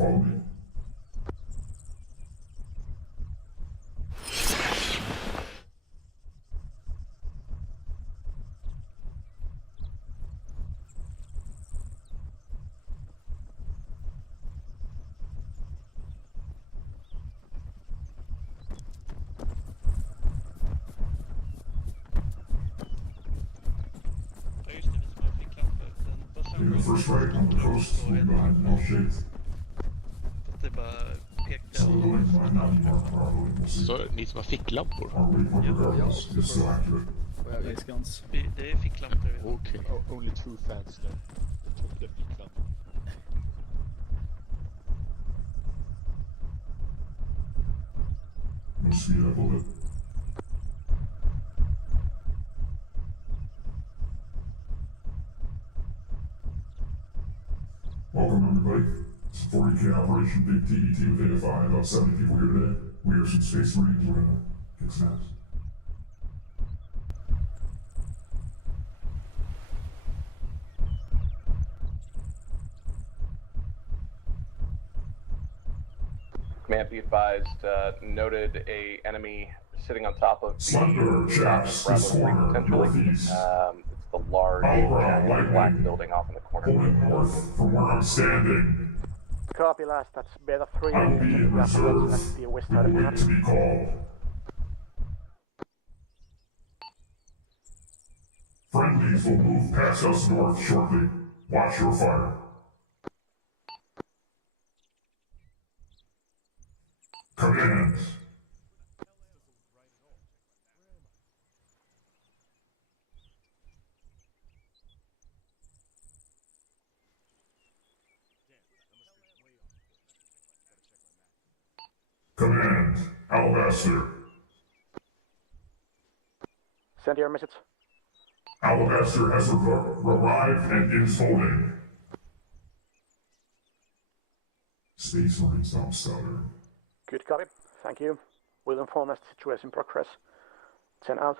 Follow me. In the first right on the coast, leave behind the L-shaped. Det bara pekar Some of the buildings might not be marked properly, we'll see. Så ni som har ficklampor? Our waypoint regardless is still accurate. Och jag X-guns. Det är ficklampor. Okej. Only two fans then. The ficklamp. We'll speed up a bit. Welcome everybody. It's a 40K Operation Big TVT with AFI. About 70 people here today. We are some Space Marines. We're gonna kick some ass. Command, be advised, noted a enemy sitting on top of Slender chaps, this corner, potentially. northeast. It's the large giant black building off in the corner. Pulling north from where I'm standing. Copy last, that's Beta 3. I'll be in reserve. The west We side of will the wait to be called. Friendlies will move past us north shortly. Watch your fire. Command. Command. Alabaster. Send your message. Alabaster has arrived and is holding. Space Marines don't stutter. Good copy. Thank you. We'll inform as the situation progress. 10 out.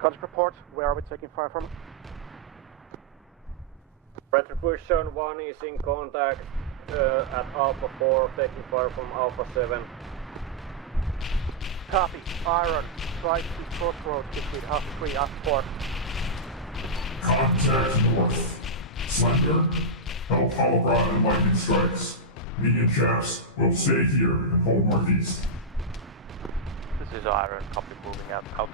Contact report. Where are we taking fire from? Retribution 1 is in contact at Alpha 4, taking fire from Alpha 7. Copy. Iron. Try to crossroads between Alpha 3 and Alpha 4. Contact north. Slender. Help Holobron and lightning strikes. Medium chaps will stay here and hold northeast. This is Iron. Copy. Moving out. Out.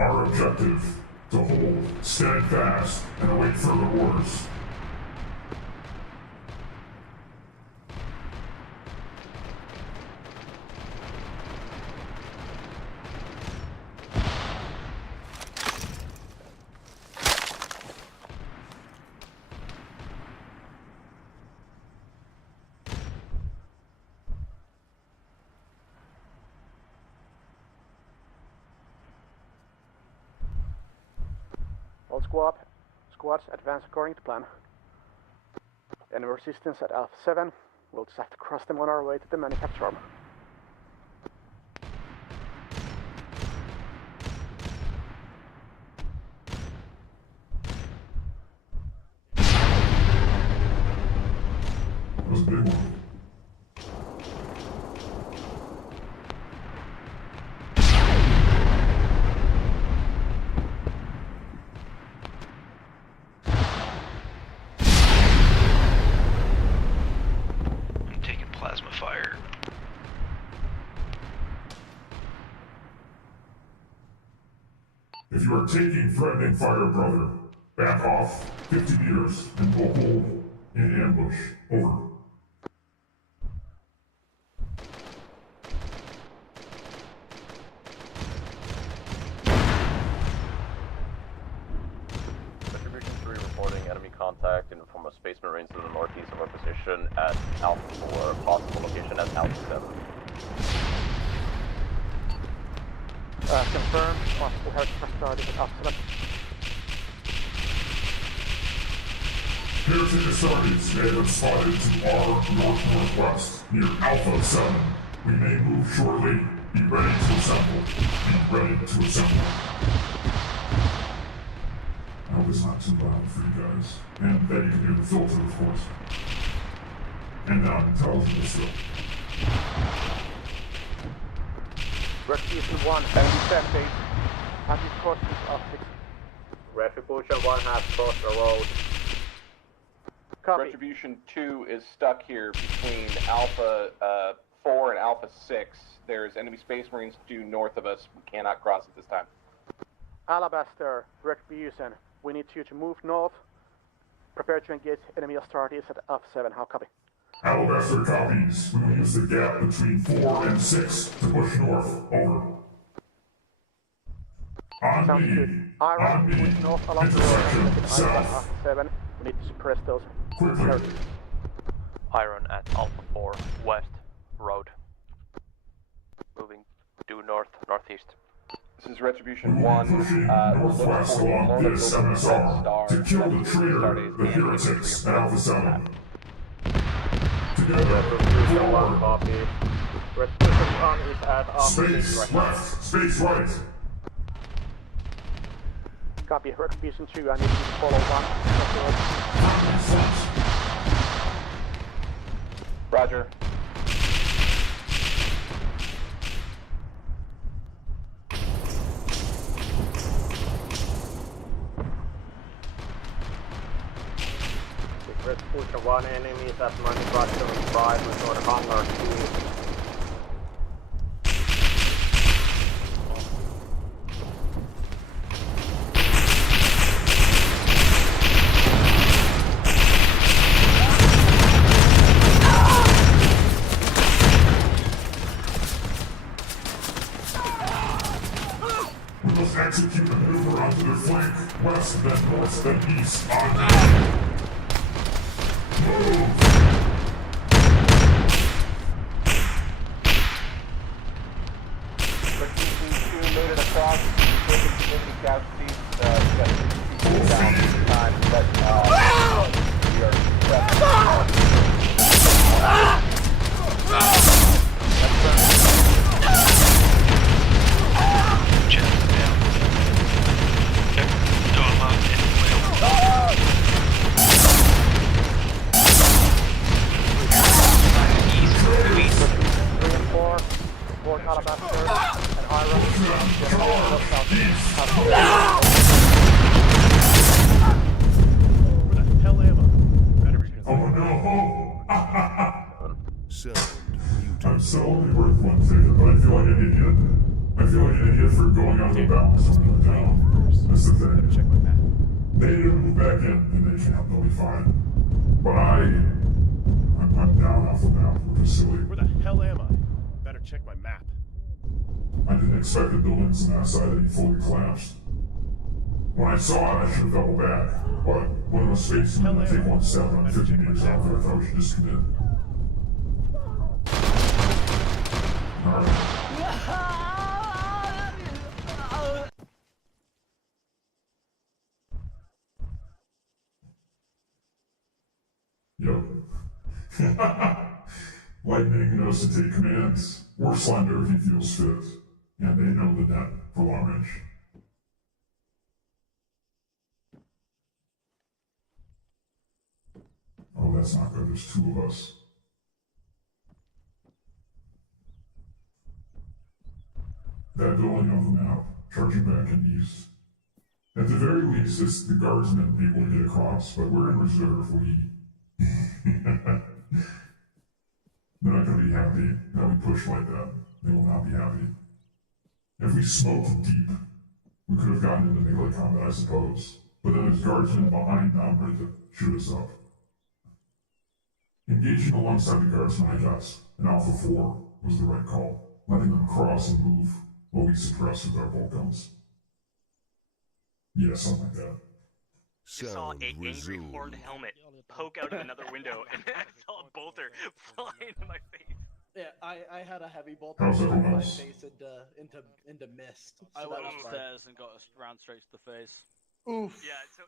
Our objective, to hold, stand fast, and await further orders. All squads advance according to plan. Enemy resistance at Alpha 7. We'll just have to cross them on our way to the Maleficarum. That was a big one. I'm taking plasma fire. If you are taking threatening fire, brother, back off 50 meters and we'll hold in ambush. Over. Retribution 3 reporting enemy contact in the form of Space Marines to the northeast of our position at Alpha 4, possible location at Alpha 7. Confirm, multiple Heretics are starting at Alpha 7. Heretic Astartes may have been spotted to our north-northwest, near Alpha 7. We may move shortly. Be ready to assemble. Be ready to assemble. I hope it's not too loud for you guys. And that you can hear the filter, of course. And now intelligible still. Retribution 1, enemy set base. Anti-crossing of 6. Retribution 1 has crossed the road. Copy. Retribution 2 is stuck here between Alpha 4 and Alpha 6. There's enemy Space Marines due north of us. We cannot cross at this time. Alabaster, Retribution. We need you to move north. Prepare to engage enemy Astartes at Alpha 7. How copy? Alabaster copies. We will use the gap between 4 and 6 to push north. Over. On Sounds me. good. Arma, On me. push north along the road Intersection and Alpha south. 7. We need to suppress those. Quickly. Heretics. Iron at Alpha 4, west, road. Moving due north, northeast. This is Retribution 1. Pushing We're northwest looking for along the this Red MSR Star. to kill the traitor, Astartes the and heretics at Alpha 7. Retribution 1 Together. copy. Retribution 1 is at Alpha 6 Space right now. left. Space right. Copy. Retribution 2, I need you to follow 1. Friendly front. Roger. Retribution 1 enemies at Manufacturing 5 with our Hangar 2. We must execute a maneuver onto their flank, west, then north, then east. On me. Move. Retribution 2 made it across. Taking significant casualties. We got 2 people down at the time, but we are Check down. Check. Don't allow any whale. East. Due east. 3 and 4. Fort Alabaster and Iron. Where the hell am I? Better be Oh no! sound I'm so only worth one ticket, but I feel like an idiot. I feel like an idiot for going out of the bounds when they're down. That's the Better thing. check my map. They didn't move back in, and they can't, they'll be fine. But I'm down off the map. We're just silly. Where the hell am I? Better check my map. I didn't expect the buildings on that side to be fully collapsed. When I saw it, I should have doubled back. But when it was facing me, I take one step and I'm 50 meters out there, I thought we should just commit. Alright. Yup. Lightning knows to take commands, or Slender if he feels fit. And they know the net for long range. Oh, that's not good. There's 2 of us. That building on the map, charging back in east. At the very least, it's the guardsmen able to get across, but we're in reserve. They're not going to be happy that we push like that. They will not be happy. If we smoked deep, we could have gotten into melee combat, I suppose. But then there's guardsmen behind them ready to shoot us up. Engaging alongside the guardsmen, I guess, in Alpha 4 was the right call. Letting them cross and move while we suppress with our bolt guns. Yeah, something like that. I saw a angry horned helmet poke out of another window, and then I saw a bolter fly into my face. Yeah, I had a heavy bolt How's that everyone shot my else? face into mist. I So went that was fun. upstairs and got a round straight to the face. Oof. Yeah, so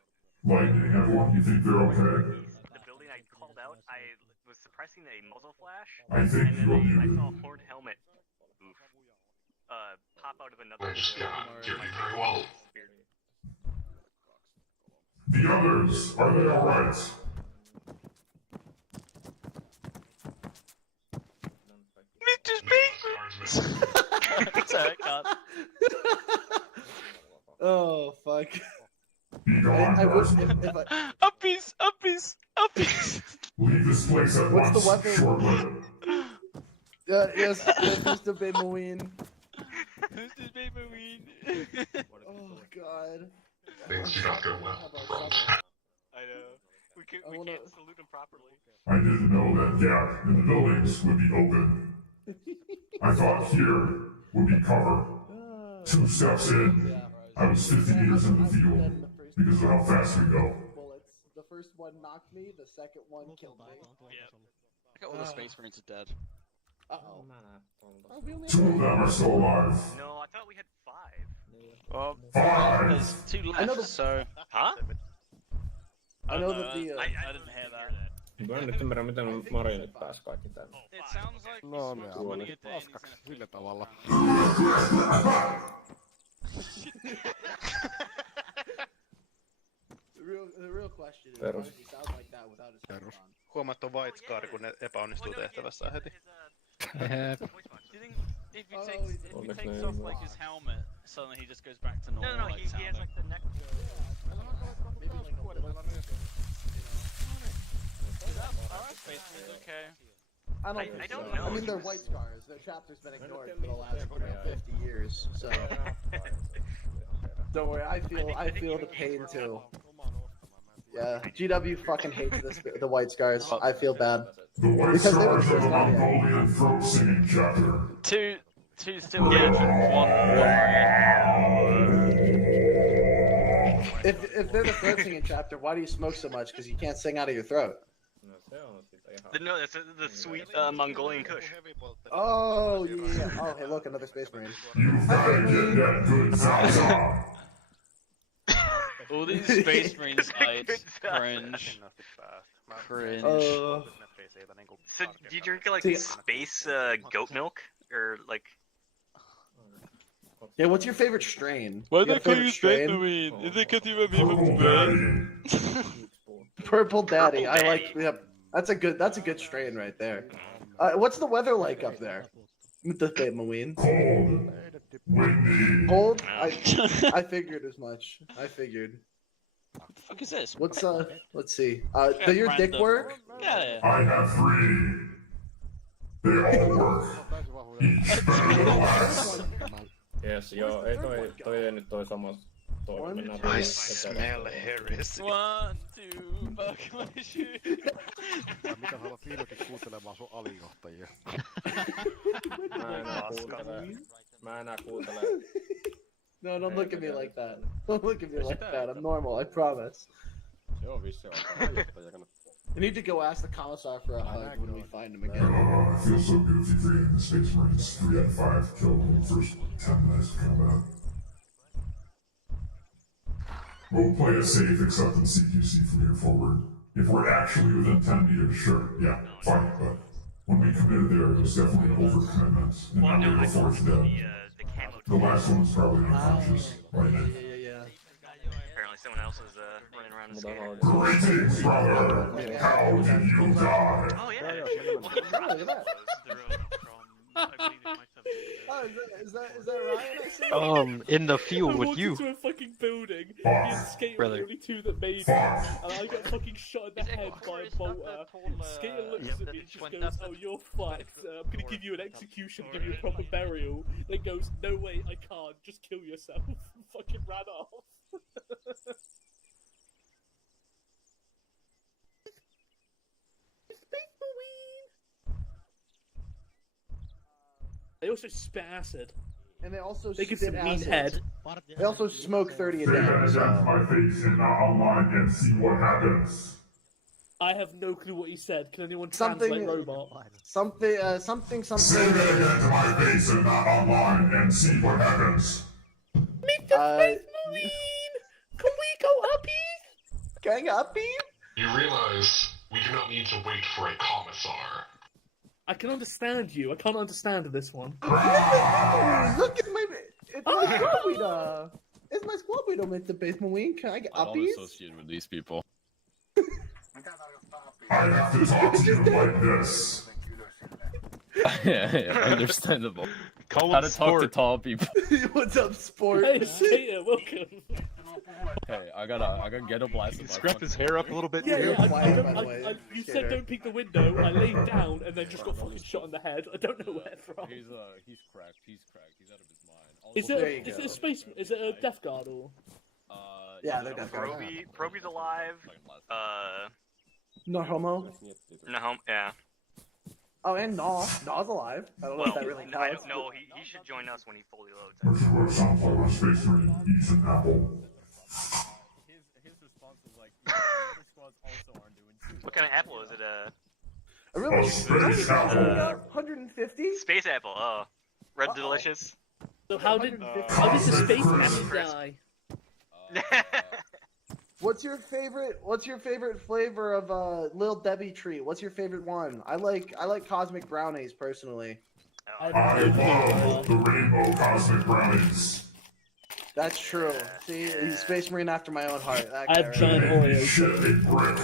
Lightning, everyone, you think they're okay? the building I called out, I was suppressing a muzzle flash, I think and then you're I muted. saw a horde helmet pop out of another. I just did very well. The others, are they alright? Sorry, I can't. Oh fuck. Be gone, I wish guardsmen. if I. Uppies! Leave this place at What's the once, weapon? short-lived. Yes, Mr. Baymoeen. Mr. Baymoeen. Oh god. Things do not go well. I know. We can't salute him properly. I didn't know that gap in the buildings would be open. I thought here would be cover. 2 steps in, I was 50 meters in the field because of how fast we go. Bullets. The first one knocked me. The second one killed me. Yeah. I got all the space marines are dead. Uh-oh. Two of them are still alive. No, I thought we had 5. Well, 5! there's 2 I know left, so... Huh? I know that the. I didn't hear that. Mä en nyt ymmärrä, miten Marinit pääsi kaikki tänne. It sounds like No, he ne smokes money ammeni a day and he's paskaksi in a sillä tavalla. The real question is, Perus. why does he sound like that without his helmet on? Huomaat on Whiteskaari, kun ne epäonnistuu tehtävässä heti. Do you think if he takes off like his helmet, suddenly he just goes back to normal? No, like, he has sounding? like the neck. Maybe like a little bit, Our space is okay. I don't I think don't so. know. I mean, they're white scars. Their chapter's been ignored for the last 50 years, so don't worry. I feel the pain too. Yeah, GW fucking hates the white scars. I feel bad. The White Because they were Stars are the first on here. Mongolian throat singing chapter. Two still dead, one If they're the throat singing chapter, why do you smoke so much? Because you can't sing out of your throat. No se on sitä ihan... No, that's the sweet Mongolian Kush. Oh yeah. Oh hey, look, another space marine. You've gotta get that good Zaza. All these space marines died. Cringe. Cringe. Oh. So, do you drink like See- space goat milk or like? Yeah, what's your favorite strain? Why You they have a call favorite you Space strain? Marine? Is it because you were Purple from Daddy. Purple Daddy. I Daddy. like. Yep. That's a good strain right there. What's the weather like up there? The Baymoeen. Cold. Windy. Cold? I figured as much. I figured. What the fuck is this? What's let's see. Do your dick Random. work? Yeah. I have 3. They all work. Each better than the last. Yes, joo, ei toi nyt toi sama toimi. Mennään I smell heresy. 1, 2, fuck my shoe. Vai mitä sä alat viimekin kuuntelemaan sun alijohtajia? Mä enää kuuntele. No, don't look at me like that. Don't look at me like that. I'm normal. I promise. Se on vissi aika johtaja kannattaa. I need to go ask the commissar for a hug when we find him again. I feel so good to creating the Space Marines. 3 out of 5 killed in the first 10 minutes of combat. We'll play it safe except in CQC from here forward. If we're actually within 10 meters, sure, yeah, fine, but when we committed there, it was definitely an overcommitment, and now we're forged dead. The last one was probably unconscious, right? Yeah. Apparently, someone else is running around the skater. Greetings, brother! How did you die? Oh yeah. Look at that. Oh, is that Ryan? I see? In the field with you. To a fucking building. Me Fuck. and Skater Brother. were the only two that made it. Fuck. And I got fucking shot in the head by a bolter. Skater looks at me and just goes, "Oh, you're fucked. I'm gonna give you an execution, give you a proper burial." Then goes, "No way, I can't. Just kill yourself." Fucking ran off. They also spit acid. And they also They can spit spit mean acid. head. They also smoke 30 a Say day. that again to So. my face and not online and see what happens. I have no clue what he said. Can anyone Something- translate robot? Something. Say that again to my face and not online and see what happens. Mr. Space Marine! Can we go uppy? Going uppy? You realize we do not need to wait for a commissar. I can understand you. I can't understand this one. Look at my. It's my squad leader. It's my squad leader, Mr. Space Marine. Can I get I don't uppies? associate with these people. I have to talk to you like this. Yeah, understandable. Call How him to talk to sport. tall people. What's up, sport? Hey, Skater, welcome. Hey, I gotta get a blast. Scrap his hair up a little bit. Yeah, too. yeah. Quiet, by the way, You Skater. said don't peek the window. I laid down and then just got fucking shot in the head. I don't know where from. He's cracked. He's cracked. He's out of his mind. Is There it? you Is go. it a space? Is it a Death Guard or? Yeah, they're Death Guard. Proby's alive. No homo. No, yeah. Oh, and Naw's alive. I don't know if that really I counts. don't know. He should join us when he fully loads. Which is what sounds like when a space marine eats an apple. His response was like, the other squads also aren't doing. What kind of apple is it? Really? Space apple. 150? Space apple. Oh, red delicious. So how did the space apple die? What's your favorite flavor of Lil Debbie treat? What's your favorite one? I like cosmic brownies personally. I love the rainbow cosmic brownies. That's true. See, he's a Space Marine after my own heart. That I guy have right giant there. Oreos. Shit, big brick.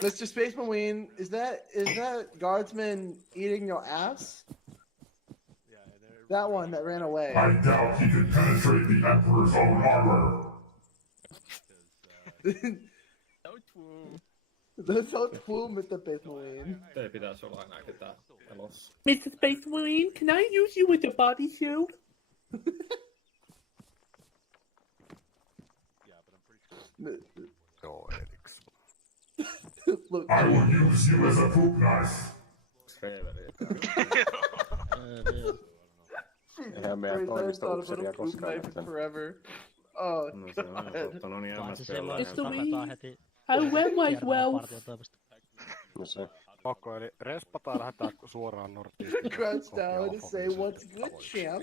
Mr. Space Marine, is that guardsman eating your ass? That one that ran away. I doubt he can penetrate the Emperor's own armor. That's so true, Mr. Space Marine. Ei pitäisi olla enää ketään elossa. Mr. Space Marine, can I use you with your body shield? Joo, Heretics. Look, I will use you as a poop knife. Eihän meidän toimisto-upseria koskaan knife nähtänyt. forever. Oh, No se on aina ottanut niin MSP:llä. I wear my wealth. No se. Pakko, eli respataan lähdetään suoraan nortiin. Crouch down to say what's good, champ.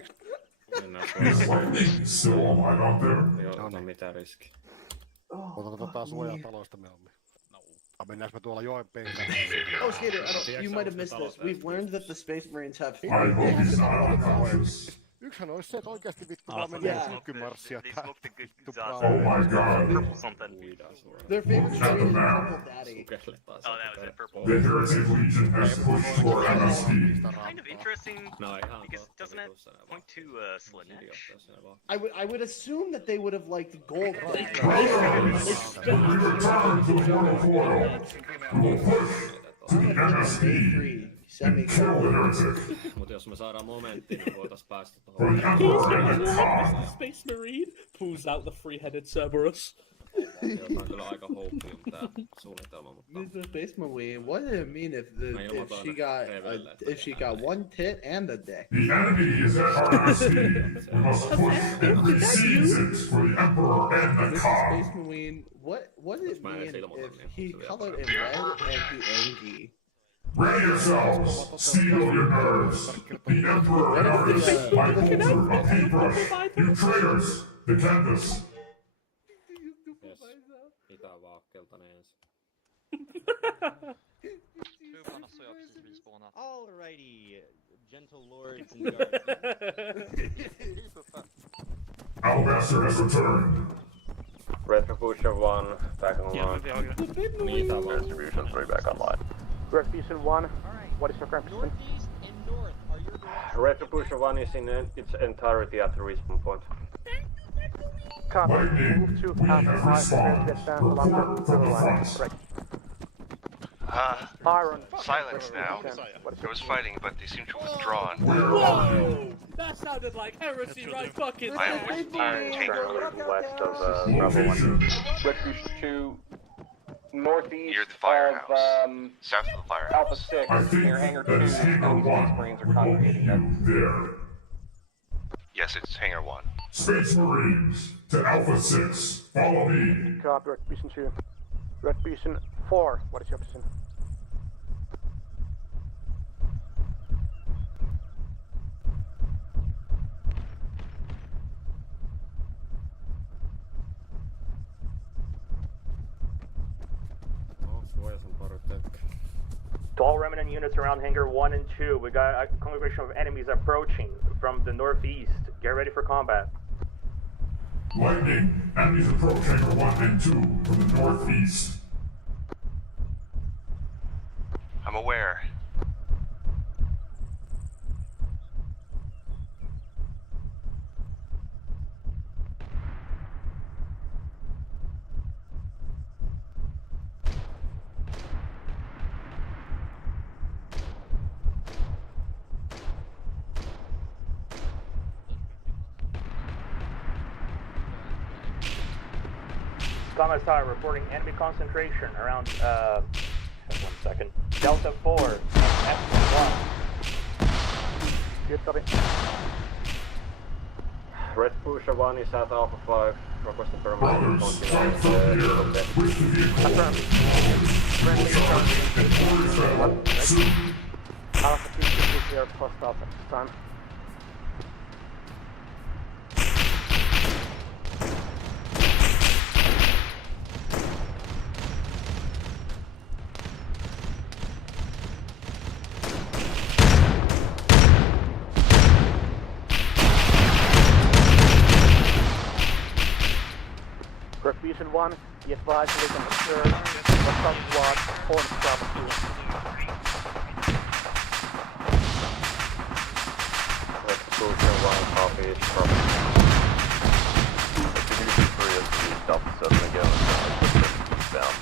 Is lightning still online out there? Ei ota mitään riskiä. Otetaan suojaa taloista mieluummin. Mennäänkö me tuolla joen penkillä? Oh, Skater, you might have missed this. We've learned that the Space Marines have I hope he's not unconscious. Yksihän olisi se, että oikeasti vittu vaan menee sykkymarssia They tää. smoked the good Vittu sauce. Oh my god. Purple something. their favorite strain is Purple Daddy. Oh, that was it. Purple. The Heretic Legion has pushed for MSP. Kind of interesting No ihan because doesn't that point to Slanesh? I would assume that they would have liked gold. When we return to the mortal coil, we will push to the MSP and kill the Heretic. Mut jos me saadaan momentti, niin voitais päästä For tohon. the Emperor and the Khan. Mr. Space Marine pulls out the three-headed Cerberus. Tää on kyllä aika hoppium tää suunnitelma, mutta... Mr. Space Marine, what did it mean if she got one tit and a dick? The enemy is at our MSP. We must push and seize it for the Emperor and the Mr. Khan. Space Marine, what did it mean if he colored in red and he angry? Ready yourselves. Steel your nerves. The Emperor and ours. My bolter, a paintbrush. You traitors. The canvas. Pitää vaan keltainen ensin. Alrighty, gentle lords and Alabaster has returned. Retribution 1 back online. Distribution 3 back online. Retribution 1, what is your current position? Retribution 1 is in its entirety at the respawn point. Copy. Lightning, Move to we path have I, responded. get down We're along quartered the from the line. front. Correct. Silence Iron. now. There was fighting, but they seem to have withdrawn. Whoa! That sounded like heresy right fucking I am with Iron Taker. West of Bravo 1. Retribution 2, northeast Near the of firehouse. South of the firehouse. Alpha 6, I think near Hangar 2, that is Hangar enemy Space 1. Marines are We want congregating there. you there. Yes, it's Hangar 1. Space Marines to Alpha 6. Follow me. Copy. Retribution 2. Red Vision 4, what is your position? To all remnant units around Hangar 1 and 2, we got a congregation of enemies approaching from the northeast. Get ready for combat. Lightning! Enemies approach Hangar 1 and 2 from the northeast. I'm aware. Commissar reporting enemy concentration around, 1 second. Delta 4, F1. Good copy. Red Pusher 1 is at Alpha 5. Request a permanent Brothers, fight from here. With the vehicle. Alpha 2 should be here post Alpha this time. Refusion 1, be advised we can observe the sub-squad on Bravo 2. Refusion 1 copies from Division 3 of the Delta 7 again, down.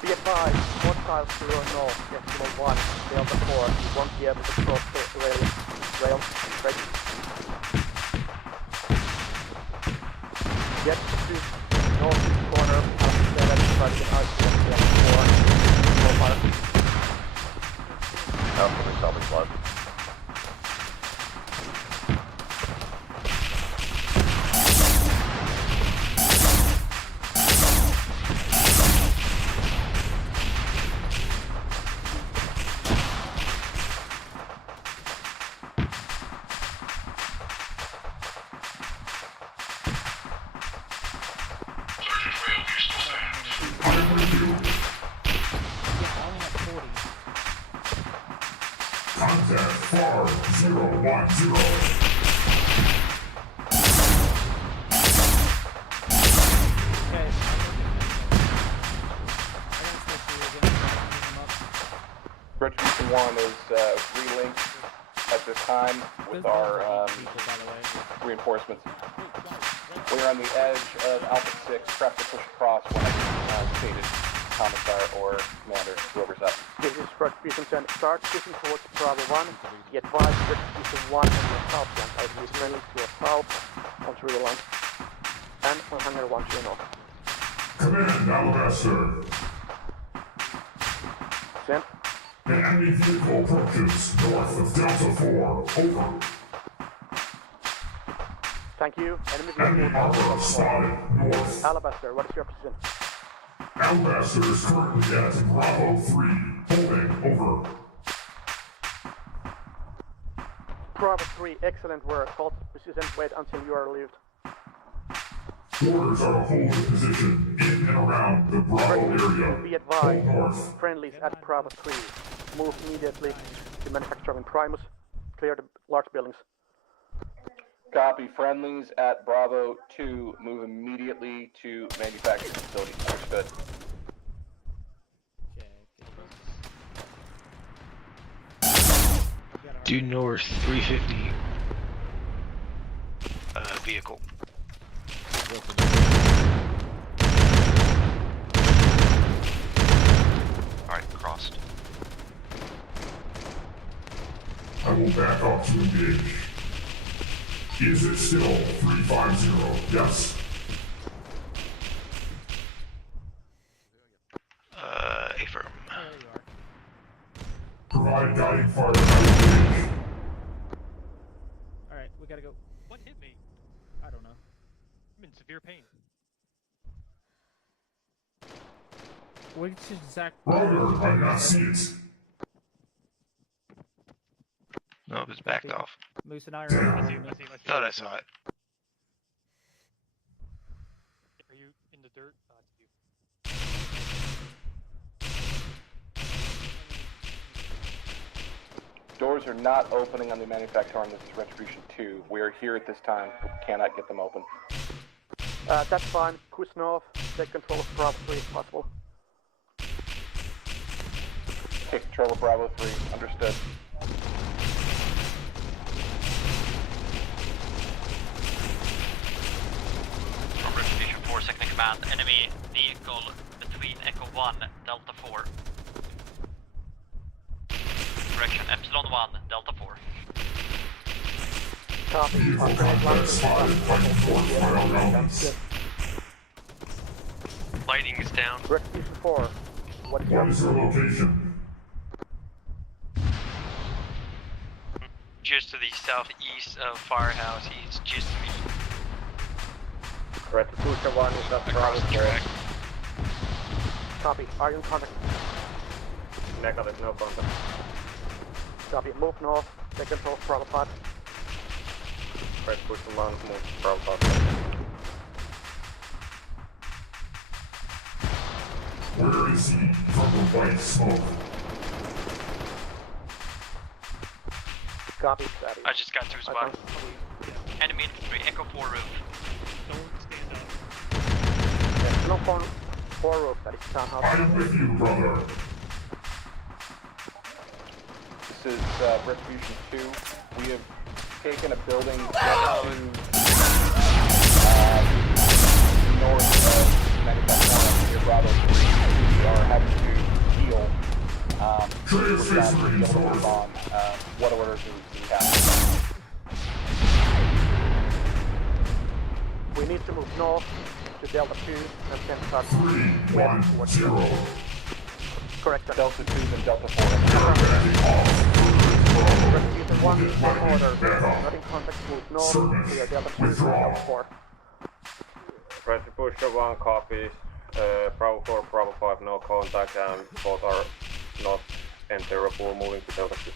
Be advised, one tiles to your north, Decimal 1, Delta 4, you won't be able to cross the rail, ready? Get to northeast corner, Alpha 7, try to get out to Delta 4, fire. Alpha 3 salvage left. Contact FAR 010. Retribution 1 is relinked at this time with our reinforcements. We are on the edge of Alpha 6, prep to push across when stated Commissar or Commander, whoever's up. This is Retribution 10, start pushing towards Bravo 1, be advised Retribution 1 on your south flank, I will use friendly to your south, onto the line, and on Hangar 1 to your north. Command, Alabaster. Send. An enemy vehicle approaches north of Delta 4. Over. Thank you. Enemy Arma spotted north. Alabaster, what is your position? Alabaster is currently at Bravo 3. Holding. Over. Bravo 3, excellent work. Hold position, wait until you are relieved. Orders are to hold the position in and around the Bravo area. Be advised, north. friendlies at Bravo 3. Move immediately to Manufacturing Primus. Clear the large buildings. Copy. Friendlies at Bravo 2. Move immediately to manufacturing facility. Understood. Due north, 350. Vehicle. Alright, crossed. I will back up to engage. Is it still 350? Yes. Affirm. Provide guiding fire. I will engage. Alright, we gotta go. What hit me? I don't know. I'm in severe pain. Which exact? Brother, I did not see it. No, it was backed off. Moose and I Thought I saw it. Are you in the dirt? Doors are not opening on the Manufacturum. This is Retribution 2. We are here at this time. We cannot get them open. That's fine. Push north. Take control of Bravo 3 if possible. Take control of Bravo 3. Understood. From Retribution 4, second in command. Enemy vehicle between Echo 1, Delta 4. Direction Epsilon 1, Delta 4. Copy. Lighting is down. Retribution 4. What is your location? Just to the southeast of Firehouse, he's just me. Retribution 1 is at Across the track. Copy. Are you in contact? Negative, no contact. Copy. Move north. Take control of Bravo 5. Retribution 1 move Bravo 5. Where is he from the white smoke? Copy, Savvy. I just got to his spot. Enemy infantry, Echo 4 roof. Don't stand up. Yes, no phone. 4 roof, that is townhouse. I am with you, brother. This is Retribution 2. We have taken a building north of Manufacturum near Bravo 3. We are having to heal. What orders do we have? We need to move north to Delta 2 and then start 3-1-0. Correct. Delta 2 then Delta 4. Retribution 1, one order. Not in contact, move north to Delta 2 and Delta 4. Retribution 1 copies. Bravo 4, Bravo 5, no contact, and both are not enterable, moving to Delta 2.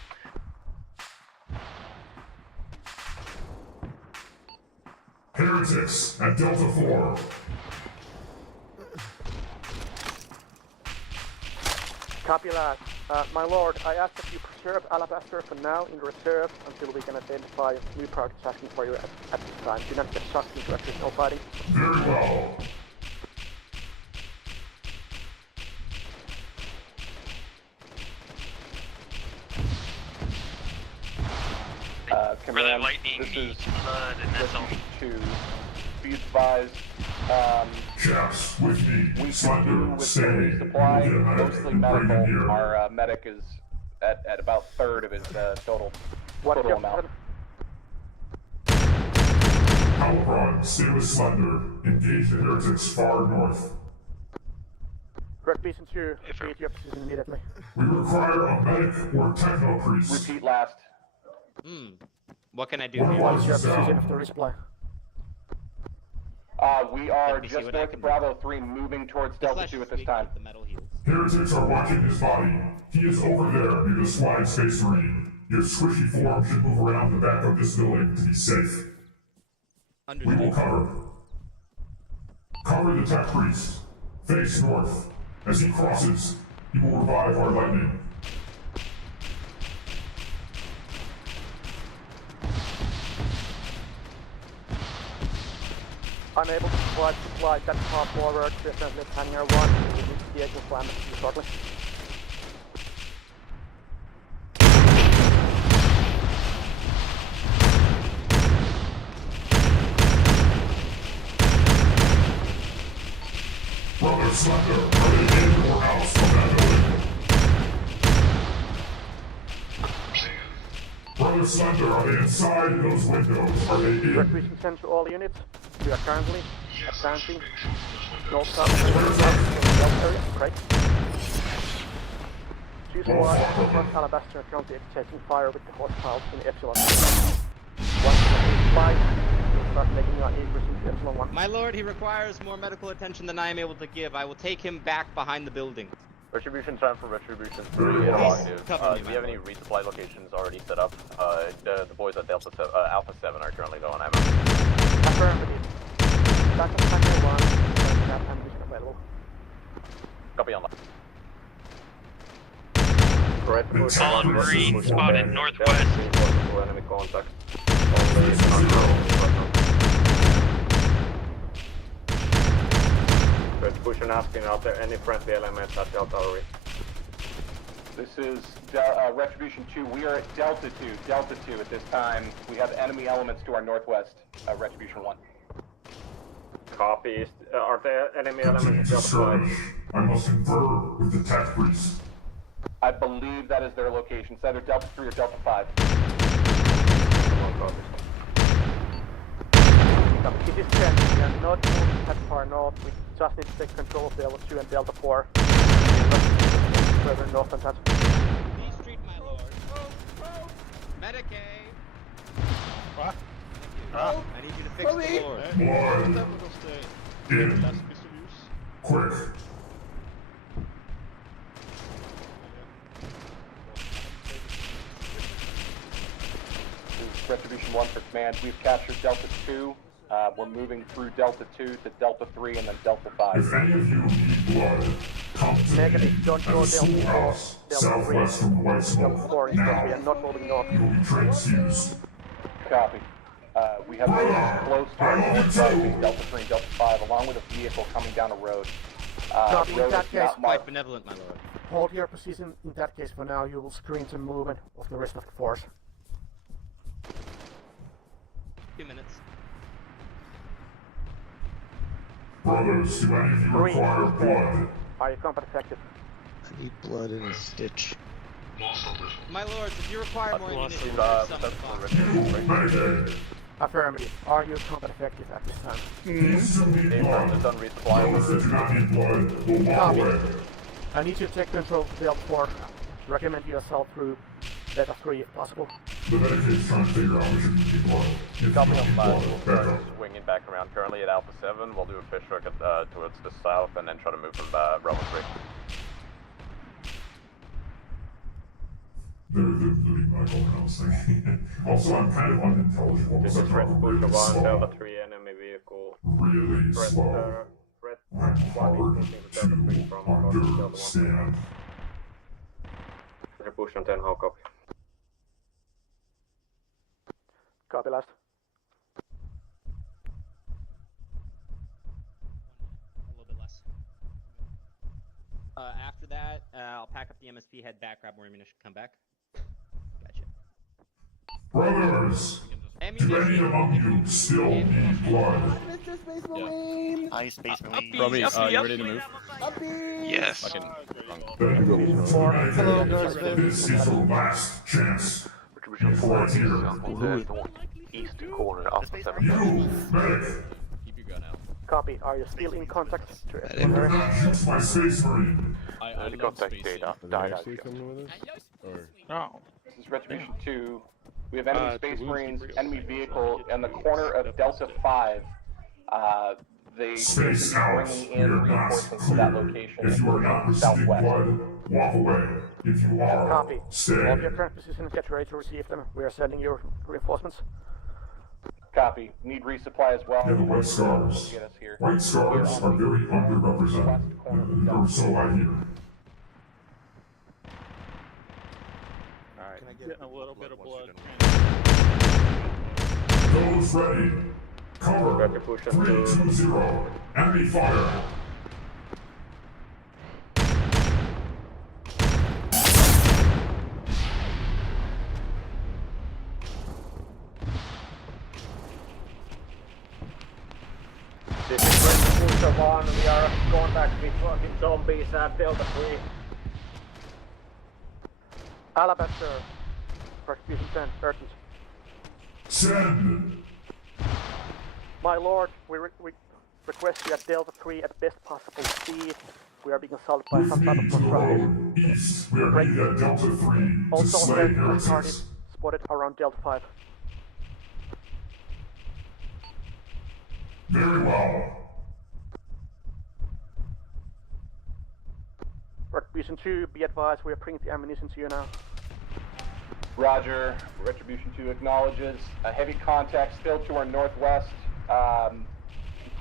Heretics at Delta 4. Copy that. My lord, I ask that you preserve Alabaster for now in reserve until we can identify new targets asking for you at this time. Do not get sucked into attritional fighting. Very well. Really Command, lightning, this is blood, and that's all. 2. Be advised, Chaps, with me. we Slender, can do with stay. the supply, We'll get a medic mostly and bring him medical. here. Our medic is at about third of his total amount. Halbron, stay with Slender. Engage the heretics far north. Red Beacon 2, leave your position immediately. We require a medic or techno priest. Repeat last. What can I do What here? was Your the sound? position after resupply. We are Let me see just what I north can of do. Bravo 3, moving towards Delta 2 at this time. The metal heals. Heretics are watching his body. He is over there near the slide space marine. Your squishy form should move around the back of this building to be safe. We will cover. Cover the tech priest. Face north. As he crosses, he will revive our lightning. Unable to provide supply that far forward, definitely Hangar 1, we need the vehicle climate shortly. Brother Slender, are they in or out from that building? Brother Slender, are they inside those windows? Are they in? Requisition sent to all units. We are currently advancing north-south area. Great. Choose one across Alabaster currently taking fire with the hostiles in Epsilon. Once the flight, start making your egress into Epsilon 1. My lord, he requires more medical attention than I am able to give. I will take him back behind the building. Retribution time for Retribution 3 interrogative. Do you have any resupply locations already set up? The boys at Alpha 7 are currently low on ammo. Affirmative. Backup Hunter 1, that ammunition available. Copy on. Solid Marine spotted northwest. Enemy contact. Retribution asking, are there any friendly elements at Delta Ori? This is Retribution 2. We are at Delta 2. Delta 2 at this time. We have enemy elements to our northwest. Retribution 1. Copy. Are there enemy elements at Delta 5? I must confer with the tech priest. I believe that is their location. It's either Delta 3 or Delta 5. It is 10. We are not moving that far north. We just need to take control of Delta 2 and Delta 4. Further north than that. Please street, my lord. Medicaid. What? I need you to fix the floor. In. Quick. Retribution 1 for command. We've captured Delta 2. We're moving through Delta 2 to Delta 3 and then Delta 5. If any of you need blood, come to Negative. me Don't at go the Delta 4. schoolhouse Delta 3. southwest from the White Smoke. Delta 4 Now, we are not moving north. you will be transfused. Copy. We have close to our northwest Delta 3 and Delta 5, along with a vehicle coming down a road. Copy. In Road that is case, not marked. Quite benevolent, my lord. hold your position. In that case, for now, you will screen the movement of the rest of the force. 2 minutes. Brothers, do any of you require blood? Are you combat effective? I need blood in a stitch. My lords, if you require more ammunition, Affirmative. Are you combat effective at this time? These two need blood. Those that do not need blood will walk away. I need you to take control of Delta 4. Recommend you assault through Delta 3 if possible. The medicate's trying to figure out which of you need blood. If you Copy need on blood, back up. swinging back around. Currently at Alpha 7, we'll do a fish hook towards the south and then try to move from Bravo 3. They're looting my house thing. Also, I'm kind of unintelligible This because is I Red talk Bush really 1, slow. Delta 3 enemy vehicle. Really slow. Red I'm 1 hard is pushing to Delta 3 from Delta 1. understand. Red Bush on 10, how copy? Copy last. A little bit less. After that, I'll pack up the MSP, head back, grab more ammunition, come back. Gotcha. Brothers, do any among you still need blood? Mr. Space Marine! Hi, Space Marine. Romy, you ready to move? Yes. Then, this is your last chance. Before I hear. East corner of Alpha 7. You, medic, Keep your gun out. Copy. Are you still in contact? do not shoot my space marine. I contact data died out. No. This is Retribution 2. We have enemy Space Marines, enemy vehicle, in the corner of Delta 5. They seem Space to be out. bringing We in are not reinforcements to that clear. location If you are not receiving southwest. blood, walk away. If you are, Copy. stay. Hold your current position and get ready to receive them. We are sending you reinforcements. Copy. Need resupply as well. Yeah, the white scars. Get us here. White scars are very underrepresented, or so I hear. Alright. Getting a little bit of blood. Those ready. Cover. 320. Enemy fire. This is Red Bush 1, we are in contact with zombies at Delta 3. Alabaster. Persecution 10. Urgent. Send. My lord, we request you at Delta 3 at best possible speed. We are being assaulted by some type of construction. East. We are needed at Delta 3 to Also, slay target heretics. spotted around Delta 5. Very well. Retribution 2, be advised, we are bringing the ammunition to you now. Roger. Retribution 2 acknowledges a heavy contact still to our northwest,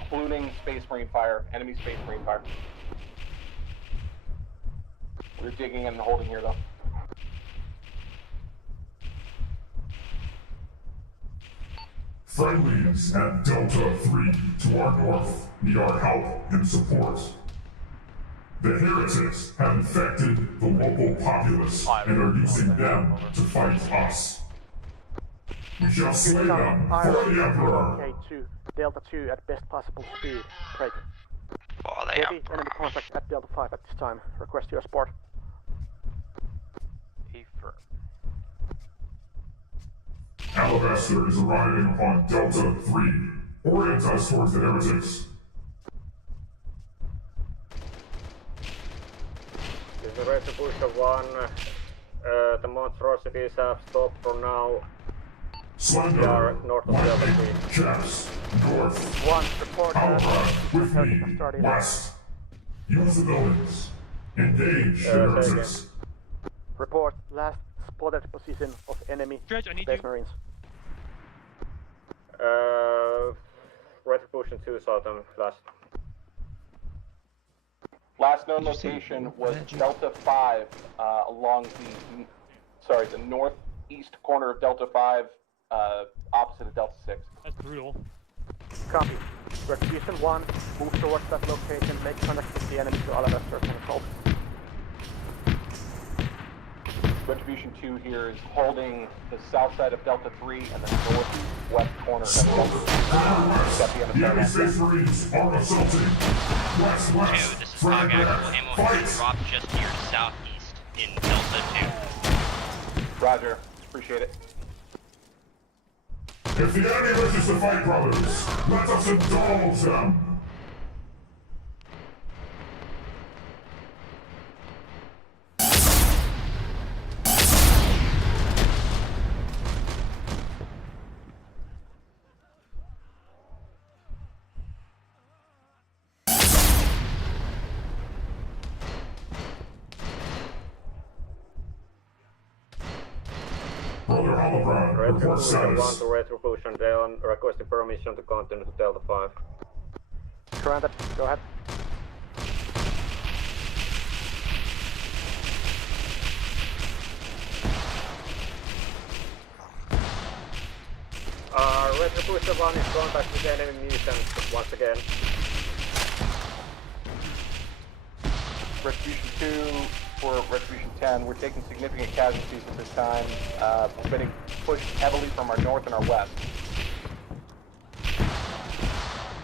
including Space Marine fire, enemy Space Marine fire. We're digging and holding here, though. Friendlies at Delta 3 to our north need our help and support. The Heretics have infected the local populace and are using them to fight us. We shall slay them for the Emperor! K2, Delta 2 at best possible speed. Break. For the Heavy enemy contact at Delta 5 at this time. Request your support. Alabaster is arriving upon Delta 3. Orient us towards the Heretics. This is Retribution 1. The monstrosities have stopped for now. Slender, We are north of Delta 3. Chaps, north. 1, report Alpha, with me, west. Use the buildings. Engage the Heretics. Report last spotted position of enemy Space Marines. Retribution 2 saw them last. Last known location was Delta 5 along the northeast corner of Delta 5, opposite of Delta 6. That's brutal. Copy. Retribution 1, move towards that location, make contact with the enemy to Alabaster and assault. Retribution 2 here is holding the south side of Delta 3 and the northwest corner of Delta 3. The enemy Space Marines are assaulting. West, This is Fog Actual. Ammo has been dropped just to your southeast in Delta 2. Roger. Appreciate it. If the enemy wishes to fight, brothers, let us indulge them. Brother Holobron, report Retribution 1 status. to Retribution down, requesting permission to continue to Delta 5. Granted, go ahead. Retribution 1 is contact with enemy mutants once again. Retribution 2 for Retribution 10. We're taking significant casualties at this time. We're getting pushed heavily from our north and our west.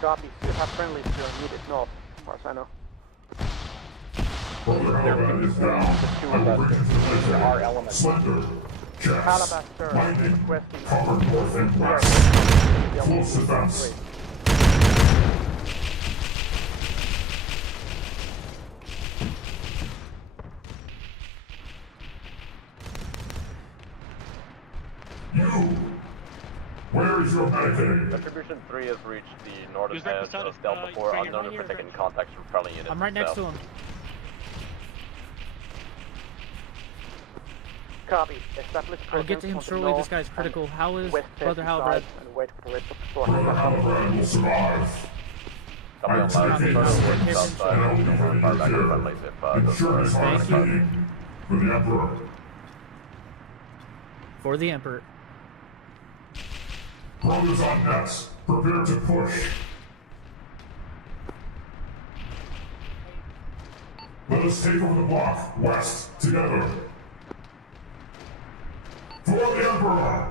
Copy. Still have friendlies to your immediate north, as far as I know. Brother Holobron is down. I will bring him to the ledge. Our elements. Slender, Chaps, Alabaster, lightning, requesting cover north and west. Close defense. You! Where is your medicating? Retribution 3 has reached the northern Who's right edge beside of us? Delta 4, Trey, you're unknown not if here, we're taking right? contacts from friendly units. I'm right next to south. him. Copy. Establish I'll get to him shortly. This guy's critical. How is Brother Halbrad? And wait for the rest of the story. Brother Holobron will survive. Copy on loud. Taking Start this over way, the south side. and I will be Far ready back to to hear. friendlies if Ensure his heart is beating for the Emperor. For the Emperor. Brothers on nets, prepare to push. Let us take over the block, west, together. For the Emperor!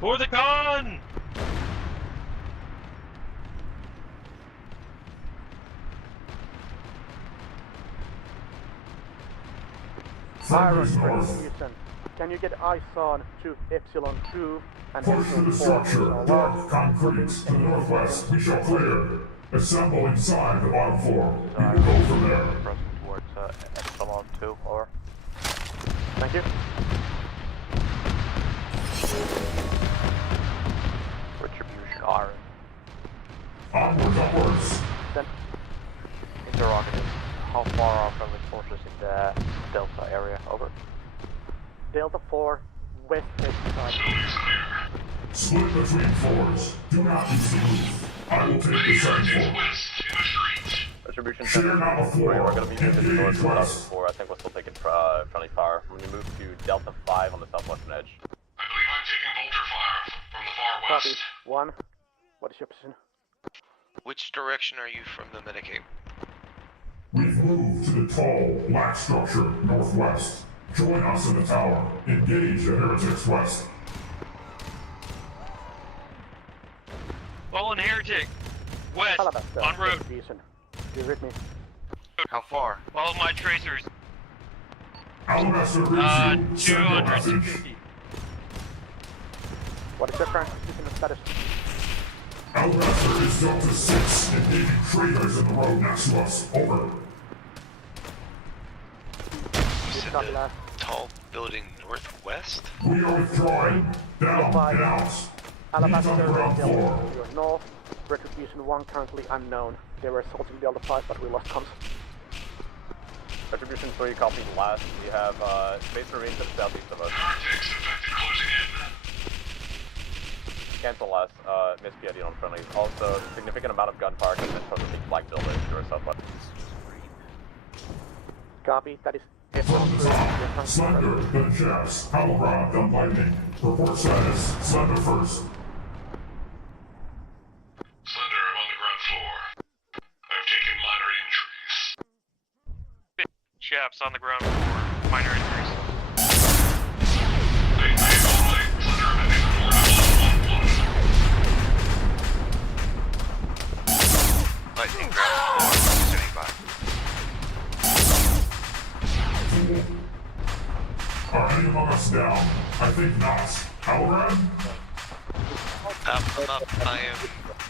For the con! Iron Friendlies north. Retribution. Can you get eyes on to Epsilon 2 and Push to Epsilon the 4? structure, dark concrete, to the northwest, we shall clear. Assemble inside the bottom floor. We will go from there. Pressing towards Epsilon 2, over. Thank you. Iron. Onwards, upwards. Interrogative. How far are friendly forces in the Delta area? Over. Delta 4, west facing side. Split between floors. Do not use the roof. I will take the second floor. Retribution Share 10. not a floor. We're going to be moving Engage north and west. south 4. I think we'll still take it friendly fire. We're going to move to Delta 5 on the southwestern edge. I believe I'm taking bolter fire from the far west. Copy. 1. What is your position? Which direction are you from the Medicaid? We've moved to the tall, black structure northwest. Join us in the tower. Engage the Heretics west. Fallen Heretic. West. En route. You read me? How far? Follow my tracers. Alabaster reach you. Send your 200. message. What is your current position status? Alabaster is Delta 6, engaging traitors in the road next to us. Over. You said the tall building northwest? We are withdrawing. Down and out. Alabaster Meet on the ground floor. to your north. Retribution 1 currently unknown. They were assaulting Delta 5, but we lost comms. Retribution 3, copy last. We have Space Marine to the southeast of us. Cancel last. Miss PID on friendly. Also, significant amount of gunfire coming from the big black building to our southwest. Copy, that is From the top, Slender, then Jazz, Halbrand, then Lightning. Report status, Slender first. Slender, I'm on the ground floor. I've taken minor injuries. Chaps on the ground floor. Minor injuries. Lightning ground floor. Standing by. Are any among us down? I think not. Halbrand? I'm up. I am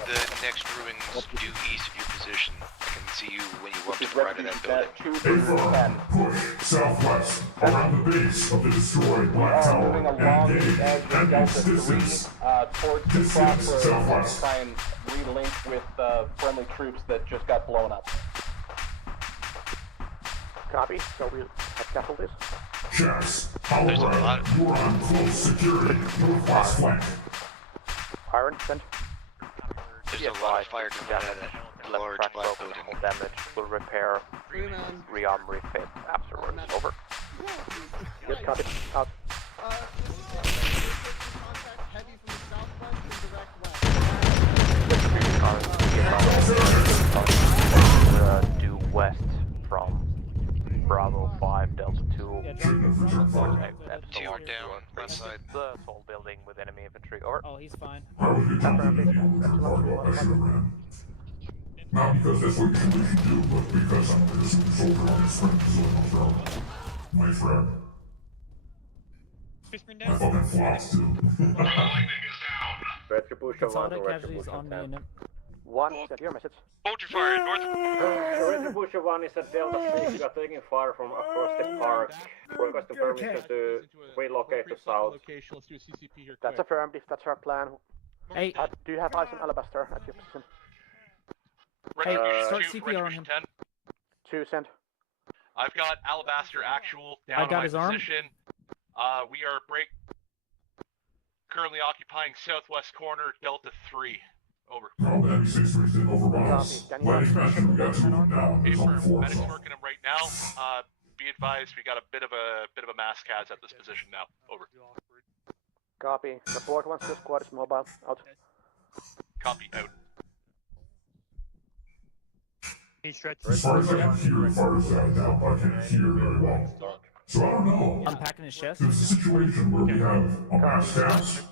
the next ruins due east of your position. I can see you when you walk to the right of that building. A-firm, push southwest, around the base of the destroyed Black Tower. Moving along the edge of Engage Delta 3 distance. Towards the Distance crossroads to southwest. try and relink with friendly troops that just got blown up. Copy, so we'll have casualties. Jazz, Halbrand, you are on close security, northwest flank. Iron, send. There's a lot of fire coming out of that large black building. Damage. We'll repair, rearm, refit afterwards. Over. Yes, copy. Out. Due west from Bravo 5 Delta 2. TR down, left side. The tall building with enemy infantry. Over. Oh, he's fine. How would you tell me if you were part of extra man? Not because that's what you should do, but because I'm the innocent soldier on this friend facility Australia. My friend. I fucking flops too. Retribution 1 to Casualties on Retribution the 10. unit. 1, send your message. Bolter fire, north. Retribution 1 is at Delta 6. We are taking fire from across the park. Requesting permission to relocate to south. That's affirmed if that's our plan. Hey. Do you have eyes on Alabaster at your position? Hey, start 2 for CPR on him. Retribution 10. 2, send. I've got Alabaster actual down I on got my his arm. position. We are currently occupying southwest corner, Delta 3. Over. Well, the enemy six streets didn't overrun us. Lightning mentioned we got two of them now. There's only four Medic's left. working him right now. Be advised, we got a bit of a mass cas at this position now. Over. Copy. Report once this squad is mobile. Out. Copy out. As far as I can hear, as far as I doubt, I can't hear very well. So I don't know. Unpacking his chest. There's a situation where we have a mass cast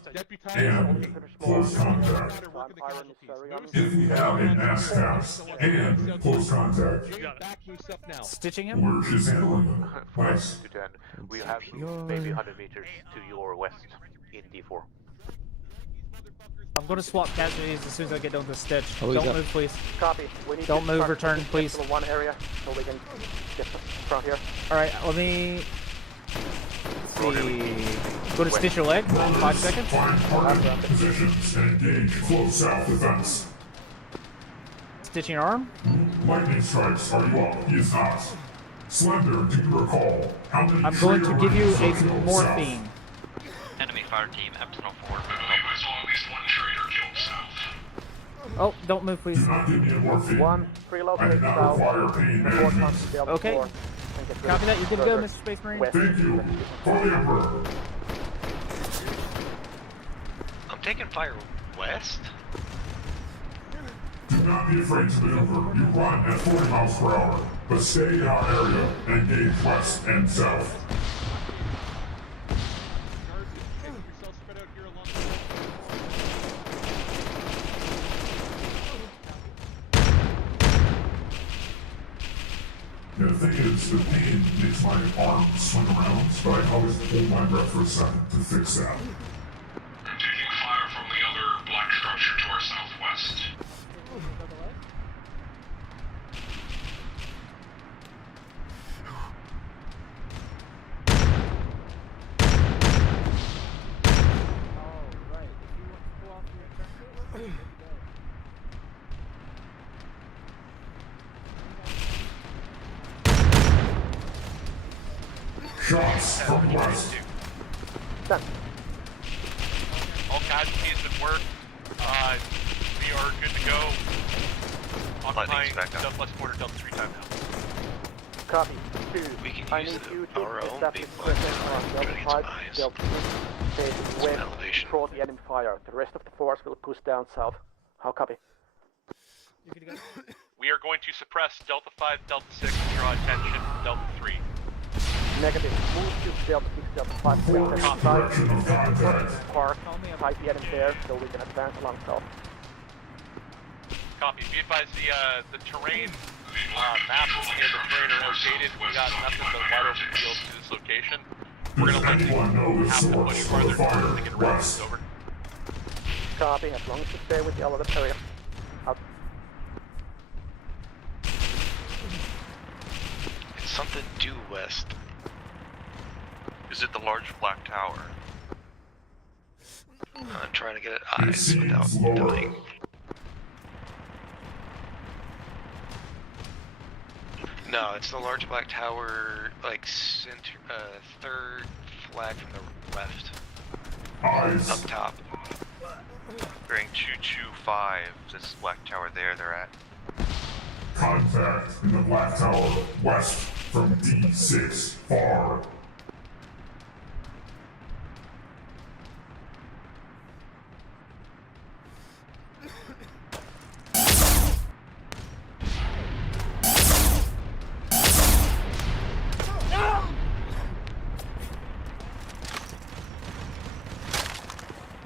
and close contact. If we have a mass cast and close contact, Stitching him? we're just handling them. Nice. We have maybe 100 meters to your west in D4. I'm going to swap casualties as soon as I get down to the stitch. Oh, he's Don't up. move, please. Copy. We need Don't to move, start return, pushing please. to one area so we can get from here. Alright, let me see. Go to stitch your leg. 5 seconds. Find target positions and engage close south defense. Stitching arm. Lightning strikes, are you up? He is not. Slender, do you recall how many I'm going to give you a traitors go morphine. south? Enemy fire team, Epsilon 4. I saw at least one traitor killed south. Oh, don't move, please. Do not give me a morphine. One, I relocate do not south. require pain management. Okay. Copy that. You're good to go, Mr. Space Marine. Thank you. For the Emperor. I'm taking fire west. Do not be afraid to maneuver. You run at 40 miles per hour, but stay in our area and engage west and south. Yeah, the thing is, the pain makes my arms swing around, but I can always hold my breath for a second to fix that. I'm taking fire from the other black structure to our southwest. Shots from west. All casualties at work. We are good to go. Occupying Delta Quarter Delta 3 time now. Copy. 2. We can I use need you to our own establish big black presence tower on to Delta try to get 5, some eyes. Delta 2. Facing west, elevation. control the enemy fire. The rest of the force will push down south. How copy? We are going to suppress Delta 5, Delta 6, and draw attention to Delta 3. Negative. Move to Delta 6, Delta 5, Forward direction of contact. Park. Fight the enemy there so we can advance along south. Copy. Be advised, the terrain maps and the terrain are outdated. We got nothing but wide open fields to this location. We're Does gonna let anyone know the have to source push of farther the fire to get around. west? Over. Copy. As long as you stay with the elevator area. Out. It's something due west. Is it the large black tower? I'm trying to get eyes without dying. No, it's the large black tower, like center, third flag from the left. Eyes. Up top. Bearing 225. This black tower there they're at. Contact in the black tower west from D6 far.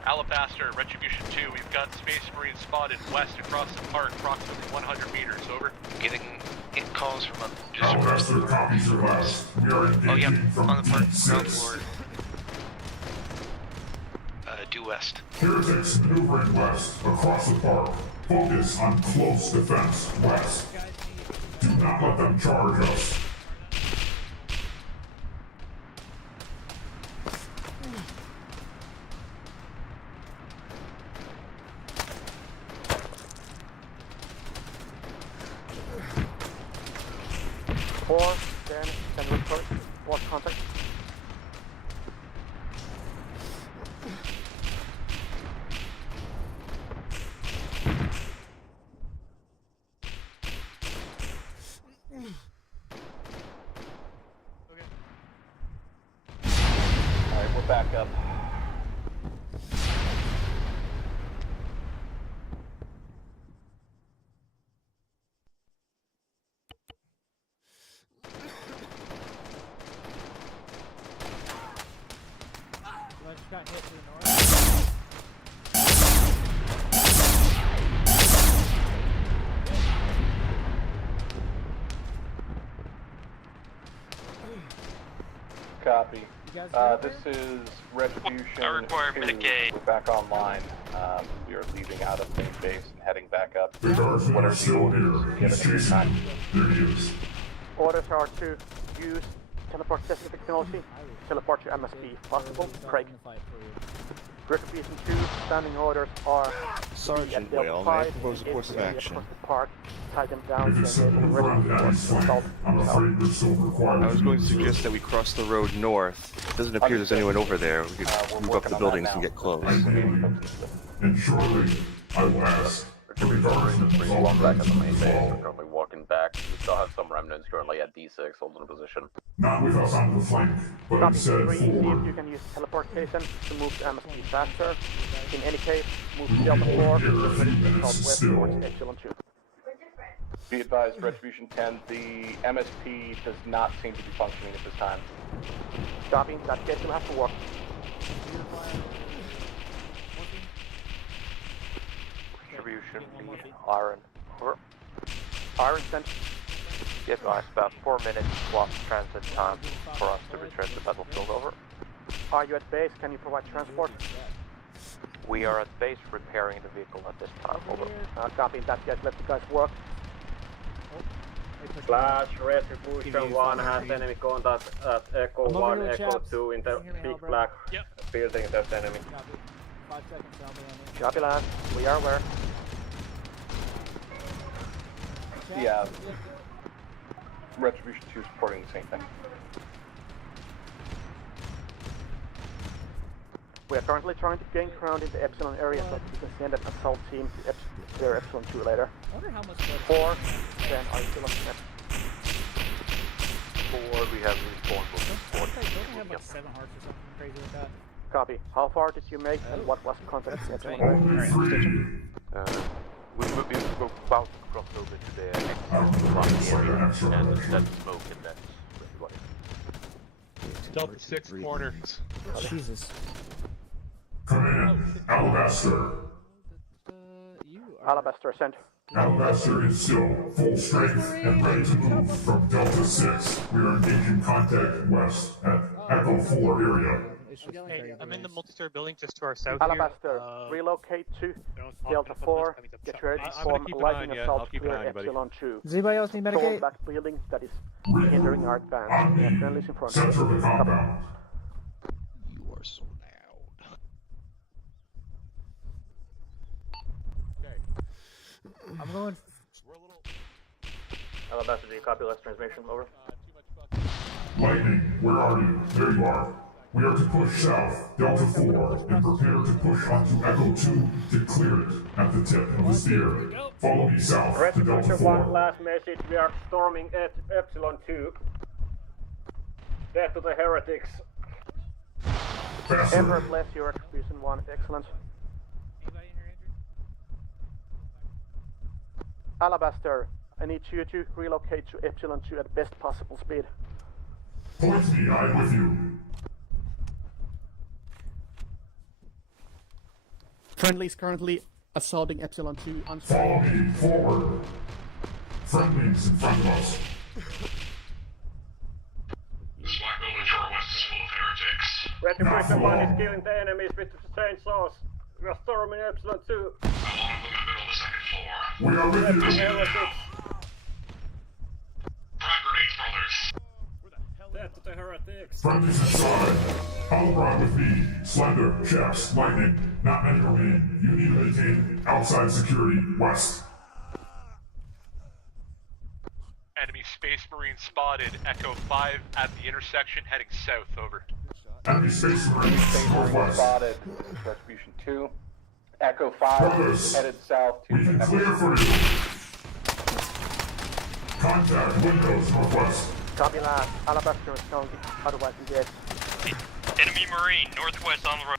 Alabaster, Retribution 2, we've got Space Marines spotted west across the park, approximately 100 meters, over. Getting calls from up. Alabaster copies your last. We are engaging from on the park, ground D6. floor. Due west. Heretics maneuvering west across the park. Focus on close defense west. Do not let them charge us. Four, then report. Force contact. Alright, we're back up. Got hit to the north. Copy. This is Retribution 2. I require mitigate. We're back online. We are leaving out of main base and heading back up. The guardsmen What are are the still orders? here. Do you have He's any chasing time? them. There he is. Orders are to use teleport testing technology. Teleport to MSP. Possible. Craig. Retribution 2, standing orders are Sergeant Delta Whale, 5, may I propose a course of action? across the park, tie them down, If and it's something enable around rescue Abby's force to assault. flank, I'm afraid you're still required. I was going to suggest that we cross the road north. It doesn't appear there's anyone over there. We could move up the buildings and get close. And shortly, I will ask for the guardsmen of all Back at the main ranks base, to we're fall. currently walking back. We still have some remnants currently at D6, holding a position. Not with us on the flank, but Copy instead 3, see if forward. you can use teleportation to move to MSP faster. In any case, move to Delta 4, southwest towards Epsilon 2. Be advised, Retribution 10, the MSP does not seem to be functioning at this time. Copy, in that case you'll have to work. Distribution, Iron. Over. Iron sent. Yes, guys, about 4 minutes plus transit time for us to return to the battlefield. Over. Are you at base? Can you provide transport? We are at base repairing the vehicle at this time. Over. Copy, in that case let the guys work. Flash, Retribution 1 has enemy contact at Echo 1, Echo 2 in the big black building, that's enemy. 5 seconds, I'll be on there. Copy, lads. We are aware. Yeah. Retribution 2 is reporting the same thing. We are currently trying to gain ground in the Epsilon area so that we can send an assault team to their Epsilon 2 later. I wonder how much 4, then are you still on step? 4, we have respawnable. Don't they have like 7 hearts or something crazy like that? Copy. How far did you make and what was the contact in Epsilon Only area? 3. We will be about to cross over to the next area and then smoke and that's everybody. Delta 6 corner. Jesus. Come in, Alabaster. Alabaster sent. Alabaster is still full strength and ready to move from Delta 6. We are engaging contact west at Echo 4 area. Hey, I'm in the multi-story building just to our south Alabaster, here. relocate to Delta 4. Get ready to form a lightning assault to clear Epsilon 2. Does anybody else need Storm Medicaid? that building that is hindering our advance. We have friendlies in front of Center of the us. compound. You are so loud. I'm going. Alabaster, do you copy last transmission? Over. Lightning, where are you? There you are. We are to push south, Delta 4, and prepare to push onto Echo 2 to clear it at the tip of the spear. Follow me south to Delta Retribution 1, 4. last message, we are storming at Epsilon 2. Death to the Heretics. Faster. Emperor bless you, Retribution 1. Excellent. Alabaster, I need you to relocate to Epsilon 2 at best possible speed. Point me, I am with you. Friendlies currently assaulting Epsilon 2 on Follow me, forward. Friendlies in front of us. This black building to our west is full of heretics. Retribution 1 is killing the enemies with the chainsaws. We are storming Epsilon 2. A lot of them in the middle of the second floor. We are with you. Heretics. Frag grenades, brothers. Death to the Heretics. Friendlies inside. I'll ride with me. Slender, chaps, lightning. Not many remain. You need to maintain outside security west. Enemy Space Marine spotted. Echo 5 at the intersection heading south. Over. Enemy Space Marines Space Marine northwest. spotted. Retribution 2. Echo 5 Brothers, headed south to we can clear for you. Contact windows northwest. Copy lad. Alabaster is going otherwise engaged. Enemy Marine, northwest on the road.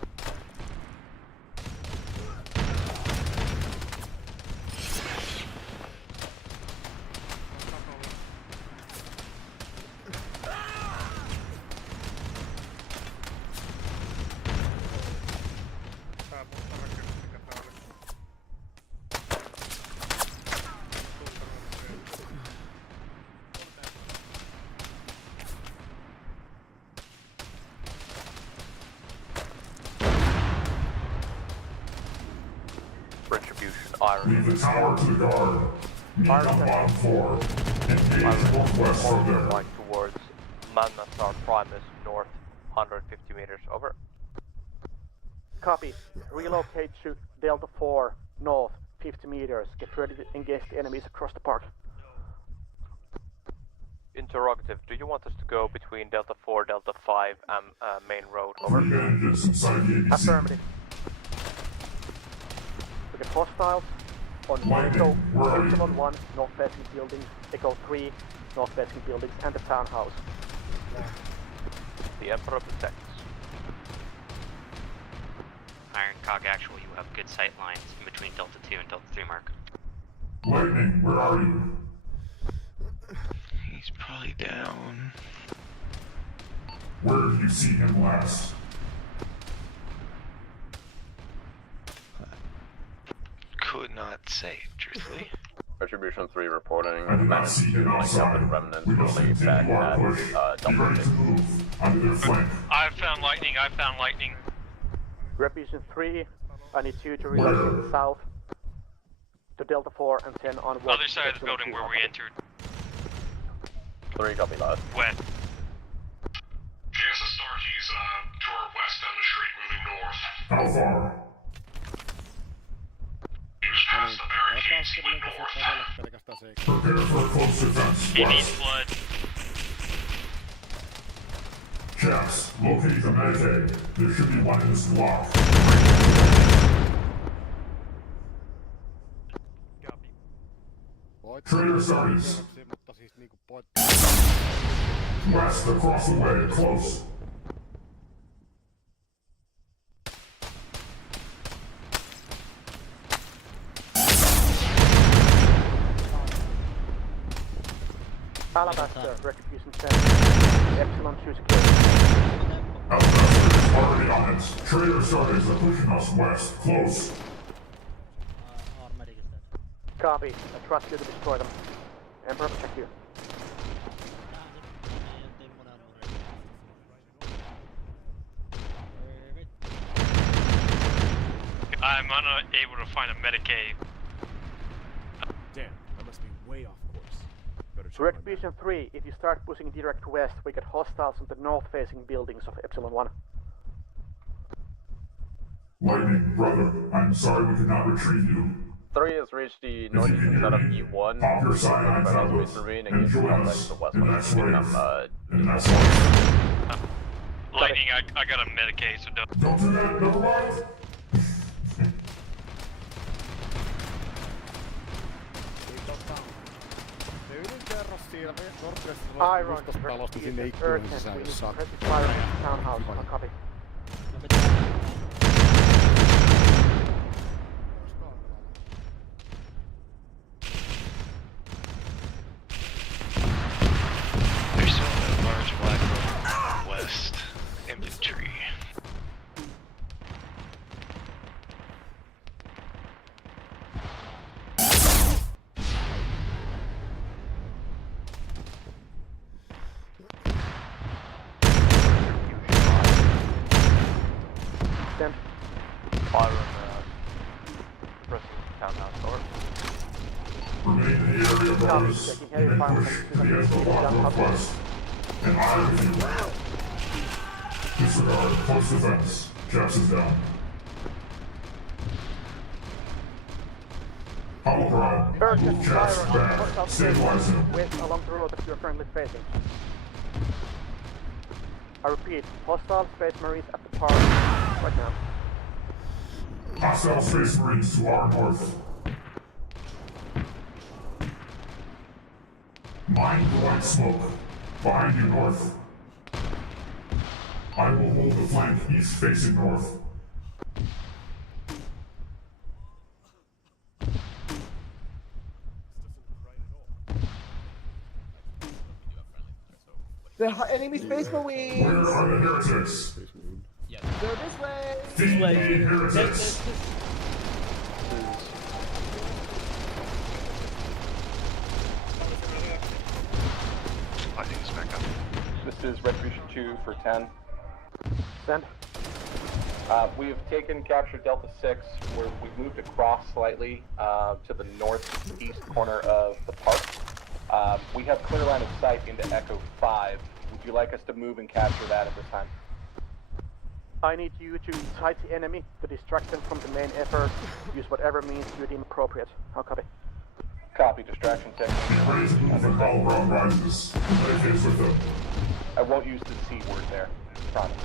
Retribution, Iron. Leave the tower to the guard. Meet on bottom floor. Engage northwest from there. Like towards Commandments are Primus north 150 meters, over. Copy. Relocate to Delta 4 north 50 meters. Get ready to engage the enemies across the park. Interrogative, do you want us to go between Delta 4, Delta 5 and main road, over? Affirmative. We get hostiles on Echo, Epsilon 1, north-facing buildings, Echo 3, north-facing buildings, and the townhouse. The Emperor protects. Ironcog actual, you have good sight lines in between Delta 2 and Delta 3 mark. Lightning, where are you? He's probably down. Where did you see him last? Could not say, truthfully. Retribution 3 reporting. I did not see him outside. Remnants We must believe that continue our push. Be ready to move. Under their flank. I found lightning. Revision 3, I need you to relocate south to Delta 4 and 10 on Other side of the building where we entered. 3, copy last. West. JSS Starkeys, to our west down the street, moving north. How far? He was past the barricades, he went north. Prepare for a close defense. He needs blood. Chaps, locate the Medicaid. There should be one in this block. Traitor sorties. West, across the way, close. Alabaster, Retribution 10, Epsilon 2 security. Alabaster is already on it. Traitor sorties are pushing us west, close. Copy. I trust you to destroy them. Emperor, protect you. I'm unable to find a Medicaid. Damn, I must be way off course. Retribution 3, if you start pushing direct west, we get hostiles on the north-facing buildings of Epsilon 1. Lightning, brother, I'm sorry we could not retrieve you. 3 has reached the northeastern side of E1. Pop your side Space tablet Marine and and join contact us the west in one. that slave. Become, Lightning, I got a Medicaid, so don't. Don't do that, never mind. Iron, Talosta sinne Retribution ikkunan urgent, sisään, we jos need saat. pressure fire on the townhouse. On copy. There's still a large black road west. Infantry. Send. Fire on pressing townhouse door. Remain in the area, brothers, and then push to the edge of the block northwest. And I with you. Disregard, close defense. Chaps is down. Holocron, Urgent move fire Chaps on back. hostile Stabilize him. west along the road that you are currently facing. I repeat, hostile Space Marines at the park right now. Hostile Space Marines to our north. Mind the white smoke. Behind you, north. I will hold the flank east facing north. The enemy Space Marines! Where are the heretics? They're this way! Feed the heretics! Lightning's back up. This is Retribution 2 for 10. Send. We've captured Delta 6, where we've moved across slightly to the northeast corner of the park. We have clear line of sight into Echo 5. Would you like us to move and capture that at this time? I need you to sight the enemy to distract them from the main effort. Use whatever means you deem appropriate. How copy? Copy, distraction technique. Rises. Case with them. I won't use the C word there. Promise.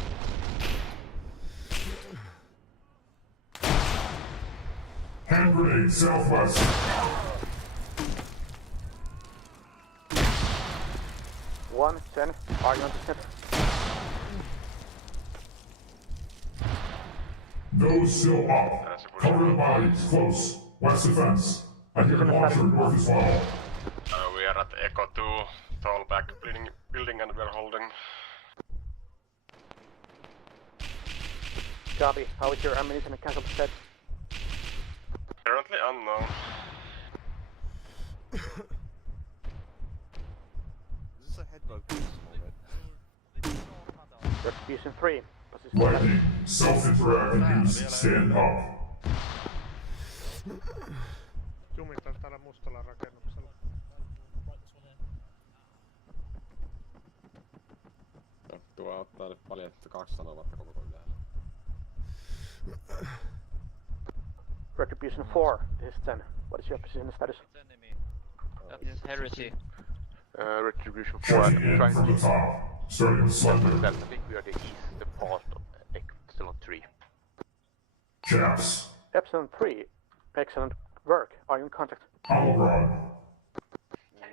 Hand grenade southwest. One, 10. Are you on the step? Nose still up. Cover the bodies. Close. West defense. I hear launcher north as well. We are at Echo 2, tall back building and we're holding. Copy. How is your ammunition and casualty set? Currently unknown. Is this a headboat already? Retribution 3. Lightning. Self-interact induced. Stand up. Jumitaan täällä mustalla rakennuksella. Tuo ottaa nyt paljon, että 2 sanomatta koko ajan lähellä. Retribution 4. This is 10. What is your position status? This is Heresy. Retribution 4, I'm trying from the top. Starting with slender. I think we are the east part of Epsilon 3. Chaps. Epsilon 3. Excellent work. Are you in contact? Hologrod.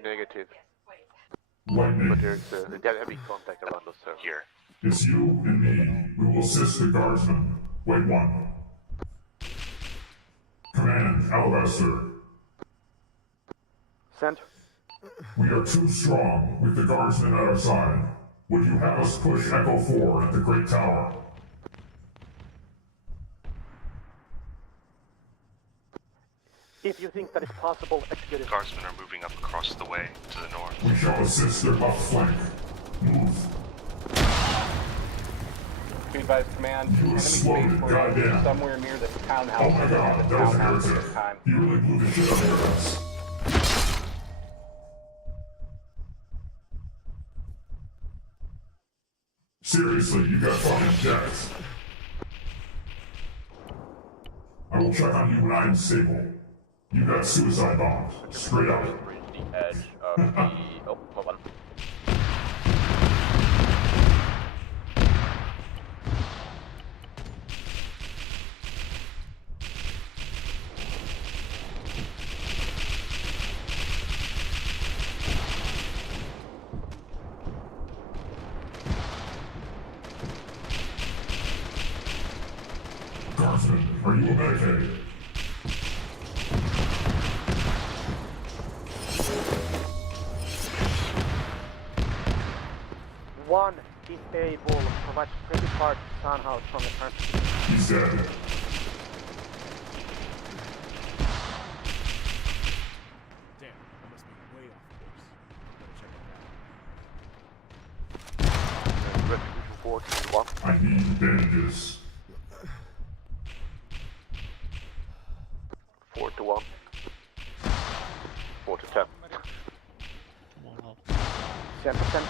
Negative. Lightning. But there's heavy contact around us, sir. Here. It's you and me. We will assist the guardsmen. Wait 1. Command, Alabaster. Send. We are too strong with the guardsmen at our side. Would you have us push Echo 4 at the Great Tower? If you think that is possible, execute it. Guardsmen are moving up across the way to the north. We shall assist their left flank. Move. Be advised, command. Enemy space marine somewhere near the townhouse. Oh my god, that was a heretic. Time. He really blew the shit out of us. Seriously, you got fucking jets. I will check on you when I am stable. You got suicide bombs. Straight up. The edge of the... Oh, hold on. Guardsman, are you a medicated? One disable provides pretty hard townhouse from the front. He's dead. Damn, I must be way off course. Better check it out. Retribution 4 to 1. I need bandages. 4 to 1. 4 to 10. 10%.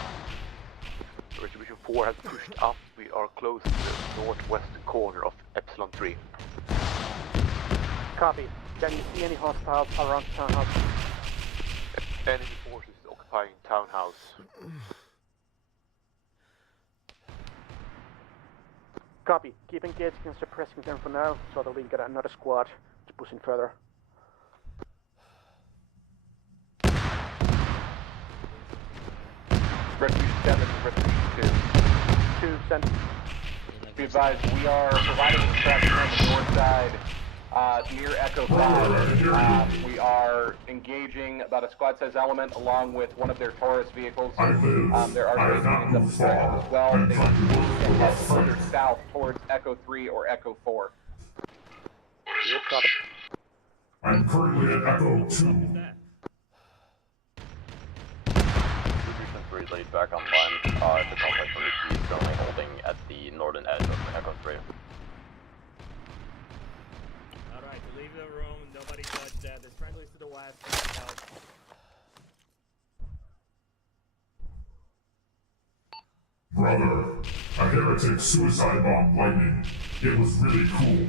Retribution 4 has pushed up. We are close to the northwestern corner of Epsilon 3. Copy. Can you see any hostiles around townhouse? Enemy forces occupying townhouse. Copy. Keep engaging and suppressing them for now, so that we can get another squad to push in further. Retribution 7 to Retribution 2. 2 sent. Be advised, we are providing distraction on the north side, near Echo 5. We are engaging about a squad-size element along with one of their Taurus vehicles. There are Radiants up distraction as well. They can head further south towards Echo 3 or Echo 4. I'm currently at Echo 2. Retribution 3 laid back online. The complex from the east currently holding at the northern edge of Echo 3. Alright, leave the room, nobody touch that. There's friendlies to the west, help. Brother, a heretic suicide bomb lightning. It was really cool.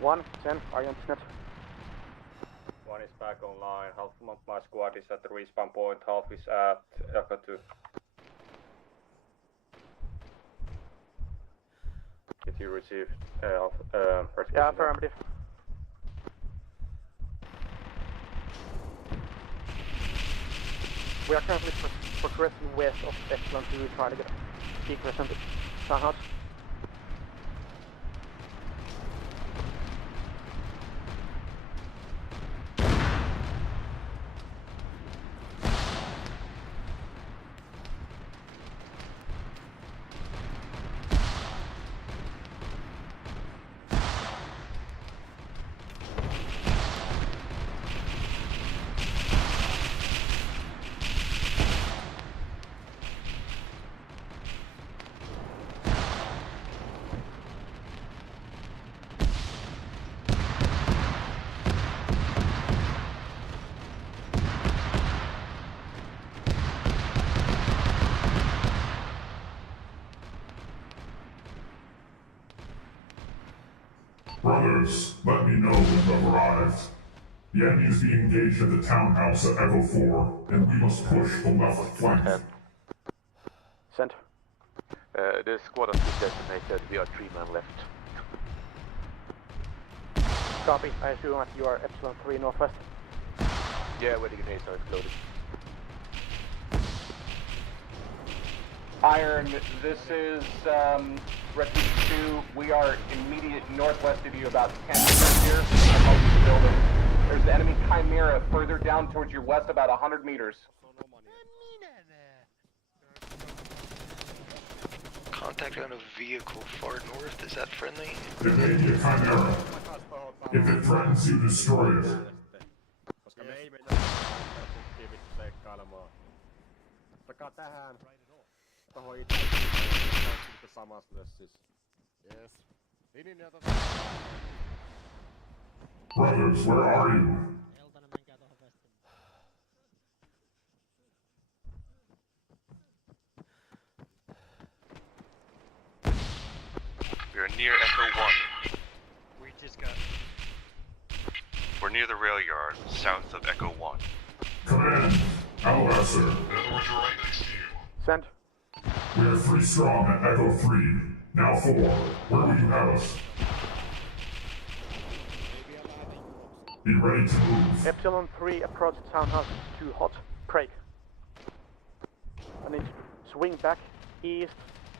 One, 10, are you on net? One is back online. Half of my squad is at the respawn point. Half is at Echo 2. Did you receive rescue? Yeah, affirmative. We are currently progressing west of Epsilon 2, trying to get a secret center townhouse. Brothers, let me know when you have arrived. The enemy is being engaged at the townhouse at Echo 4, and we must push the left flank. Sent. The squad has been decimated. We are 3 men left. Copy. I assume that you are Epsilon 3 northwest. Yeah, where the grenades are exploded. Iron, this is Refuge 2. We are immediate northwest of you, about 10 meters here. I'm the building. There's the enemy Chimera further down towards your west, about 100 meters. Contact on a vehicle far north. Is that friendly? It may be a Chimera. If it threatens you, destroy it. Koska me ei meitä tutkia vittu seikkailemaan. Takaa tähän. Tohon itse. Sitten samassa siis. Yes. Niin ja Brothers, where are you? We are near Echo 1. We just got... We're near the rail yard, south of Echo 1. Command, Malleus. Send. We are 3 strong at Echo 3. Now 4. Where will you have us? Be ready to move. Epsilon 3 approach townhouse is too hot. Craig. I need to swing back east,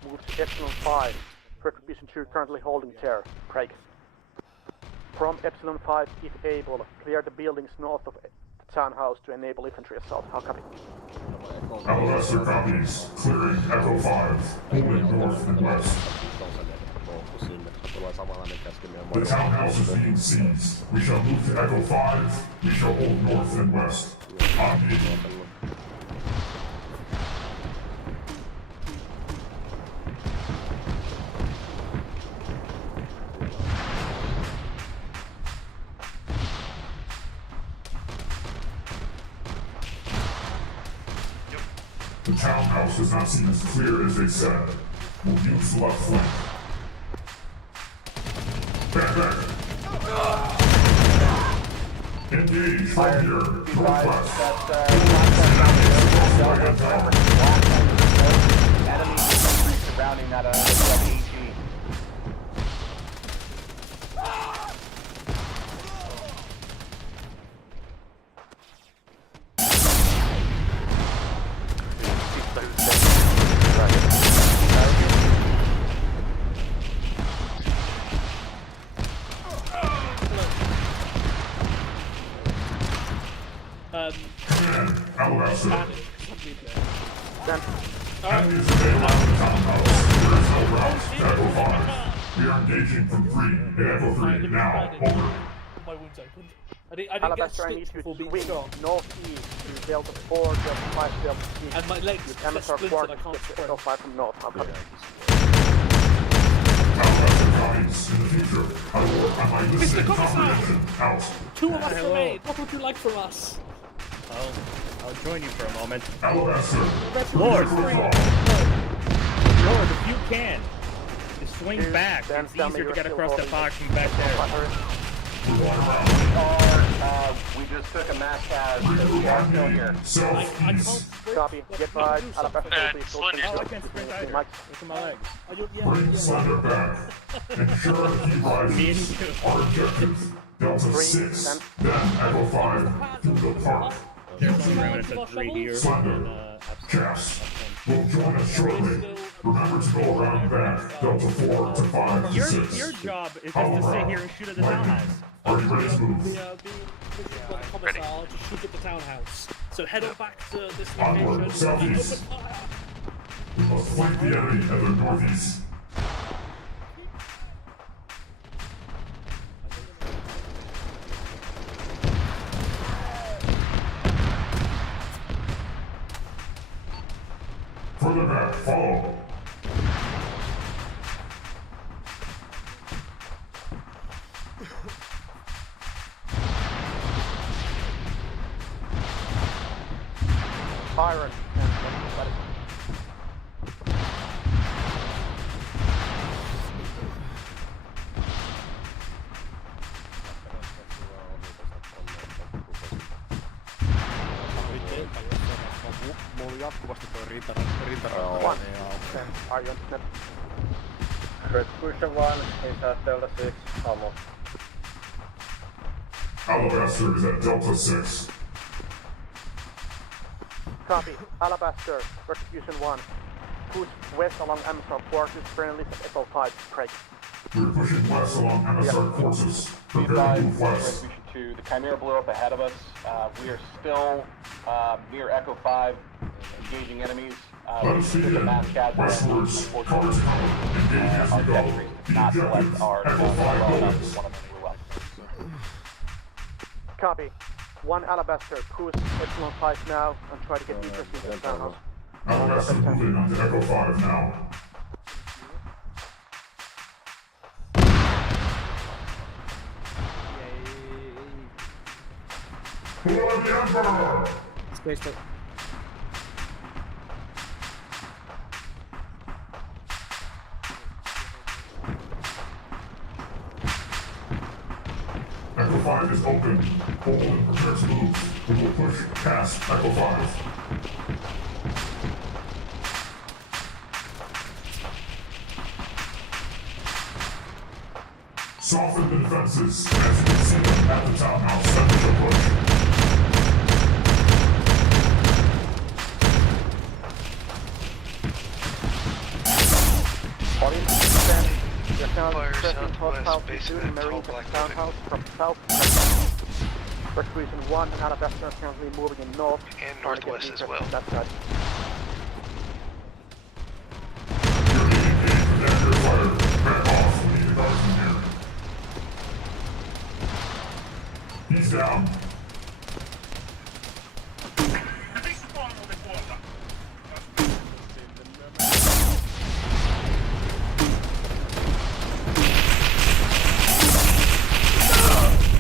move to Epsilon 5. Retribution 2 currently holding there. Craig. From Epsilon 5, if able, clear the buildings north of the townhouse to enable infantry assault. How copy? Malleus copies. Clearing Echo 5. Holding north and west. The townhouse is being seized. We shall move to Echo 5. We shall hold north and west. On me. The townhouse does not seem as clear as they said. We'll use the left flank. Back. Engage from here, northwest. Enemy surrounding that WEG. Malleus. Enemy is available at the townhouse. There is no route to Echo 5. We are engaging from 3 at Echo 3. Now, over. My wound's opened. I didn't get Alabaster, I need stitched you before to being swing shot. northeast to Delta 4, Delta 5, Delta 6. And my legs with get MSR splintered, I can't get sprint. Delta 5 from north. How copy? bodies in the future. I will, on my listening comprehension, out. 2 of us remain. What would you like from us? I'll join you for a moment. Alabaster. Lord, if you can, just swing back. It's easier to get across the park from back there. We just took a mass cast. We are still here. Copy. Get by. Alabaster, please. I can't sprint either. Look at my legs. Bring Slender back. Ensure he rises. Our objective. Delta 6. Then Echo 5 through the park. There's only remnants of 3 here. Slender. Cass will join us shortly. Remember to go around back. Delta 4 to 5 to 6. Your job is just to sit here and shoot at the townhouse. Are you ready to move? Ready. To shoot at the townhouse. So head on back to this Onward, location. southeast. We must flank the enemy at the northeast. Further back, follow. Byron. Mulla on jatkuvasti toi One. Arjon, snap. Resolution 1 is at Delta 6, almost. Alabaster is at Delta 6. Copy. Alabaster, Retribution 1. Push west along Amsar Quarters, friendly at Echo 5, Craig. We're pushing west along MSR courses. Prepare to move west. Retribution 2, the Chimera blew up ahead of us. We are still near Echo 5, engaging enemies. Let us begin. Westwards, cars coming. Engage as we go. The objective, Echo 5 buildings. Copy. 1 Alabaster, cruise Echelon 5 now, and try to get deeper into the townhouse. Alabaster moving on to Echo 5 now. For the Emperor! Space up. Echo 5 is open. Hold and prepare to move. We will push past Echo 5. Soften the defenses as we sit at the townhouse. Send the push. You're now pressing hostile pursuit Marine townhouse from south. Retribution 1 and Alabaster are currently moving in north. And northwest as well. That side. You're being engaged with enemy fire. Back off. We need a guardsman here. He's down.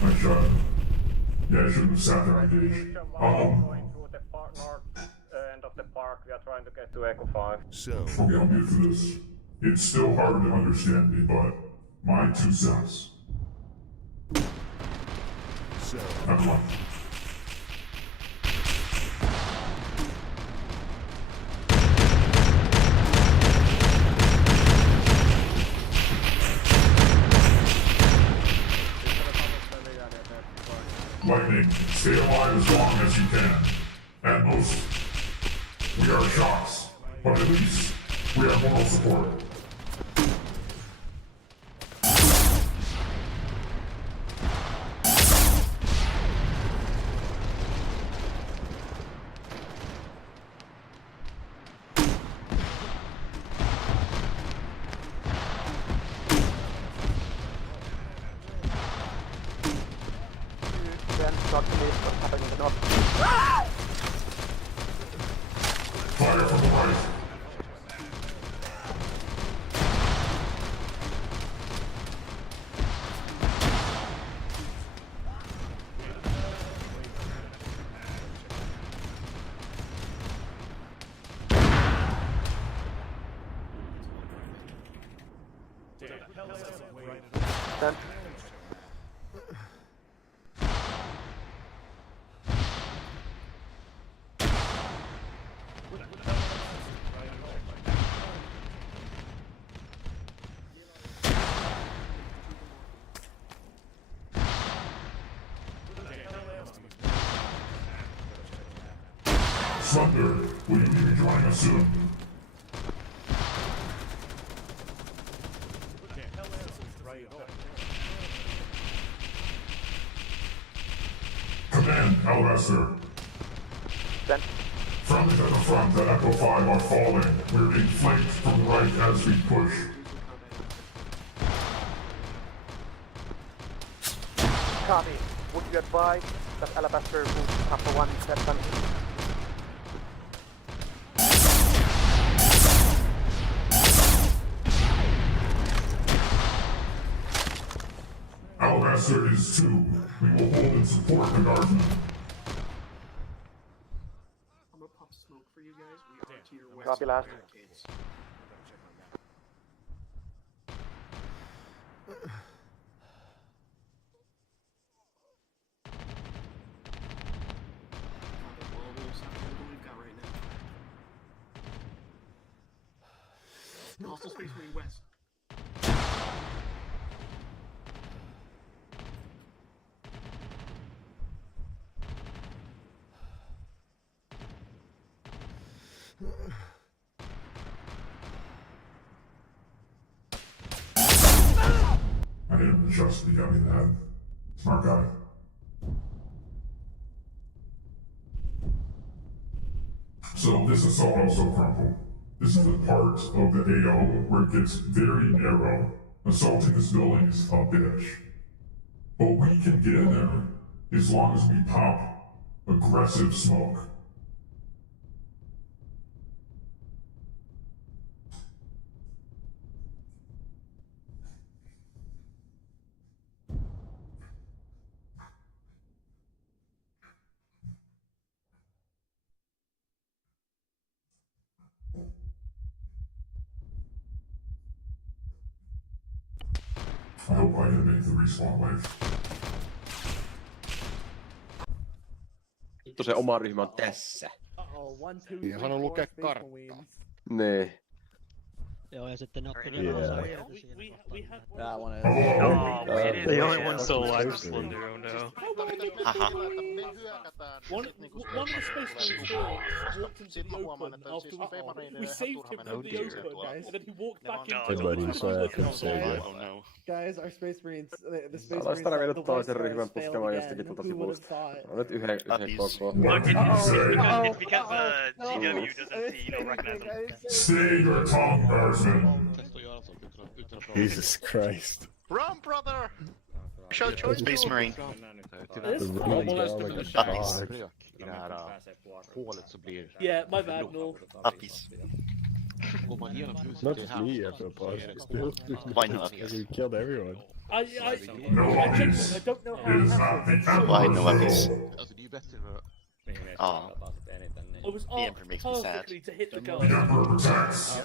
Nice shot. Yeah, I shouldn't have sat there engaged. Going to the north end of the park, we are trying to get to Echo 5. Okay, I'm good for this. It's still hard to understand me, but my 2 cents. Have fun. Lightning, stay alive as long as you can. At most, we are shocks, but at least we have moral support. Then talk to me what's happening in the north. Fire from the right. Send. Thunder, will you be joining us soon? Command, Alabaster. Send. Friendlies at the front at Echo 5 are falling. We're being flanked from the right as we push. Copy. Would you advise that Alabaster moves after 1 step on Alabaster is 2. We will hold and support the guardsmen. I'm gonna pop smoke for you guys. We are to your west. Copy last. Hostile Space Marine west. I didn't just be having that. Smart guy. So this assault also crumbled. This is the part of the AO where it gets very narrow. Assaulting this building is a bitch. But we can get in there as long as we pop aggressive smoke. I hope I can make the respawn wave. Vittu se oma ryhmä on tässä. Ei sano lukea karttaa. Nee. Joo, ja sitten ne otti That one is. The only one still alive is Slender, oh no. One of the Space Marines walked into the open after we saved him from the open, and then he walked back into Guys, our Space Marines, the Space Marines are the toisen ryhmän puskemaan jostakin tuota sivusta. Olet yhden koko. It's because GW doesn't see, recognize them. Stay your tongue, Guardsman. Jesus Christ. Run, brother! Show choice. Space Marine. Yeah, my bad, no. Uppies. Not just me, I feel positive. Why not uppies? We killed everyone. I don't know how it happened. Why no uppies? Oh. I was The Emperor makes me sad. perfectly to hit the guy. Protects. Does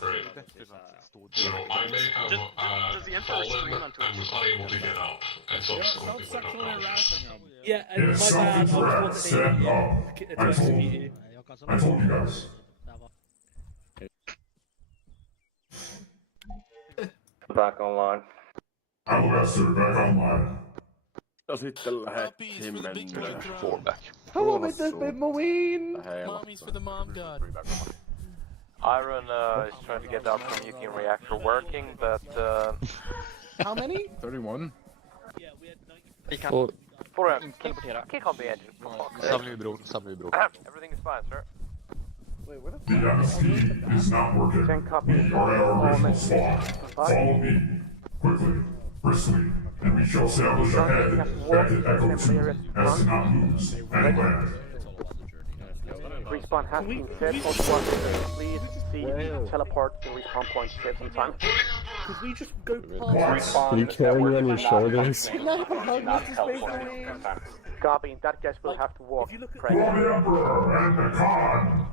the Emperor stream on Twitch? Unable to get up until Stop sexually harassing him. Yeah, and If my something's bad, red, stand up. I told you guys. Back online. Alabaster back online. Ja sitten lähettiin mennä. Four back. Hello, Mr. Space Marine! Mommy's for the mom god. Iron is trying to get out from nuclear reactor working, but How many? 31. Yeah, we had 4 kick on the edge. Everything is fine, sir. Wait, where The MSP is not working. We are at our original spawn. Follow me. Quickly. Briskly. And we shall establish a head back at Echo 2 as to not lose and land. Respawn has been set. Please see teleport to respawn point. Save some time. Could we just go past? Can you carry me on your shoulders? Can I have a hug, Mr. Space Marine? Copy. In that case, we'll have to walk. For the Emperor and the Khan!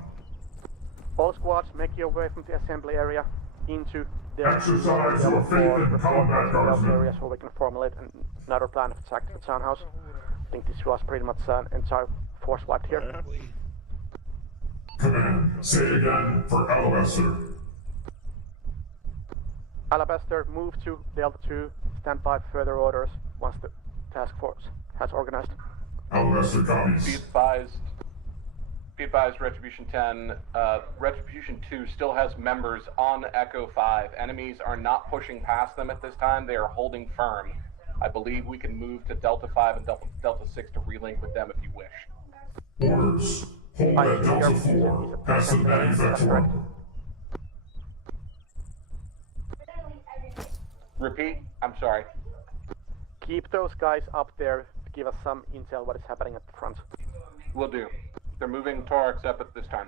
All squads, make your way from the assembly area into there. Exercise your faith in combat, Guardsmen. Area so we can formulate another plan of attack to the townhouse. I think this was pretty much an entire force wiped here. Command, say again for Alabaster. Alabaster, move to Delta 2, stand by further orders once the task force has organized. Alabaster copies. Be advised, Retribution 10. Retribution 2 still has members on Echo 5. Enemies are not pushing past them at this time. They are holding firm. I believe we can move to Delta 5 and Delta 6 to relink with them if you wish. Orders. Hold at Delta 4. Pass the Manufactorum. Repeat? I'm sorry. Keep those guys up there to give us some intel what is happening at the front. Will do. They're moving Torx up at this time.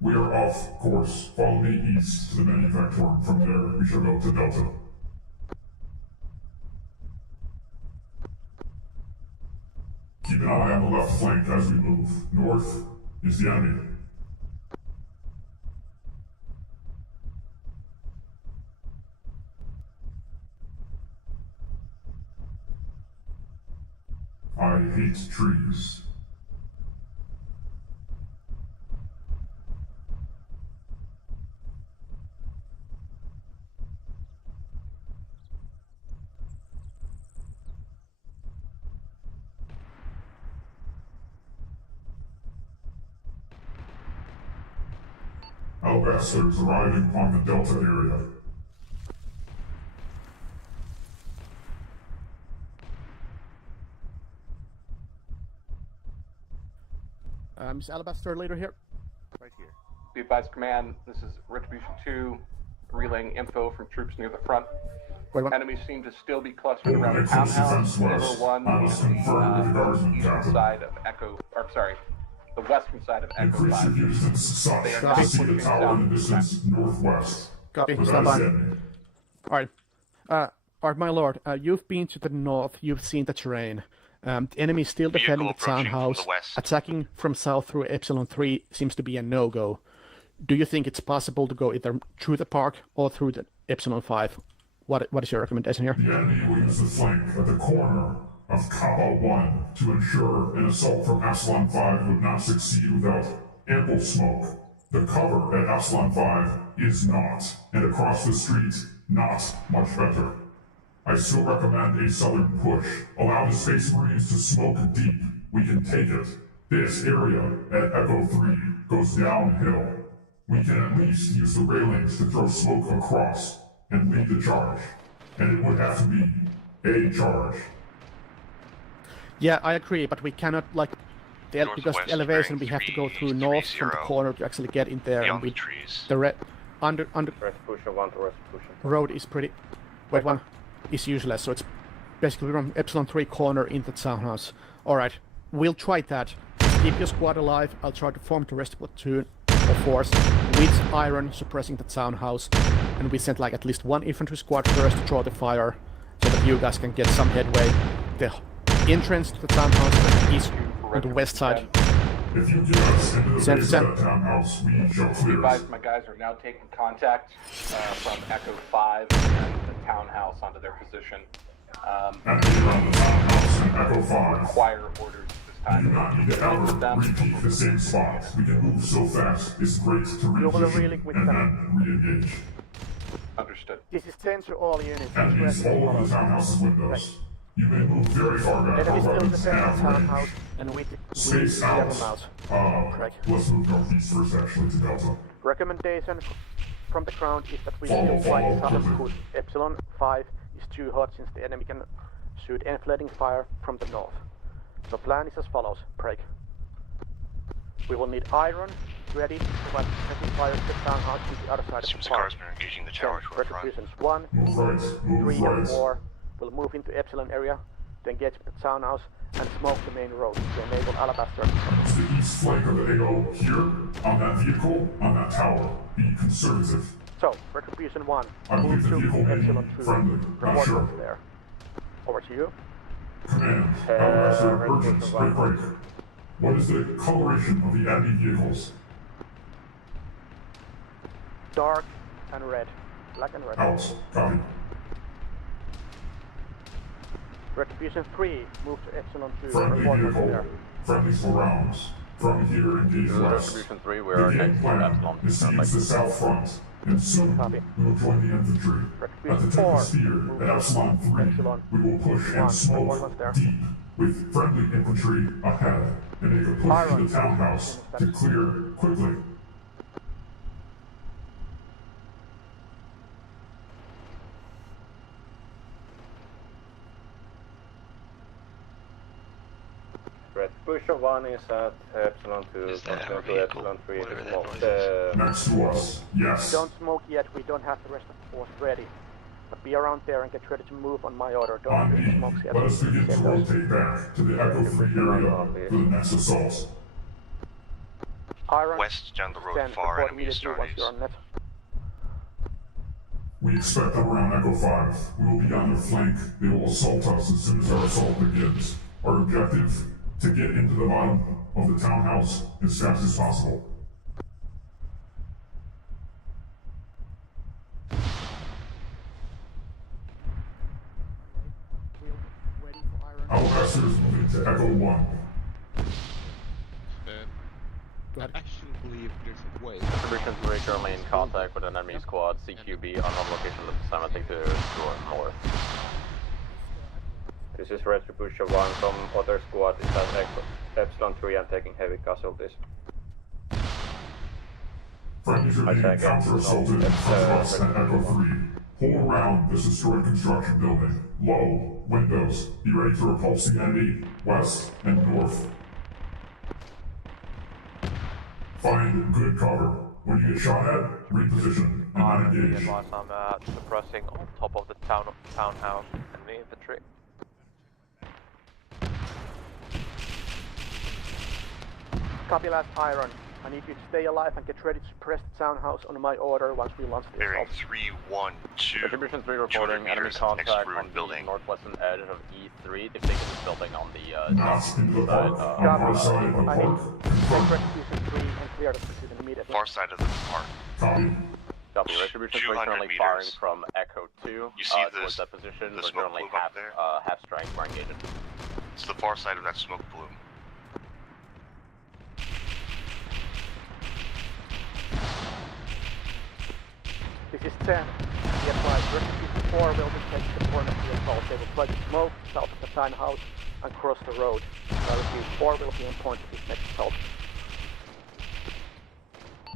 We are off course. Follow me east to the Manufactorum. From there, we shall go to Delta. Keep an eye on the left flank as we move. North is the enemy. I hate trees. Albasters arriving on the Delta area. Is Alabaster later here? Right here. Be advised, Command, this is Retribution 2, relaying info from troops near the front. Enemies seem to still be clustered around the townhouse. Number 1 is the eastern side of Echo, or sorry, the western side of Echo 5. Increase your distance south. They are not See the pushing tower south. in the distance northwest. Copy, But stand that is by. the enemy. Alright, my lord, you've been to the north, you've seen the terrain. The enemy is still defending the townhouse. Attacking from south through Epsilon 3 seems to be a no-go. Do you think it's possible to go either through the park or through the Epsilon 5? What is your recommendation here? The enemy will use the flank at the corner of Kappa 1 to ensure an assault from Epsilon 5 would not succeed without ample smoke. The cover at Epsilon 5 is not, and across the street, not much better. I still recommend a southern push. Allow the Space Marines to smoke deep. We can take it. This area at Echo 3 goes downhill. We can at least use the railings to throw smoke across and lead the charge. And it would have to be a charge. Yeah, I agree, but we cannot, like, because the elevation we have to go through north from the corner to actually get in there, and we, the under road is pretty, wait, one is useless, so it's basically from Epsilon 3 corner into the townhouse. Alright, we'll try that. Keep your squad alive, I'll try to form the rest platoon of force with iron suppressing the townhouse, and we send like at least one infantry squad first to draw the fire, so that you guys can get some headway. The entrance to the townhouse is on the west side. If you get us into the base of the townhouse, we shall Be clear advised, it. my guys are now taking contact from Echo 5 and the townhouse onto their position. Enemy around the townhouse and Echo 5. Require orders this time. We do not need to ever repeat the same spot. We can move so fast, it's great to reposition and then re-engage. Understood. This is 10 to all units. Enemies all over the townhouse's windows. You may move very far back Enemy for still weapons defending the and townhouse, range. and we Space level them out. out. Let's move northeast first, actually, to Delta. Recommendation from the ground is that we Follow, still find follow, southern cover. coast. Epsilon 5 is too hot since the enemy can shoot enflating fire from the north. So plan is as follows, Craig. We will need iron ready. Provide second fire to the townhouse to the other side of Seems the the park. cars been engaging the tower to our front. Retributions 1, 3, and 4 will move into Epsilon area, to engage with the townhouse, and smoke the main road to enable Alabaster. It's the east flank of the AO here, on that vehicle, on that tower. Be conservative. So, Retribution 1, I believe the vehicle may be Epsilon 2, friendly, not sure. there. Over to you. Command, Alabaster, urgent, break. What is the coloration of the enemy vehicles? Dark and red. Black and red. Out. Copy. Retribution 3, move to Epsilon 2. Friendly vehicle. There. Friendly for rounds. From here, engage west. Retribution 3, we The are game next to plan Epsilon. is to use the south front, and soon we will join the infantry. At the tip of the spear, at Epsilon 3, we will push and smoke deep, with friendly infantry ahead, and make a push to the townhouse to clear quickly. Retribution 1 is at Epsilon 2, continue to Epsilon 3 to smoke. Next to us, yes. Don't smoke yet, we don't have the rest of the force ready. But be around there and get ready to move on my order. Don't use the smokes yet. Let us begin to rotate back to the Echo Free area for the next assault. Iron, West down the road, stand far report enemy immediately once Stardust. you're on net. We expect them around Echo 5. We will be on their flank. They will assault us as soon as our assault begins. Our objective, to get into the bottom of the townhouse as fast as possible. Alabaster is moving to Echo 1. I actually believe there's a way. Retribution 3 currently in contact with an enemy squad, CQB, unknown location at the time, I think to north. This is Retribution 1, some other squad is at Epsilon 3 and taking heavy casualties. Friendlies are being counter-assaulted in front of us at Echo 3. Hold around this destroyed construction building. Low, windows. Be ready to repulse the enemy, west and north. Find good cover. When you get shot at, reposition and not engage. Advice, I'm suppressing on top of the townhouse enemy infantry. Copy last Iron. I need you to stay alive and get ready to suppress the townhouse on my order once we launch the Bearing assault. 312. Retribution 3 reporting enemy contact on the northwestern edge of E3. They've taken this building on the southeast side. I need to take Retribution 3 and clear the position immediately. Far side of the park. Copy. Retribution 3 currently firing from Echo 2 You see towards that position. the We're smoke currently plume up there? half strength. We're engaging. It's the far side of that smoke plume. This is 10. Be advised, Retribution 4 will be taking the point of the assault. They will try to smoke south of the townhouse and cross the road. Retribution 4 will be on point of this next assault.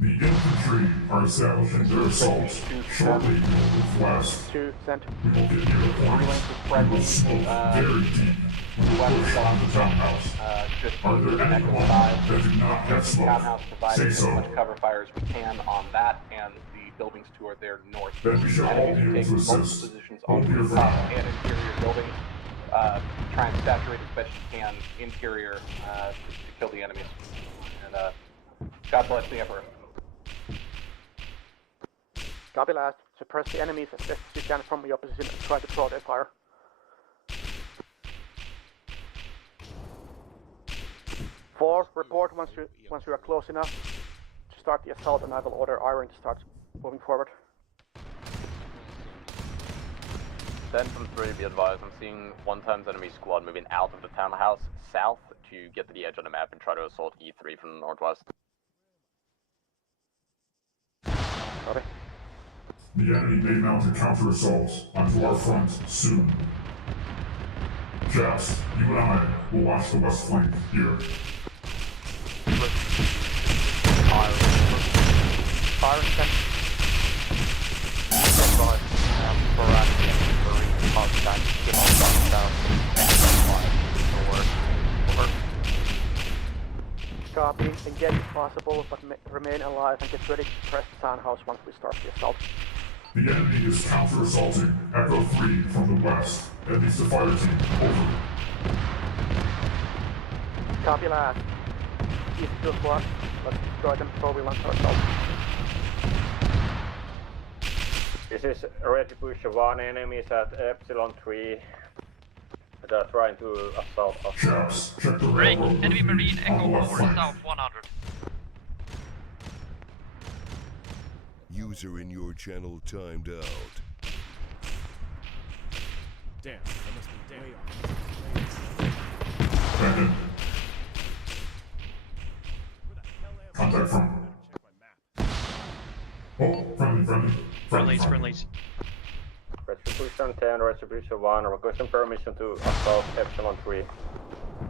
The infantry are establishing their assault. Shortly, we will move west. 2 sent. We will get near the point. We will smoke very deep. We will push on the townhouse. Are there anyone that do not have smoke? Townhouse providing Say as so. much cover fire as we can on that, and the buildings to their north. Then we shall all be able Enemies to take multiple assist. positions Hold on your the front. top and interior buildings. Try and saturate as best you can interior to kill the enemies. And God bless the Emperor. Copy last. Suppress the enemies as best as you can from your position and try to draw their fire. Four, report once you are close enough to start the assault, and I will order Iron to start moving forward. 10 from 3, be advised, I'm seeing 1 times enemy squad moving out of the townhouse south to get to the edge of the map and try to assault E3 from the northwest. Copy. The enemy may mount a counter-assault onto our front soon. Japs, you and I will watch the west flank here. Fire sent. Copy. Engage if possible, but remain alive and get ready to press the townhouse once we start the assault. The enemy is counter-assaulting Echo 3 from the west. That needs the fire team. Over. Copy, lad. East to squad. Let's destroy them before we launch our assault. This is Retribution 1, enemies at Epsilon 3. They're trying to assault us. Chaps, check the Break. railroad. Enemy Marine On Echo the left 4 flank. south 100. User in your channel timed out. Damn, that must be way off. Bandit. Contact from. Oh, friendly. Friendlies. Retribution 10, Retribution 1, requesting permission to assault Epsilon 3.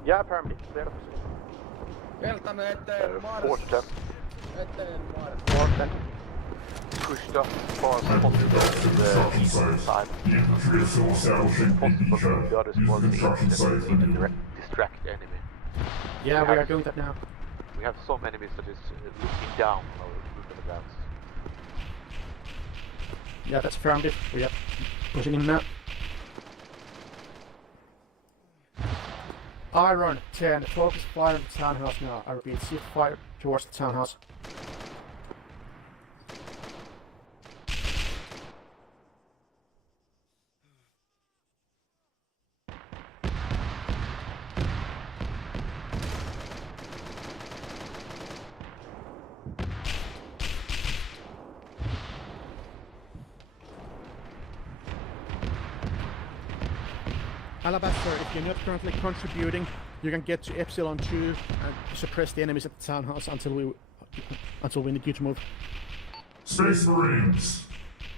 Yeah, permit. Clear the position. Keltainen eteen, Force Mars. them. Eteen, Mars. Force Push the far possible to the east side. The infantry is still establishing the beachhead. The other Use squad the is construction site to immediately. distract the enemy. Yeah, we are doing that now. We have some enemies that is looking down our movement advance. Yeah, that's affirmative. We are pushing in now. Iron 10, focus fire on the townhouse now. I repeat, shift fire towards the townhouse. Alabaster, if you're not currently contributing, you can get to Epsilon 2 and suppress the enemies at the townhouse until we need you to move. Space Marines!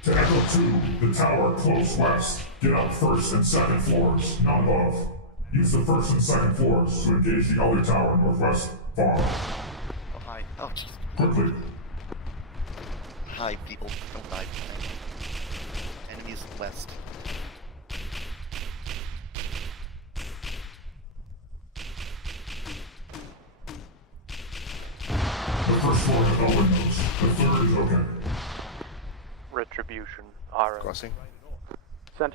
To Echo 2, the tower close west. Get up first and second floors, not above. Use the first and second floors to engage the other tower northwest far. Oh, hi. Oh, jeez. Quickly. Hi, people. Don't die. Enemies west. The first floor has no windows. The third is okay. Retribution, Iron. Crossing. Send.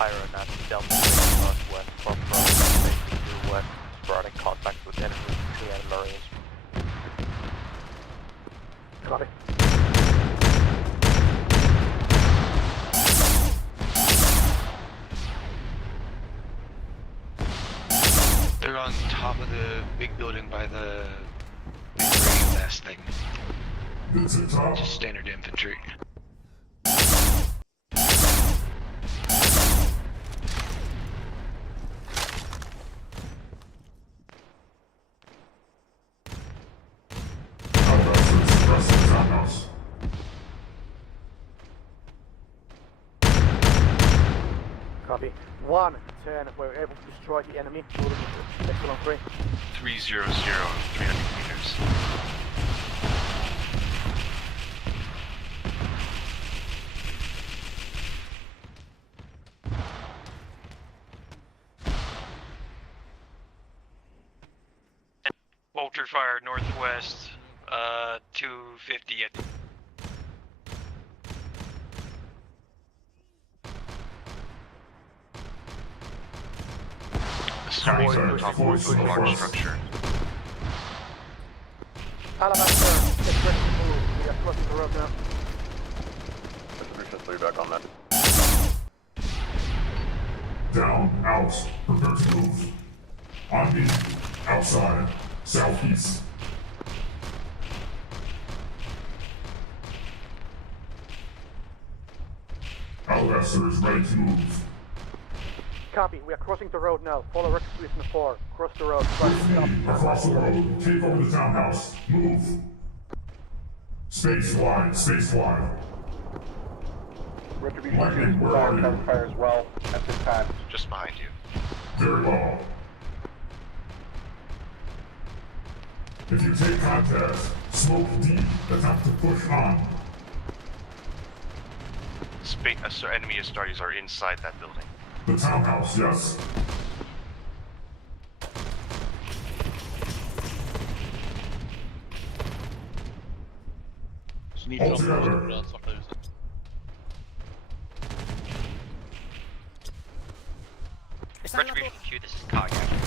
Iron at Delta northwest from facing west, spreading contact with enemy and Malleus. Copy. They're on top of the big building by the big radio mast thing. It's at top. Just standard infantry. Alabaster, suppress the townhouse. Copy. 1, 10, we're able to destroy the enemy. Moving to Epsilon 3. 300, 300 meters. Bolter fire northwest, 250 at Starting on top of a large structure. Alabaster, get ready to move. We are crossing the road now. Retribution 3 back on that. Down, out, prepare to move. On me, outside, southeast. Alabaster is ready to move. Copy, we are crossing the road now. Follow Retribution 4. Cross the road. Try to stop. Across the road, take over the townhouse. Move. Space wide, space wide. Retribution Lightning, 2 where are you? cover fire as well at this time. Just behind you. Very well. If you take contact, smoke deep, attempt to push on. Enemy Astartes are inside that building. The townhouse, yes. Så ni framför det stora svarta huset. Retribution Q, this is Cog action.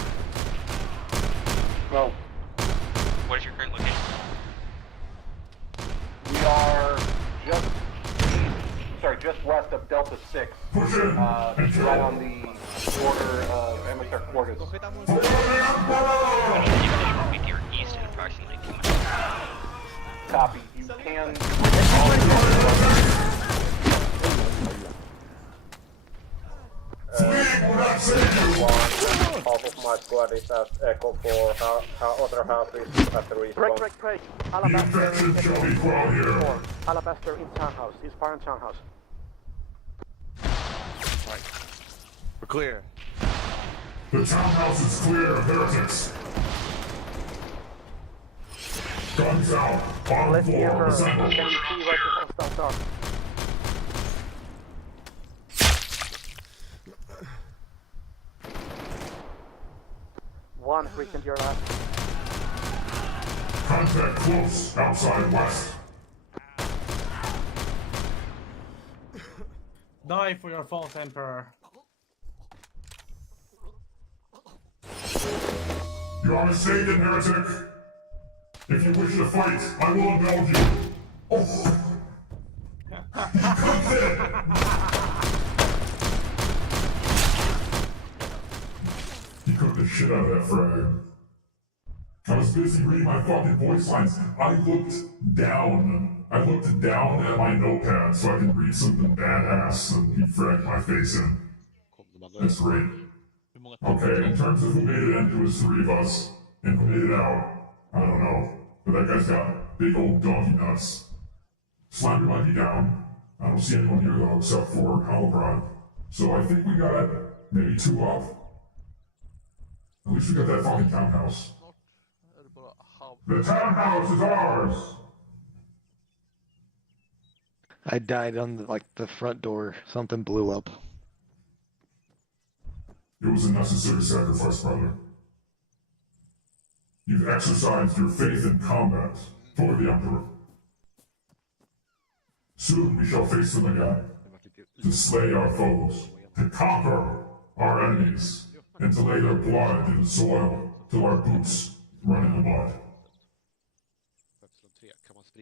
Go. What is your current location? We are just west of Delta 6. Right on the border of Emissary Quarters. Be to your east in approximately 2 miles. Copy. You can... Half of my squad is at Echo 4, other half is at the respawn. Break. Alabaster in Four. Alabaster in townhouse. He's fire in townhouse. Right. We're clear. The townhouse is clear of heretics. Guns out. Bottom floor. Assemble. Can you see where the hostiles are? One frequent your left. Contact close. Outside west. Die for your false emperor. You are mistaken, heretic. If you wish to fight, I will indulge you. Oh. He comes in. He cooked the shit out of that frag. I was busy reading my fucking voice lines. I looked down at my notepad so I could read something badass, and he fragged my face in. That's great. Okay, in terms of who made it into his three of us, and who made it out, I don't know. But that guy's got big old donkey nuts. Slimer might be down. I don't see anyone here though, except for Holobrod. So I think we got maybe 2 up. At least we got that fucking townhouse. The townhouse is ours! I died on the front door. Something blew up. It was a necessary sacrifice, brother. You've exercised your faith in combat for the Emperor. Soon we shall face them again, to slay our foes, to conquer our enemies, and to lay their blood in the soil till our boots run in the mud.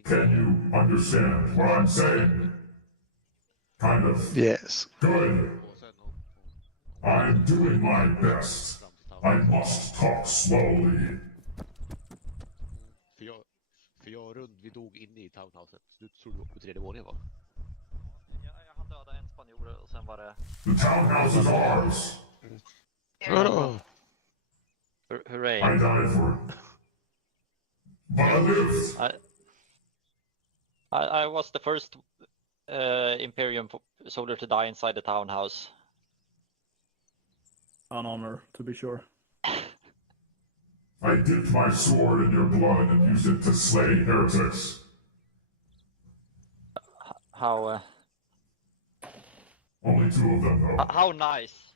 Can you understand what I'm saying? Kind of. Yes. Good. I'm doing my best. I must talk slowly. För vi dog inne i townhouset. Du tror du var på 3:e våningen, va? Jag hann döda en spanjor och sen var det... The townhouse is ours! Hooray. I died for it. But I lived! I was the first Imperium soldier to die inside the townhouse. An honor, to be sure. I dipped my sword in your blood and used it to slay heretics. How... Only 2 of them, though. How nice!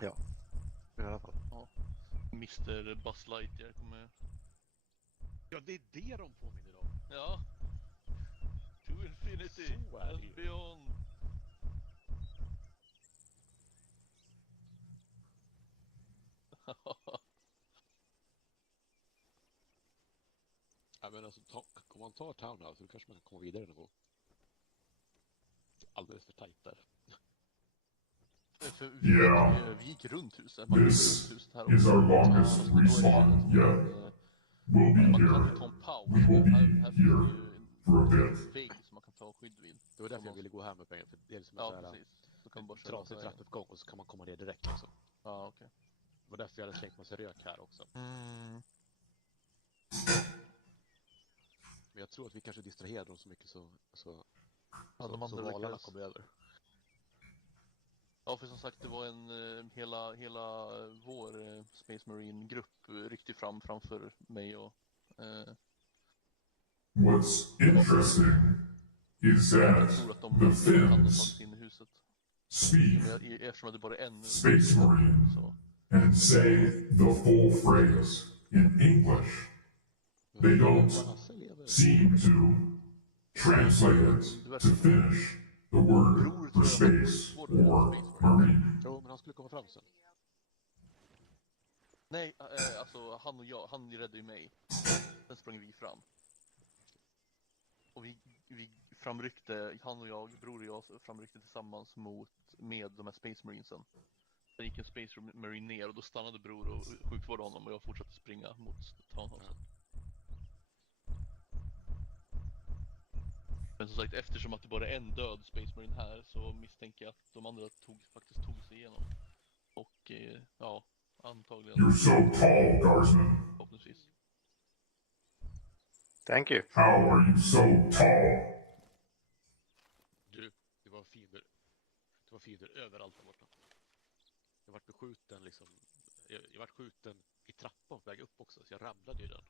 Ja. I alla fall. Ja. Mr. Buzz Lightyear kommer... Ja, det är det de påminner om. Ja. To infinity and beyond. Ja, men alltså, om man tar townhouse så kanske man kan komma vidare någon gång. Alldeles för tajt där. Vi gick runt huset. This is our longest respawn yet. We'll be here. We will be here for a bit. Som man kan ta skydd vid. Det var därför jag ville gå här med pengar. För det är som en trasig trappuppgång och så kan man komma ner direkt liksom. Ja, okej. Det var därför jag hade slängt massa rök här också. Men jag tror att vi kanske distraherar dem så mycket så valarna kommer över. Ja, för som sagt, det var en hela vår Space Marine-grupp ryckte framför mig och... What's interesting is that the Finns speak Space Marine and say the full phrase in English. they don't seem to translate it to Finnish, the word for space or marine. Jo, men han skulle komma fram sen. Nej, alltså han räddade ju mig. Sen sprang vi fram. Och vi framryckte, han och jag, bror och jag, framryckte tillsammans med de här Space Marinesen. Sen gick en Space Marine ner och då stannade bror och sjukvårdade honom och jag fortsatte springa mot townhousen. Men som sagt, eftersom att det bara är en död Space Marine här så misstänker jag att de andra faktiskt tog sig igenom. Och ja, antagligen... You're so tall, Guardsman. Förhoppningsvis. Thank you. How are you so tall? Du, det var fiender överallt där borta. Jag vart beskjuten liksom. Jag vart skjuten i trappan på väg upp också, så jag ramlade ju den.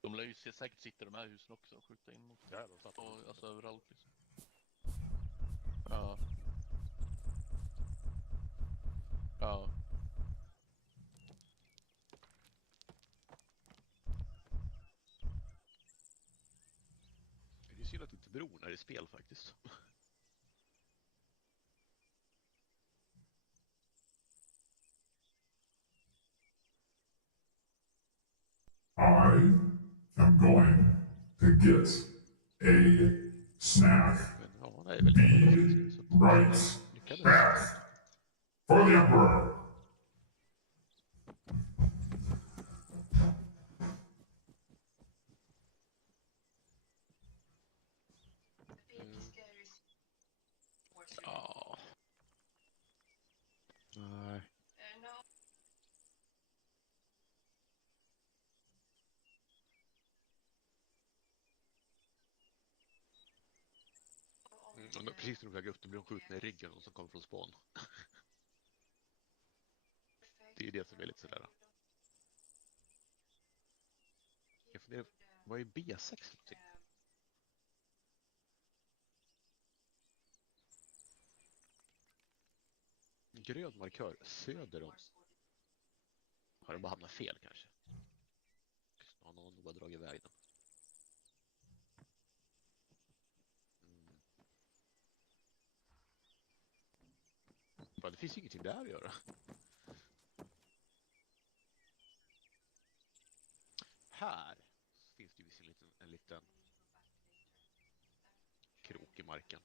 De lär ju säkert sitta i de här husen också och skjuta in mot. Ja, de satt och, alltså överallt liksom. Ja. Ja. Det är synd att inte bron är i spel faktiskt. I am going to get a snack. Be right back. For the Emperor. Ja. Nej. Men precis när de väger upp, då blir de skjutna i ryggen och som kommer från spån. Det är ju det som är lite sådär. Jag funderar, vad är B6 för någonting? Grön markör söder om. Har de bara hamnat fel kanske? Har någon bara dragit iväg den? Det finns ingenting där att göra. Här finns det visserligen en liten krok i marken.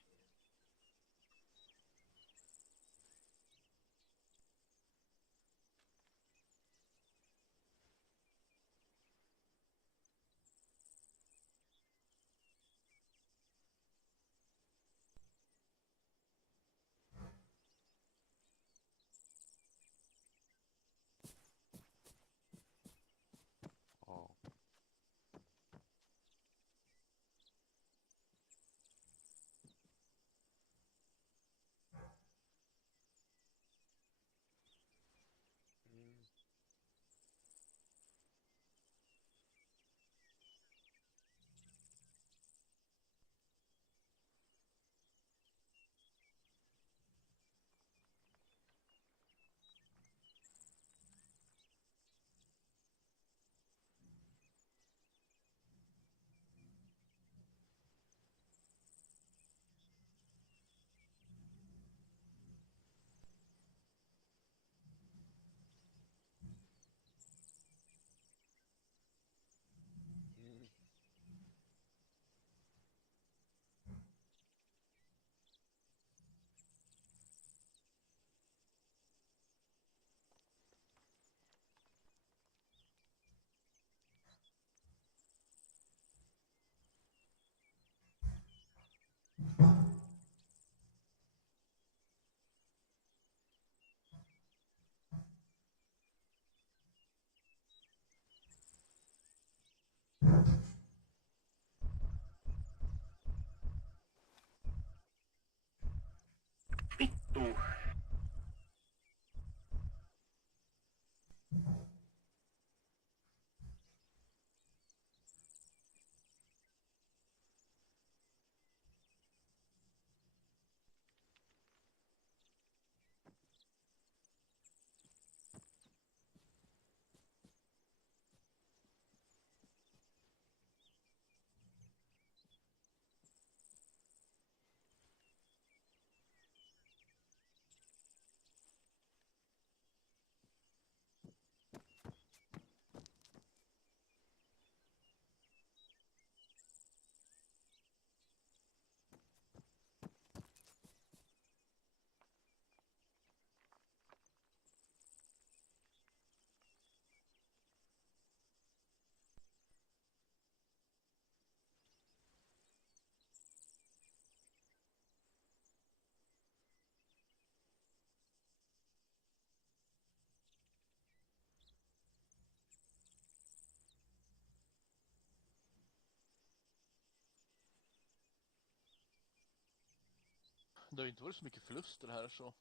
Det har inte varit så mycket förluster här så.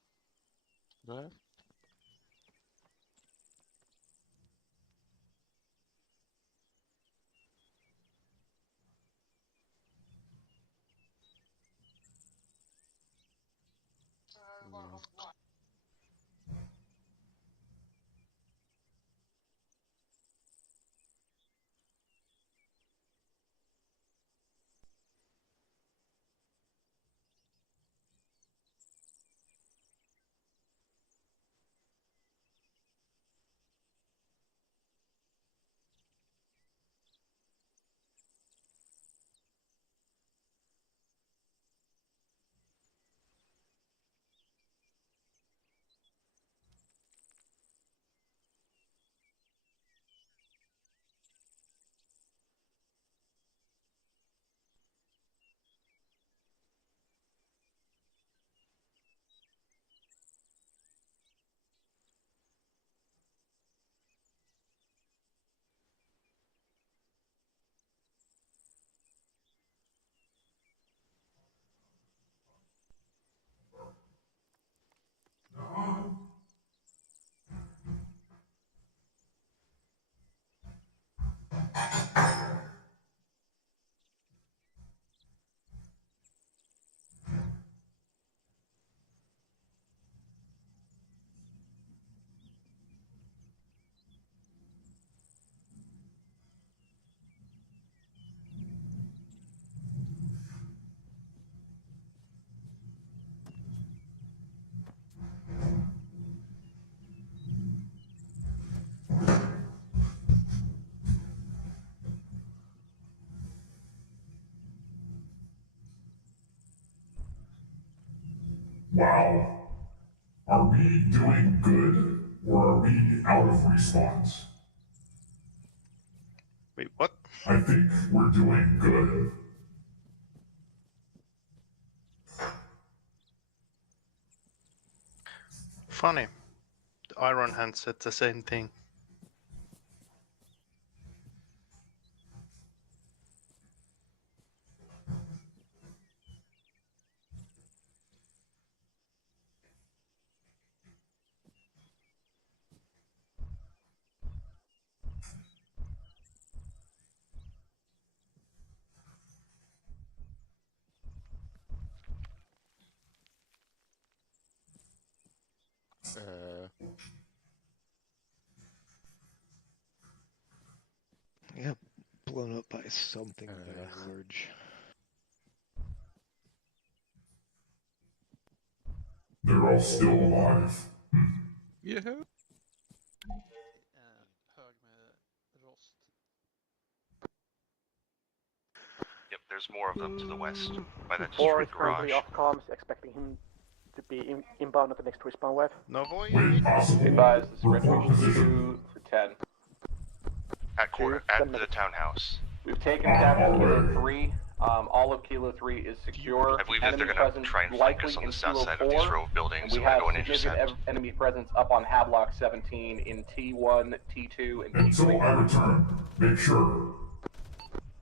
Nej. Wow. Are we doing good, or are we out of respawns? Wait, what? I think we're doing good. Funny. The Iron Hand said the same thing. Yeah, blown up by something very large. They're all still alive. Yeah. Hög med rost. Yep, there's more of them to the west by that Four destroyed is currently garage. off comms, expecting him to be inbound at the next respawn wave. No boy. Advise this is Retribution 2 for 10. At the townhouse. We've taken Captain Kilo 3. All of Kilo 3 is secure. I believe that they're Enemy going to presence try and flank likely us on in the south Kilo side of these 4, row buildings, and so we we're have going to significant intercept. enemy presence up on Havelock 17 in T1, T2, and Until T3. I return, make sure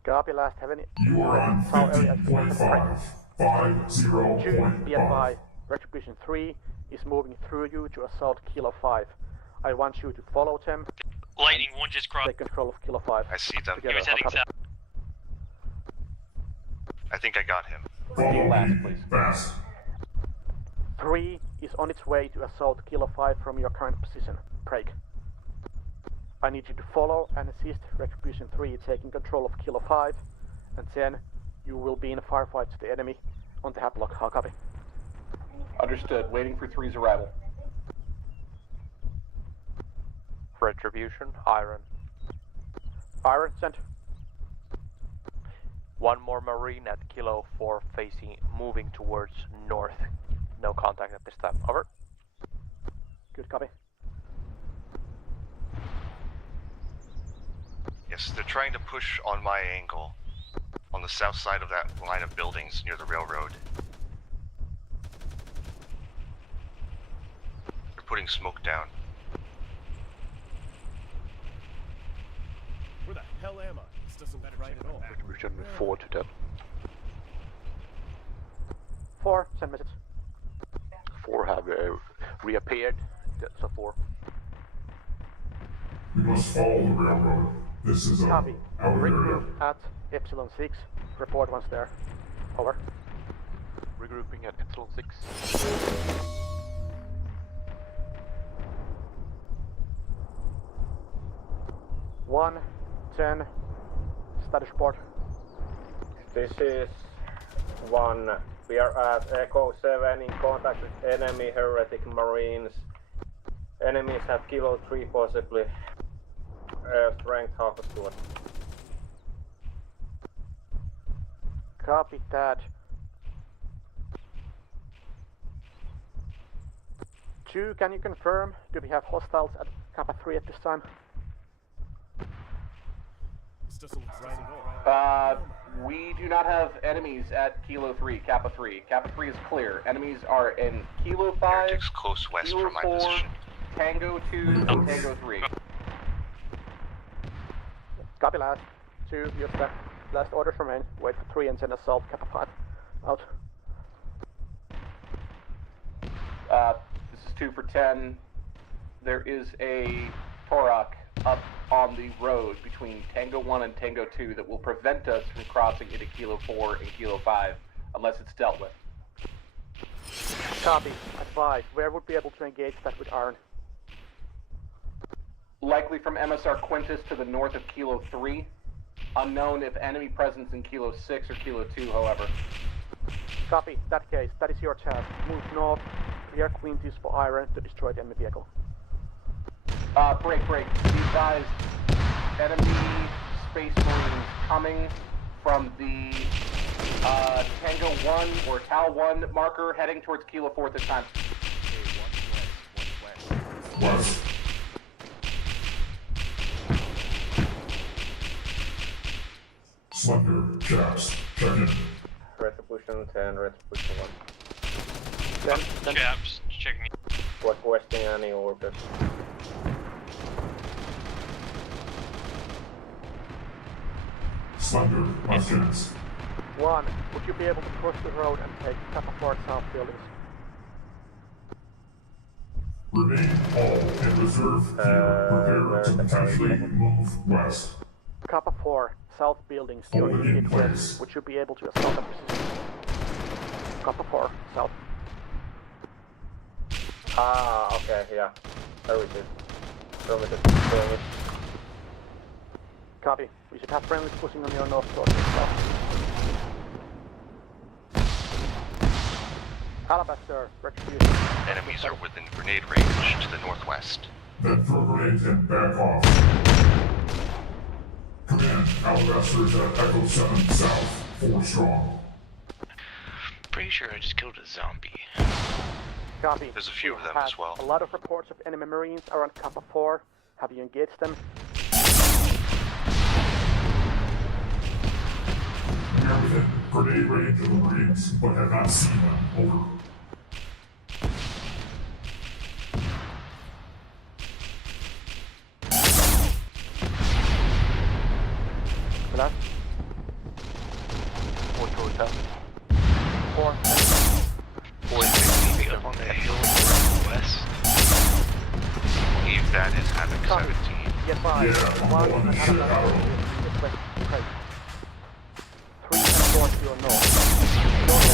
Copy last, have any... you are on 50.5. 50.5. Be advised, Retribution 3 is moving through you to assault Kilo 5. I want you to follow them. Lightning 1 just crossed. Take control of Kilo 5. I see them. Together, He was heading copy. south. I think I got him. Follow last, me, please. fast. 3 is on its way to assault Kilo 5 from your current position. Prague. I need you to follow and assist Retribution 3 taking control of Kilo 5, and then you will be in a firefight to the enemy on the Havelock. I'll copy. Understood. Waiting for 3's arrival. Retribution, Iron. Iron, sent. One more Marine at Kilo 4 moving towards north. No contact at this time. Over. Good copy. Yes, they're trying to push on my angle. On the south side of that line of buildings near the railroad. They're putting smoke down. Where the hell am I? This doesn't look right at all. Retribution 4 to 10. 4, send message. 4 have reappeared. So 4. We must follow the railroad. This is Copy. our area. Regroup at Epsilon 6. Report once there. Over. Regrouping at Epsilon 6. One, 10. Status report. This is 1. We are at Echo 7 in contact with enemy Heretic Marines. Enemies have Kilo 3 possibly. Strength half a squad. Copy that. 2, can you confirm? Do we have hostiles at Kappa 3 at this time? This doesn't look right at all. We do not have enemies at Kilo 3, Kappa 3. Kappa 3 is clear. Enemies are in Kilo 5, Heretics close west Kilo from my 4, position. Tango 2, and Tango 3. Copy last. 2, you're there. Last orders remain. Wait for 3 and send assault. Kappa 5. Out. This is 2 for 10. There is a Torok up on the road between Tango 1 and Tango 2 that will prevent us from crossing into Kilo 4 and Kilo 5 unless it's dealt with. Copy. Advise. Where would be able to engage that with iron? Likely from MSR Quintus to the north of Kilo 3. Unknown if enemy presence in Kilo 6 or Kilo 2, however. Copy. That case, that is your task. Move north. Clear Quintus for iron to destroy the enemy vehicle. Break. Be advised, enemy Space Marines coming from the Tango 1 or Tau 1 marker heading towards Kilo 4 at this time. West. Slender, Chaps, check in. Retribution 10, Retribution 1. Chaps, checking in. Requesting any orders. Slender, questions. 1, would you be able to cross the road and take Kappa 4 south buildings? Remain all in reserve here. Prepare to potentially move west. Kappa 4, south buildings, your Hold it in unit place. west. Would you be able to assault that position? Kappa 4, south. Okay, yeah. There we go. Copy. We should have friendlies pushing on your north towards the south. Alabaster, retribution. Enemies are within grenade range to the northwest. Then throw grenades and back off. Command, Alabaster is at Echo 7 south, 4 strong. Pretty sure I just killed a zombie. Copy. There's a few of them Had as well. a lot of reports of enemy Marines around Kappa 4. Have you engaged them? We are within grenade range of the Marines, but have not seen them. Over. Left. 4 towards south. 4. 450 up on the hill west. Believe that is Havoc 17. Get by. Yeah, 1 on and the shit Alabaster out. is west. Okay. 3 and 4 to your north. North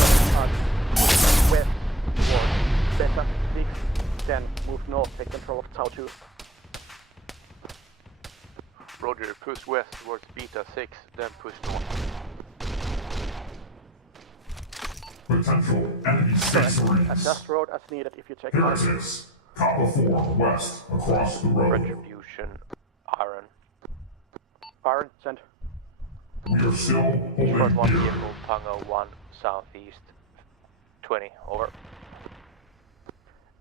west towards Beta 6. Then move north, take control of Tau 2. Roger, push west towards Beta 6, then push north. Potential enemy Space Marines. Adjust road as needed if you take Heretics, Kappa 4 west, across the road. Retribution, iron. Iron, send. We are still holding Eastward 1 here. vehicle, Tango 1, southeast 20, over.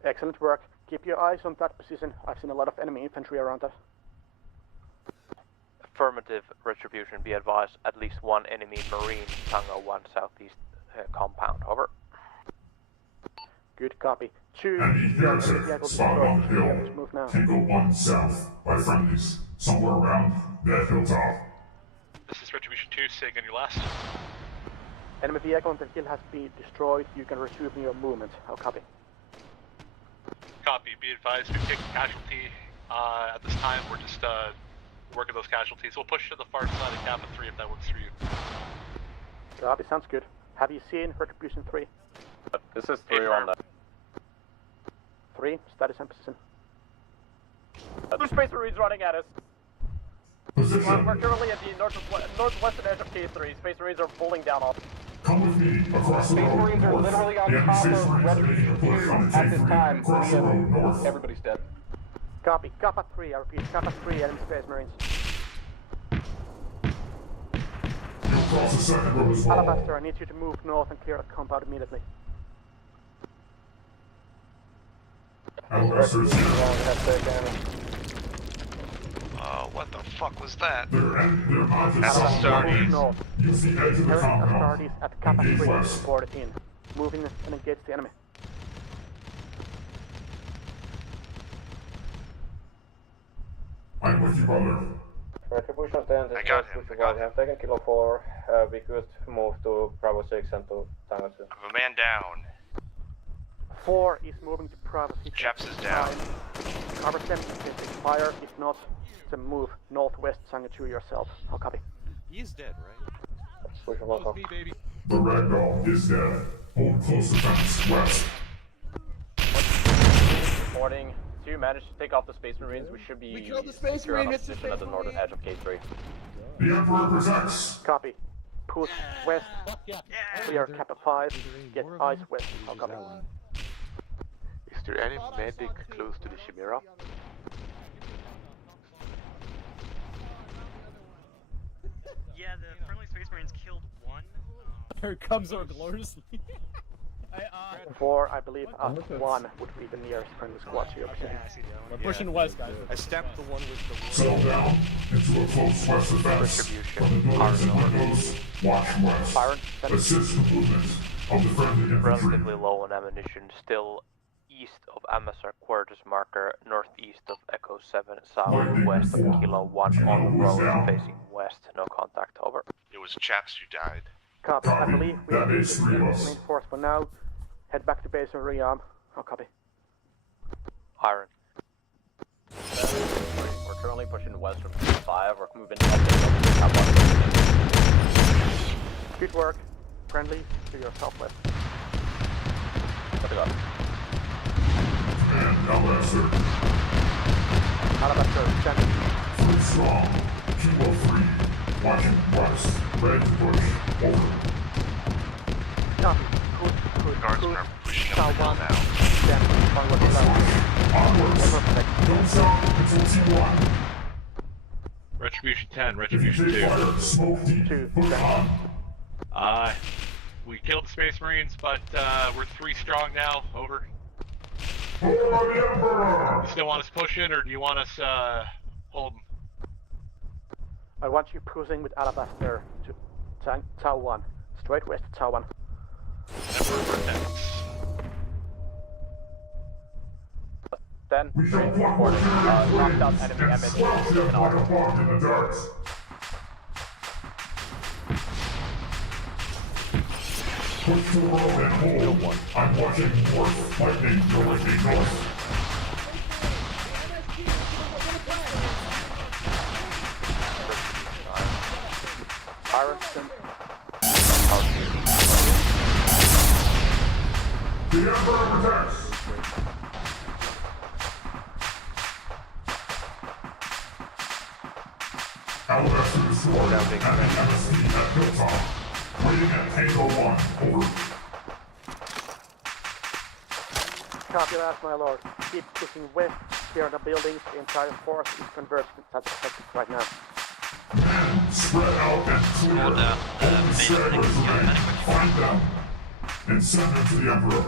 Excellent work. Keep your eyes on that position. I've seen a lot of enemy infantry around that. Affirmative, Retribution, be advised, at least 1 enemy Marine, Tango 1, southeast compound, over. Good copy. 2, Enemy your Heretic, vehicle spotted on destroyed. the Be able to hill. move now. Tango 1 south, by friendlies. Somewhere around that hilltop. This is Retribution 2, saying on your last. Enemy vehicle on the hill has been destroyed. You can resume your movement. I'll copy. Copy. Be advised, we take a casualty. At this time, we're just working those casualties. We'll push to the far side of Kappa 3 if that works for you. Copy, sounds good. Have you seen Retribution 3? This is 3 on that. 3, status and position. Two Space Marines running at us. We're currently at the northwestern edge of K3. Space Marines are pulling down off. Come with me across the road. Space Marines are literally on top of Retribution 2 at this time. Across the road north. Everybody's dead. Copy. Kappa 3, I repeat. Kappa 3, enemy Space Marines. You'll cross the second road as well. Alabaster, I need you to move north and clear the compound immediately. Alabaster is here. What the fuck was that? That's Astartes. North. Use the edge of the compound. Astartes at Kappa 3, Engage west. reported in. Moving and engage the enemy. I'm with you, brother. Retribution 10, this I got is him. we have taken Kilo 4. We could move to Bravo 6 and to Tango 2. I have a man down. 4 is moving to Bravo 6. Chaps is down. Cover 7 is fire. If not, it's a move northwest, Tango 2 yourself. I'll copy. He is dead, right? Push That was me, baby. The ragdoll is dead. Hold close defense west. Reporting. If you manage to take off the Space Marines, we should be killed the Space secure on Marine, a position at the northern edge of K3. The Emperor protects. Copy. Push west. Clear Kappa 5. Get eyes west. I'll copy. Is there any medic close to the Chimera? Yeah, the friendly Space Marines killed one. Here comes our gloriously. 4, I believe, 1 would be the nearest friendly squad to your position. We're pushing west, guys. I stabbed the one with the Settle down into a close west defense. From the north windows, watch west. Byron, Assist the movement of the friendly infantry. Relatively low on ammunition, still east of Amazon quarters marker, northeast of Echo 7, southwest of Kilo 1 on road facing west, no contact, over. It was Chaps who died. Copy. I believe we have That is three of the us. main force for now. Head back to base and rearm. I'll copy. Iron. We're currently pushing west from K5. We're moving up the Good work. Friendly to your southwest. What do you got? And Alabaster. Alabaster, standing. 3 strong. Kilo 3. Watching west. Ready to push. Over. Copy. Guardsmen are pushing up the hill now. Stand on what you left. Onwards. Don't stop until T1. Retribution 10, If Retribution you take 2. fire, smoke deep. Push on. We killed the Space Marines, but we're 3 strong now. Over. For the Emperor! You still want us pushing, or do you want us holding? I want you pushing with Alabaster to Tau 1. Straight west to Tau 1. Emperor protects. Then, We shall block reporting. the Knocked out enemy and squelch them like a bug in the dark. Push to the road and hold. I'm watching north. Lightning directing north. Ironson. The Emperor protects. Alabaster destroyed. Enemy MSD at Hilltop. Waiting at Tango 1. Over. Copy that, my lord. Keep pushing west. Clear the buildings. The entire force is converged. That's effective right now. Men, spread out and clear. Only stragglers remain. Find them. And send them to the Emperor.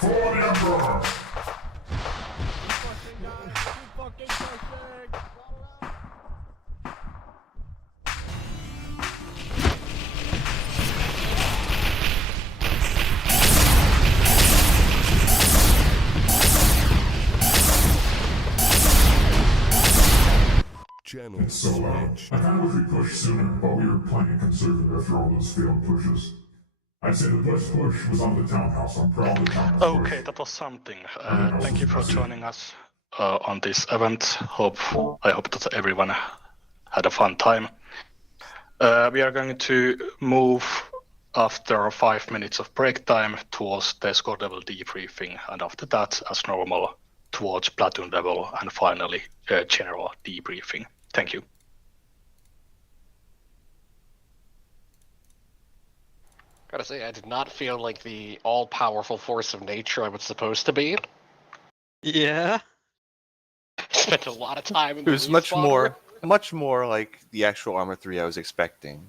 For the Emperor! it's so loud. I kind of wish we pushed sooner, but we were playing conservative after all those failed pushes. I'd say the best push was on the townhouse. I'm proud of the townhouse Okay, that was something. Thank you for joining us on this event. I hope that everyone had a fun time. We are going to move after 5 minutes of break time towards the squad level debriefing, and after that, as normal, towards platoon level, and finally general debriefing. Thank you. Gotta say, I did not feel like the all-powerful force of nature I was supposed to be. Yeah. Spent a lot of time in the It was much more like the actual Arma 3 I was expecting.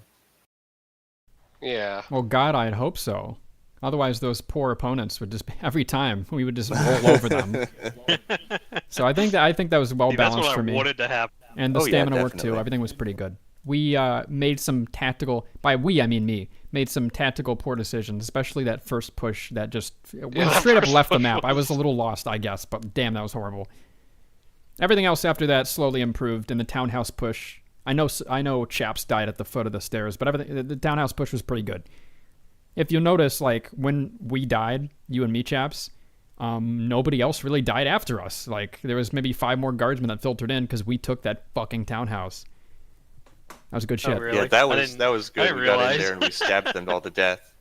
Yeah. Well, God, I'd hope so. Otherwise, those poor opponents would just every time we would just roll over them. So I think that was well balanced for me. That's what I wanted to happen. And the stamina worked too. Everything was pretty good. We made some tactical, by we I mean me, made some tactical poor decisions, especially that first push that just went straight up left the map. I was a little lost, I guess, but damn, that was horrible. Everything else after that slowly improved, and the townhouse push, I know chaps died at the foot of the stairs, but everything, the townhouse push was pretty good. If you'll notice, like, when we died, you and me, chaps, nobody else really died after us. Like, there was maybe 5 more guardsmen that filtered in because we took that fucking townhouse. That was good shit. Oh, really? Yeah, that was good. We got in there and we stabbed them all to death.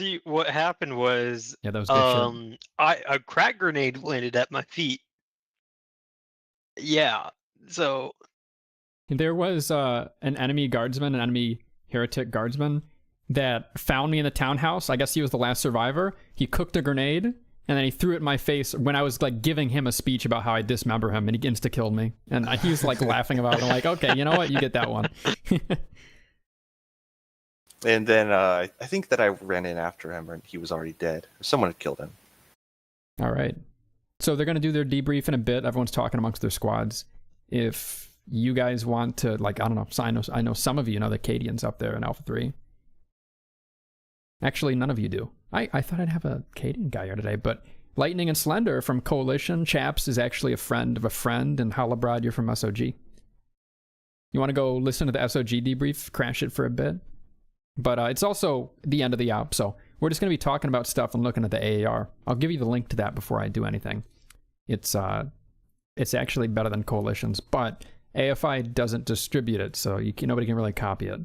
See, what happened was, yeah, that was good shit. a crack grenade landed at my feet. Yeah, so there was an enemy guardsman, an enemy heretic guardsman that found me in the townhouse. I guess he was the last survivor. He cooked a grenade and then he threw it in my face when I was like giving him a speech about how I dismember him, and he insta-killed me. And he was like laughing about it. I'm like, okay, you know what? You get that one. And then I think that I ran in after him and he was already dead. Someone had killed him. All right. So they're going to do their debrief in a bit. Everyone's talking amongst their squads. If you guys want to, like, I don't know, I know some of you know the Cadians up there in Alpha 3. Actually, none of you do. I thought I'd have a Cadian guy here today, but Lightning and Slender from Coalition, Chaps is actually a friend of a friend, and Halabrad, you're from SOG. You want to go listen to the SOG debrief, crash it for a bit? But it's also the end of the op, so we're just going to be talking about stuff and looking at the AAR. I'll give you the link to that before I do anything. It's actually better than Coalition's, but AFI doesn't distribute it, so nobody can really copy it.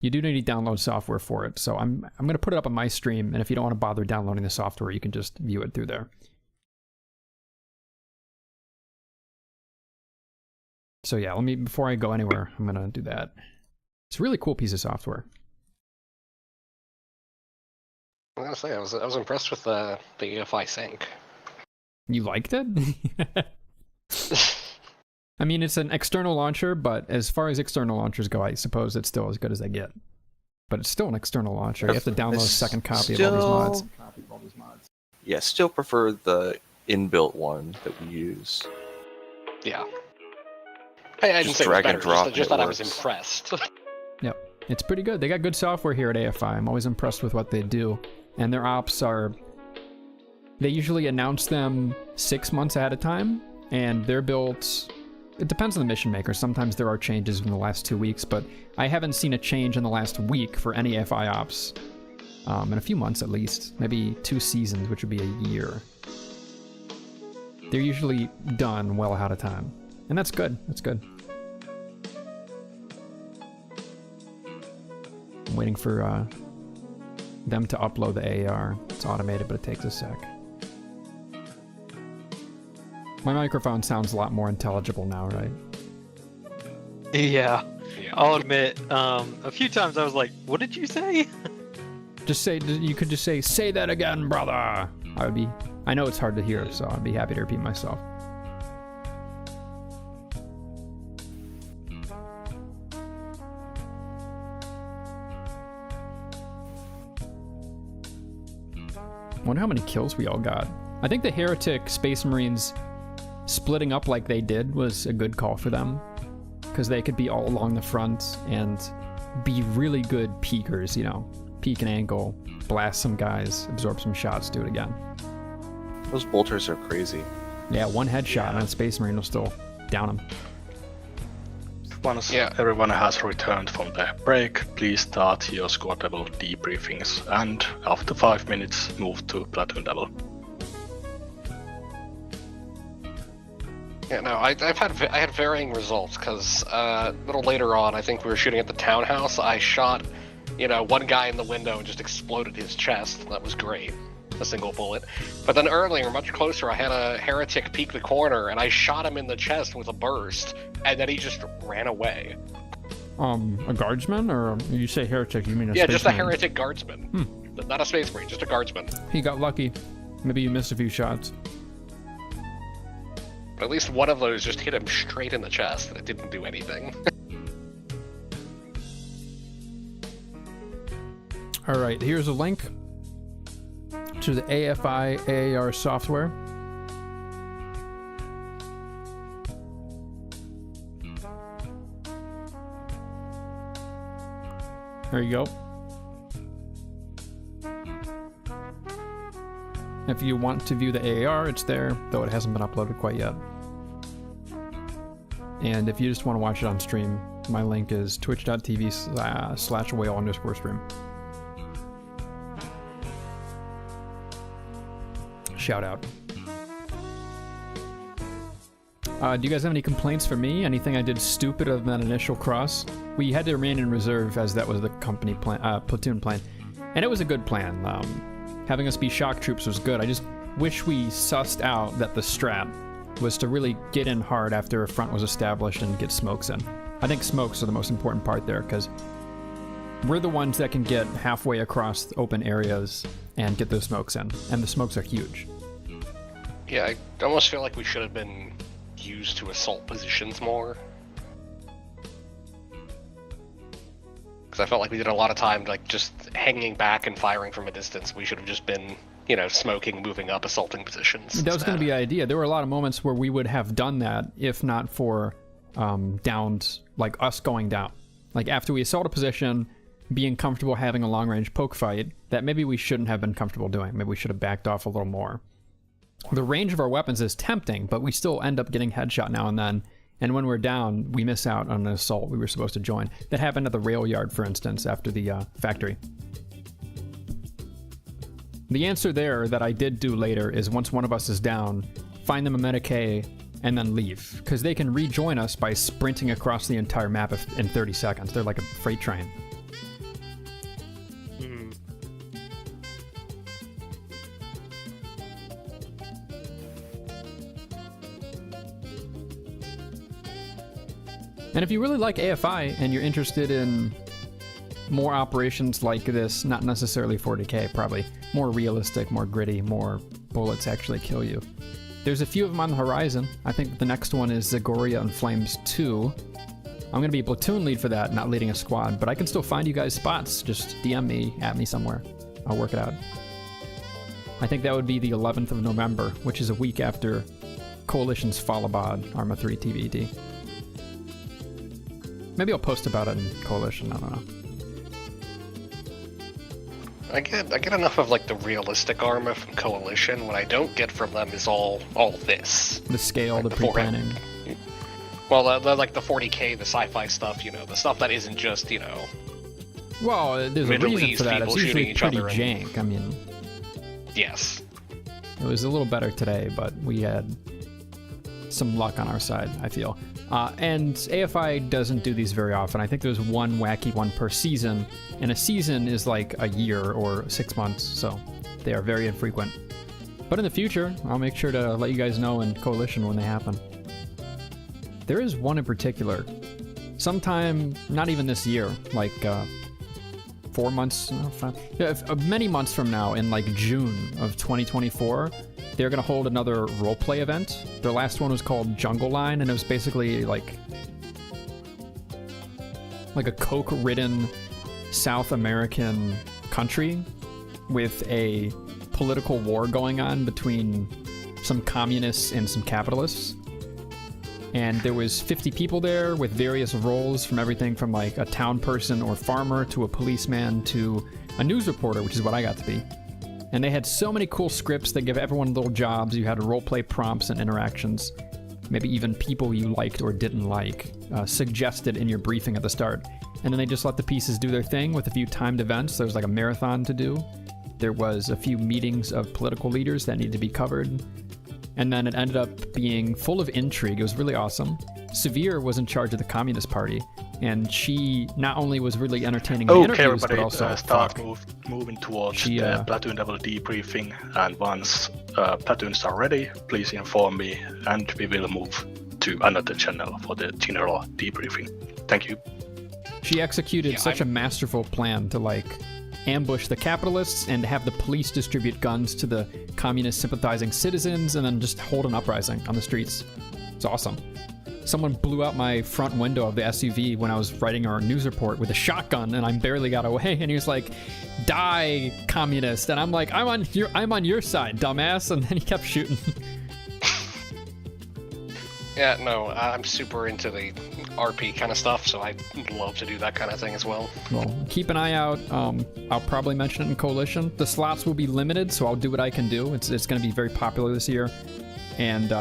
You do need to download software for it, so I'm going to put it up on my stream, and if you don't want to bother downloading the software, you can just view it through there. So yeah, before I go anywhere, I'm going to do that. It's a really cool piece of software. I gotta say, I was impressed with the AFI sync. You liked it? I mean, it's an external launcher, but as far as external launchers go, I suppose it's still as good as they get. But it's still an external launcher. You have to download a second copy of all these mods. Yeah, still prefer the inbuilt one that we use. Yeah. I didn't say it was better, just that I was impressed. Yep. It's pretty good. They got good software here at AFI. I'm always impressed with what they do. And their ops are... They usually announce them 6 months ahead of time, and they're built... It depends on the mission maker. Sometimes there are changes in the last 2 weeks, but I haven't seen a change in the last week for any AFI ops. In a few months at least. Maybe 2 seasons, which would be a year. They're usually done well ahead of time. And that's good. That's good. I'm waiting for them to upload the AAR. It's automated, but it takes a sec. My microphone sounds a lot more intelligible now, right? Yeah. I'll admit, a few times I was like, what did you say? You could just say that again, brother! I know it's hard to hear, so I'd be happy to repeat myself. I wonder how many kills we all got. I think the Heretic Space Marines splitting up like they did was a good call for them, because they could be all along the front and be really good peekers, you know. Peek an angle, blast some guys, absorb some shots, do it again. Those bolters are crazy. Yeah, one headshot and Space Marine will still down him. Once everyone has returned from their break, please start your squad level debriefings, and after 5 minutes, move to platoon level. Yeah, no, I had varying results because a little later on, I think we were shooting at the townhouse. I shot, one guy in the window and just exploded his chest. That was great, a single bullet. But then earlier, much closer, I had a heretic peek the corner and I shot him in the chest with a burst, and then he just ran away. A guardsman, or you say heretic? You mean a yeah, space just a marine? heretic guardsman, not a space marine, just a guardsman. He got lucky. Maybe you missed a few shots. But at least one of those just hit him straight in the chest, and it didn't do anything. All right, here's a link to the AFI AAR software. There you go. If you want to view the AAR, it's there, though it hasn't been uploaded quite yet. And if you just want to watch it on stream, my link is twitch.tv/whale_stream. Shout out. Do you guys have any complaints for me? Anything I did stupid other than initial cross? We had to remain in reserve as that was the company plan, platoon plan. And it was a good plan. Having us be shock troops was good. I just wish we sussed out that the strat was to really get in hard after a front was established and get smokes in. I think smokes are the most important part there, because we're the ones that can get halfway across open areas and get those smokes in, and the smokes are huge. Yeah, I almost feel like we should have been used to assault positions more. Because I felt like we did a lot of time like just hanging back and firing from a distance. We should have just been, smoking, moving up, assaulting positions. That was going to be the idea. There were a lot of moments where we would have done that if not for downs, like us going down. Like after we assault a position, being comfortable having a long-range poke fight, that maybe we shouldn't have been comfortable doing. Maybe we should have backed off a little more. The range of our weapons is tempting, but we still end up getting headshot now and then. And when we're down, we miss out on an assault we were supposed to join. That happened at the rail yard, for instance, after the factory. The answer there that I did do later is once one of us is down, find them a Medicae and then leave. Because they can rejoin us by sprinting across the entire map in 30 seconds. They're like a freight train. And if you really like AFI and you're interested in more operations like this, not necessarily 40k, probably more realistic, more gritty, more bullets actually kill you, there's a few of them on the horizon. I think the next one is Zagoria and Flames 2. I'm going to be platoon lead for that, not leading a squad, but I can still find you guys spots. Just DM me, at me somewhere. I'll work it out. I think that would be the 11th of November, which is a week after Coalition's Falabad Arma 3 TVT. Maybe I'll post about it in Coalition, I don't know. I get enough of like the realistic Arma from Coalition. What I don't get from them is all this. The scale, like the pre-planning. Well, like the 40k, the sci-fi stuff, the stuff that isn't just, Well, there's a reason for that. It's usually pretty jank, I mean... Yes. It was a little better today, but we had some luck on our side, I feel. And AFI doesn't do these very often. I think there's one wacky one per season, and a season is like a year or 6 months, so they are very infrequent. But in the future, I'll make sure to let you guys know in Coalition when they happen. There is one in particular. Sometime, not even this year, like 4 months, no, 5, many months from now, in like June of 2024, they're going to hold another roleplay event. Their last one was called Jungle Line, and it was basically like a coke-ridden South American country with a political war going on between some communists and some capitalists. And there was 50 people there with various roles, from everything from like a town person or farmer to a policeman to a news reporter, which is what I got to be. And they had so many cool scripts that give everyone little jobs. You had roleplay prompts and interactions. Maybe even people you liked or didn't like suggested in your briefing at the start. And then they just let the pieces do their thing with a few timed events. There was like a marathon to do. There was a few meetings of political leaders that needed to be covered. And then it ended up being full of intrigue. It was really awesome. Severe was in charge of the Communist Party, and she not only was really entertaining in interviews, but also start moving towards the platoon level debriefing. And once platoons are ready, please inform me, and we will move to another channel for the general debriefing. Thank you. She executed such a masterful plan to like ambush the capitalists and have the police distribute guns to the communist sympathizing citizens and then just hold an uprising on the streets. It's awesome. Someone blew out my front window of the SUV when I was writing our news report with a shotgun, and I barely got away. And he was like, "Die, communist!" And I'm like, "I'm on your side, dumbass!" And then he kept shooting. Yeah, no, I'm super into the RP kind of stuff, so I love to do that kind of thing as well. Well, keep an eye out. I'll probably mention it in Coalition. The slots will be limited, so I'll do what I can do. It's going to be very popular this year. And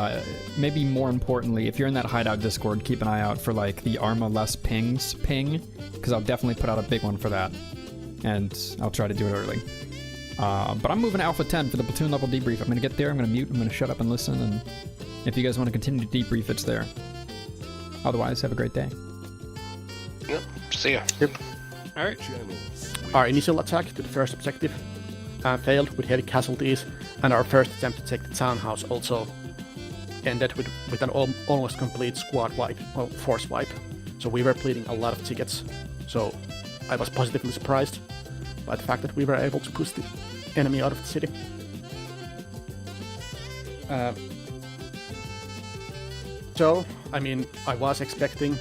maybe more importantly, if you're in that hideout Discord, keep an eye out for like the Arma less pings ping, because I'll definitely put out a big one for that. And I'll try to do it early. But I'm moving to Alpha 10 for the platoon level debrief. I'm going to get there, I'm going to mute, I'm going to shut up and listen, and if you guys want to continue to debrief, it's there. Otherwise, have a great day. Yep, see ya. Yep. Alright. Our initial attack to the first objective failed with heavy casualties, and our first attempt to take the townhouse also ended with an almost complete squad wipe, well, force wipe. So we were bleeding a lot of tickets. So I was positively surprised by the fact that we were able to push the enemy out of the city. So, I mean, I was expecting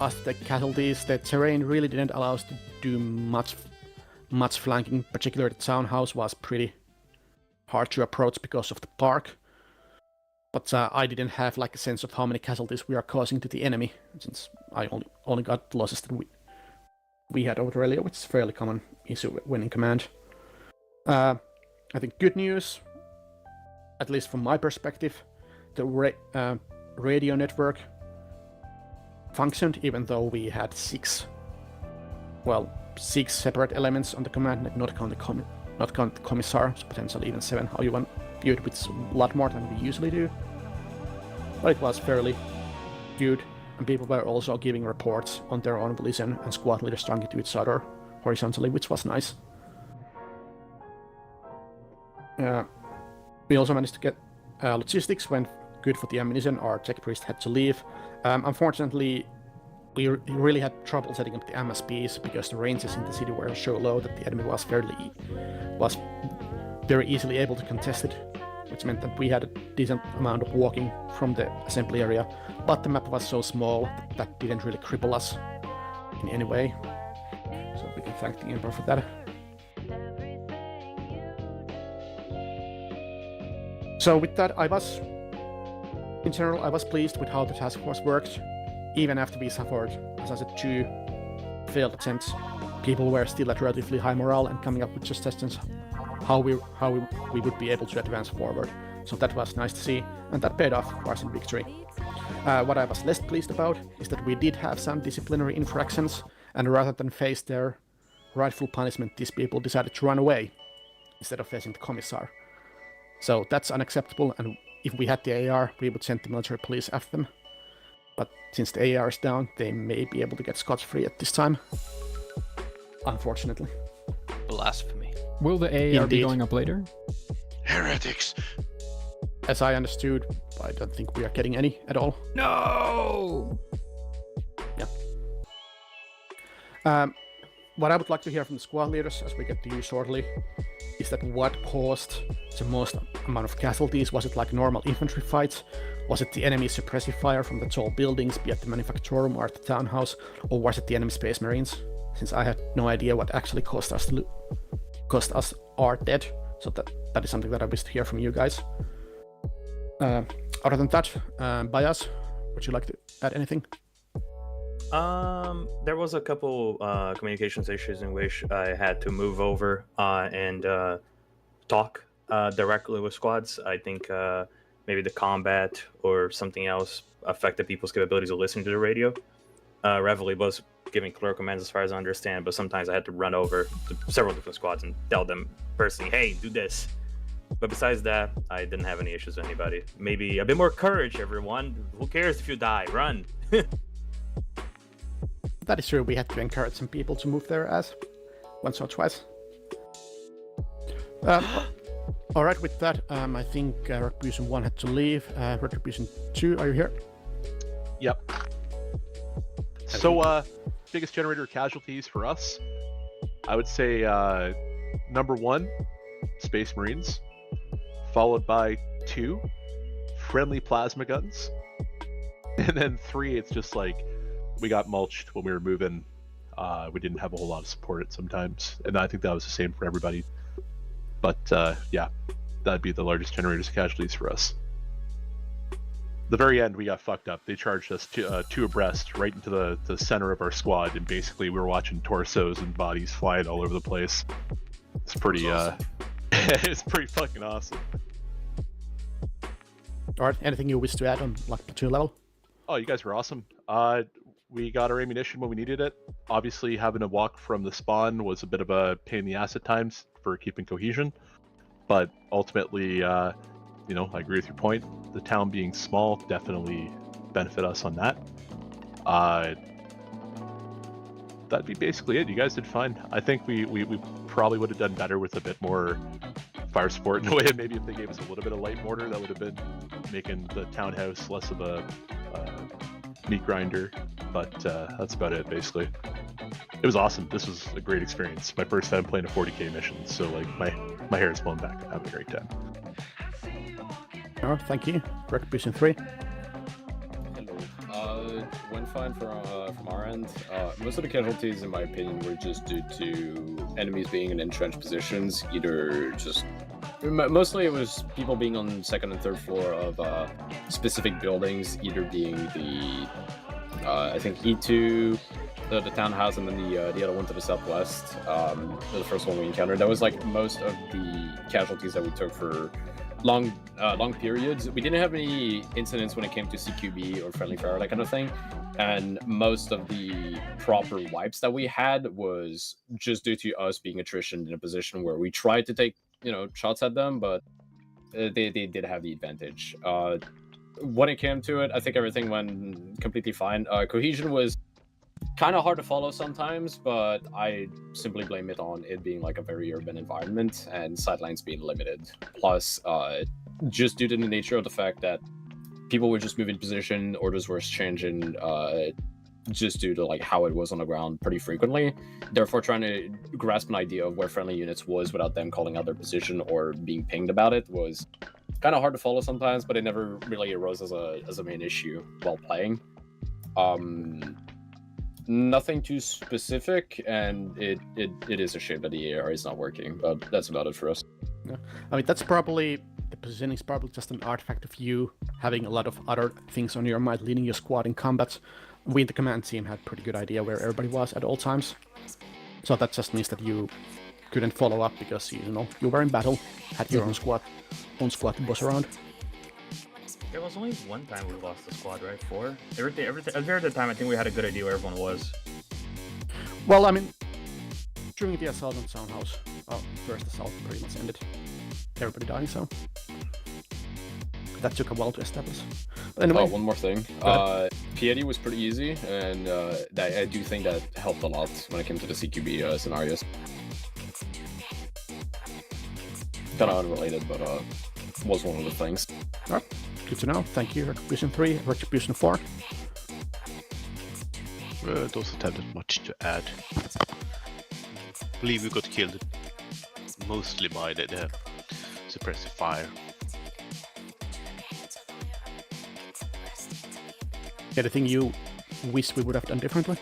us to take casualties. The terrain really didn't allow us to do much flanking. Particularly the townhouse was pretty hard to approach because of the park. But I didn't have like a sense of how many casualties we are causing to the enemy, since I only got losses that we had over earlier, which is a fairly common issue when in command. I think good news, at least from my perspective, the radio network functioned even though we had six separate elements on the command, not count the commissar, so potentially even 7, how you want view it, which is a lot more than we usually do. But it was fairly good, and people were also giving reports on their own volition, and squad leaders talking to each other horizontally, which was nice. We also managed to get logistics went good for the ammunition. Our tech priest had to leave. Unfortunately, we really had trouble setting up the MSPs because the ranges in the city were so low that the enemy was very easily able to contest it, which meant that we had a decent amount of walking from the assembly area, but the map was so small that didn't really cripple us in any way. So we can thank the Emperor for that. So with that, in general, I was pleased with how the task force worked. Even after we suffered, as I said, 2 failed attempts, people were still at relatively high morale and coming up with suggestions how we would be able to advance forward. So that was nice to see, and that paid off for us in victory. What I was less pleased about is that we did have some disciplinary infractions, and rather than face their rightful punishment, these people decided to run away instead of facing the commissar. So that's unacceptable, and if we had the AR, we would send the military police after them. But since the AR is down, they may be able to get scot-free at this time. Unfortunately. Blasphemy. Will the AR be going up later? Heretics! As I understood, I don't think we are getting any at all. No! Yeah. What I would like to hear from the squad leaders, as we get to you shortly, is that what caused the most amount of casualties? Was it like normal infantry fights? Was it the enemy suppressive fire from the tall buildings, be it the Maleficarum or the townhouse? Or was it the enemy space marines? Since I had no idea what actually caused us our dead. So that is something that I wish to hear from you guys. Other than that, Bias, would you like to add anything? There was a couple communications issues in which I had to move over and talk directly with squads. I think maybe the combat or something else affected people's capabilities of listening to the radio. Reveille was giving clear commands as far as I understand, but sometimes I had to run over to several different squads and tell them personally, hey, do this. But besides that, I didn't have any issues with anybody. Maybe a bit more courage, everyone. Who cares if you die? Run. That is true, we had to encourage some people to move their ass once or twice. Alright, with that, I think Retribution 1 had to leave. Retribution 2, are you here? Yep. So, biggest generator of casualties for us, I would say number 1, Space Marines, followed by 2, friendly plasma guns, and then 3, it's just like, we got mulched when we were moving. We didn't have a whole lot of support sometimes, and I think that was the same for everybody. But yeah, that'd be the largest generators of casualties for us. The very end, we got fucked up. They charged us two abreast right into the center of our squad, and basically we were watching torsos and bodies flying all over the place. It's pretty, awesome. It's pretty fucking awesome. Alright, anything you wish to add on like platoon level? Oh, you guys were awesome. We got our ammunition when we needed it. Obviously, having to walk from the spawn was a bit of a pain in the ass at times for keeping cohesion. But ultimately, you know, I agree with your point. The town being small definitely benefit us on that. That'd be basically it. You guys did fine. I think we probably would have done better with a bit more fire support in a way. Maybe if they gave us a little bit of light mortar, that would have been making the townhouse less of a meat grinder. But that's about it, basically. It was awesome. This was a great experience. My first time playing a 40k mission, so like my hair is blown back. I'm having a great time. Alright, thank you. Retribution 3. Hello. Went fine from our end. Most of the casualties, in my opinion, were just due to enemies being in entrenched positions. Either just mostly it was people being on second and third floor of specific buildings, either being the I think E2, the townhouse, and then the other one to the southwest. The first one we encountered. That was like most of the casualties that we took for long periods. We didn't have any incidents when it came to CQB or friendly fire, that kind of thing. And most of the proper wipes that we had was just due to us being attrition in a position where we tried to take, you know, shots at them, but they did have the advantage. When it came to it, I think everything went completely fine. Cohesion was kind of hard to follow sometimes, but I simply blame it on it being like a very urban environment and sidelines being limited. Plus, just due to the nature of the fact that people were just moving position, orders were changing, just due to like how it was on the ground pretty frequently. Therefore, trying to grasp an idea of where friendly units was without them calling out their position or being pinged about it was kind of hard to follow sometimes, but it never really arose as a main issue while playing. Nothing too specific, and it is a shame that the AR is not working, but that's about it for us. Yeah. I mean, that's probably, the positioning is probably just an artifact of you having a lot of other things on your mind, leading your squad in combat. We, the command team, had pretty good idea where everybody was at all times. So that just means that you couldn't follow up because, you know, you were in battle, had your own squad to boss around. There was only one time we lost the squad, right? 4? Every other time, I think we had a good idea where everyone was. Well, I mean, during the assault on Townhouse, first assault pretty much ended. Everybody dying, so that took a while to establish. But anyway, one more thing. Piety was pretty easy, and I do think that helped a lot when it came to the CQB scenarios. Kind of unrelated, but was one of the things. Alright, good to know. Thank you. Retribution 3, Retribution 4. Doesn't have that much to add. I believe we got killed mostly by the suppressive fire. Anything you wish we would have done differently?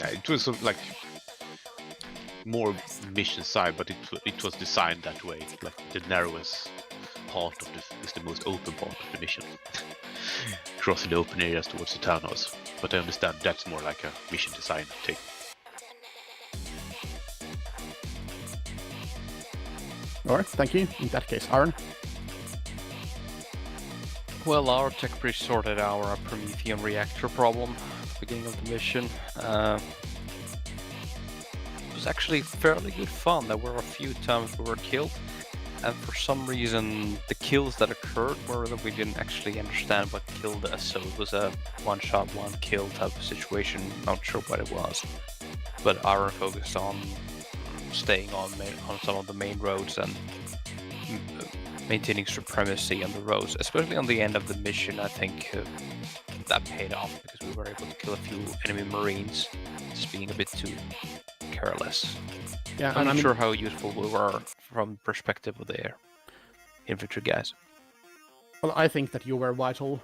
It was like more mission side, but it was designed that way. Like the narrowest part of is the most open part of the mission, crossing the open areas towards the townhouse. But I understand that's more like a mission design thing. Alright, thank you. In that case, Aaron. Well, our tech bridge sorted our Promethean reactor problem at the beginning of the mission. It was actually fairly good fun. There were a few times we were killed, and for some reason the kills that occurred were that we didn't actually understand what killed us, so it was a one-shot, one-kill type of situation. Not sure what it was, but our focused on staying on some of the main roads and maintaining supremacy on the roads, especially on the end of the mission. I think that paid off because we were able to kill a few enemy marines, just being a bit too careless. Yeah, I'm not sure how useful we were from the perspective of the infantry guys. Well, I think that you were vital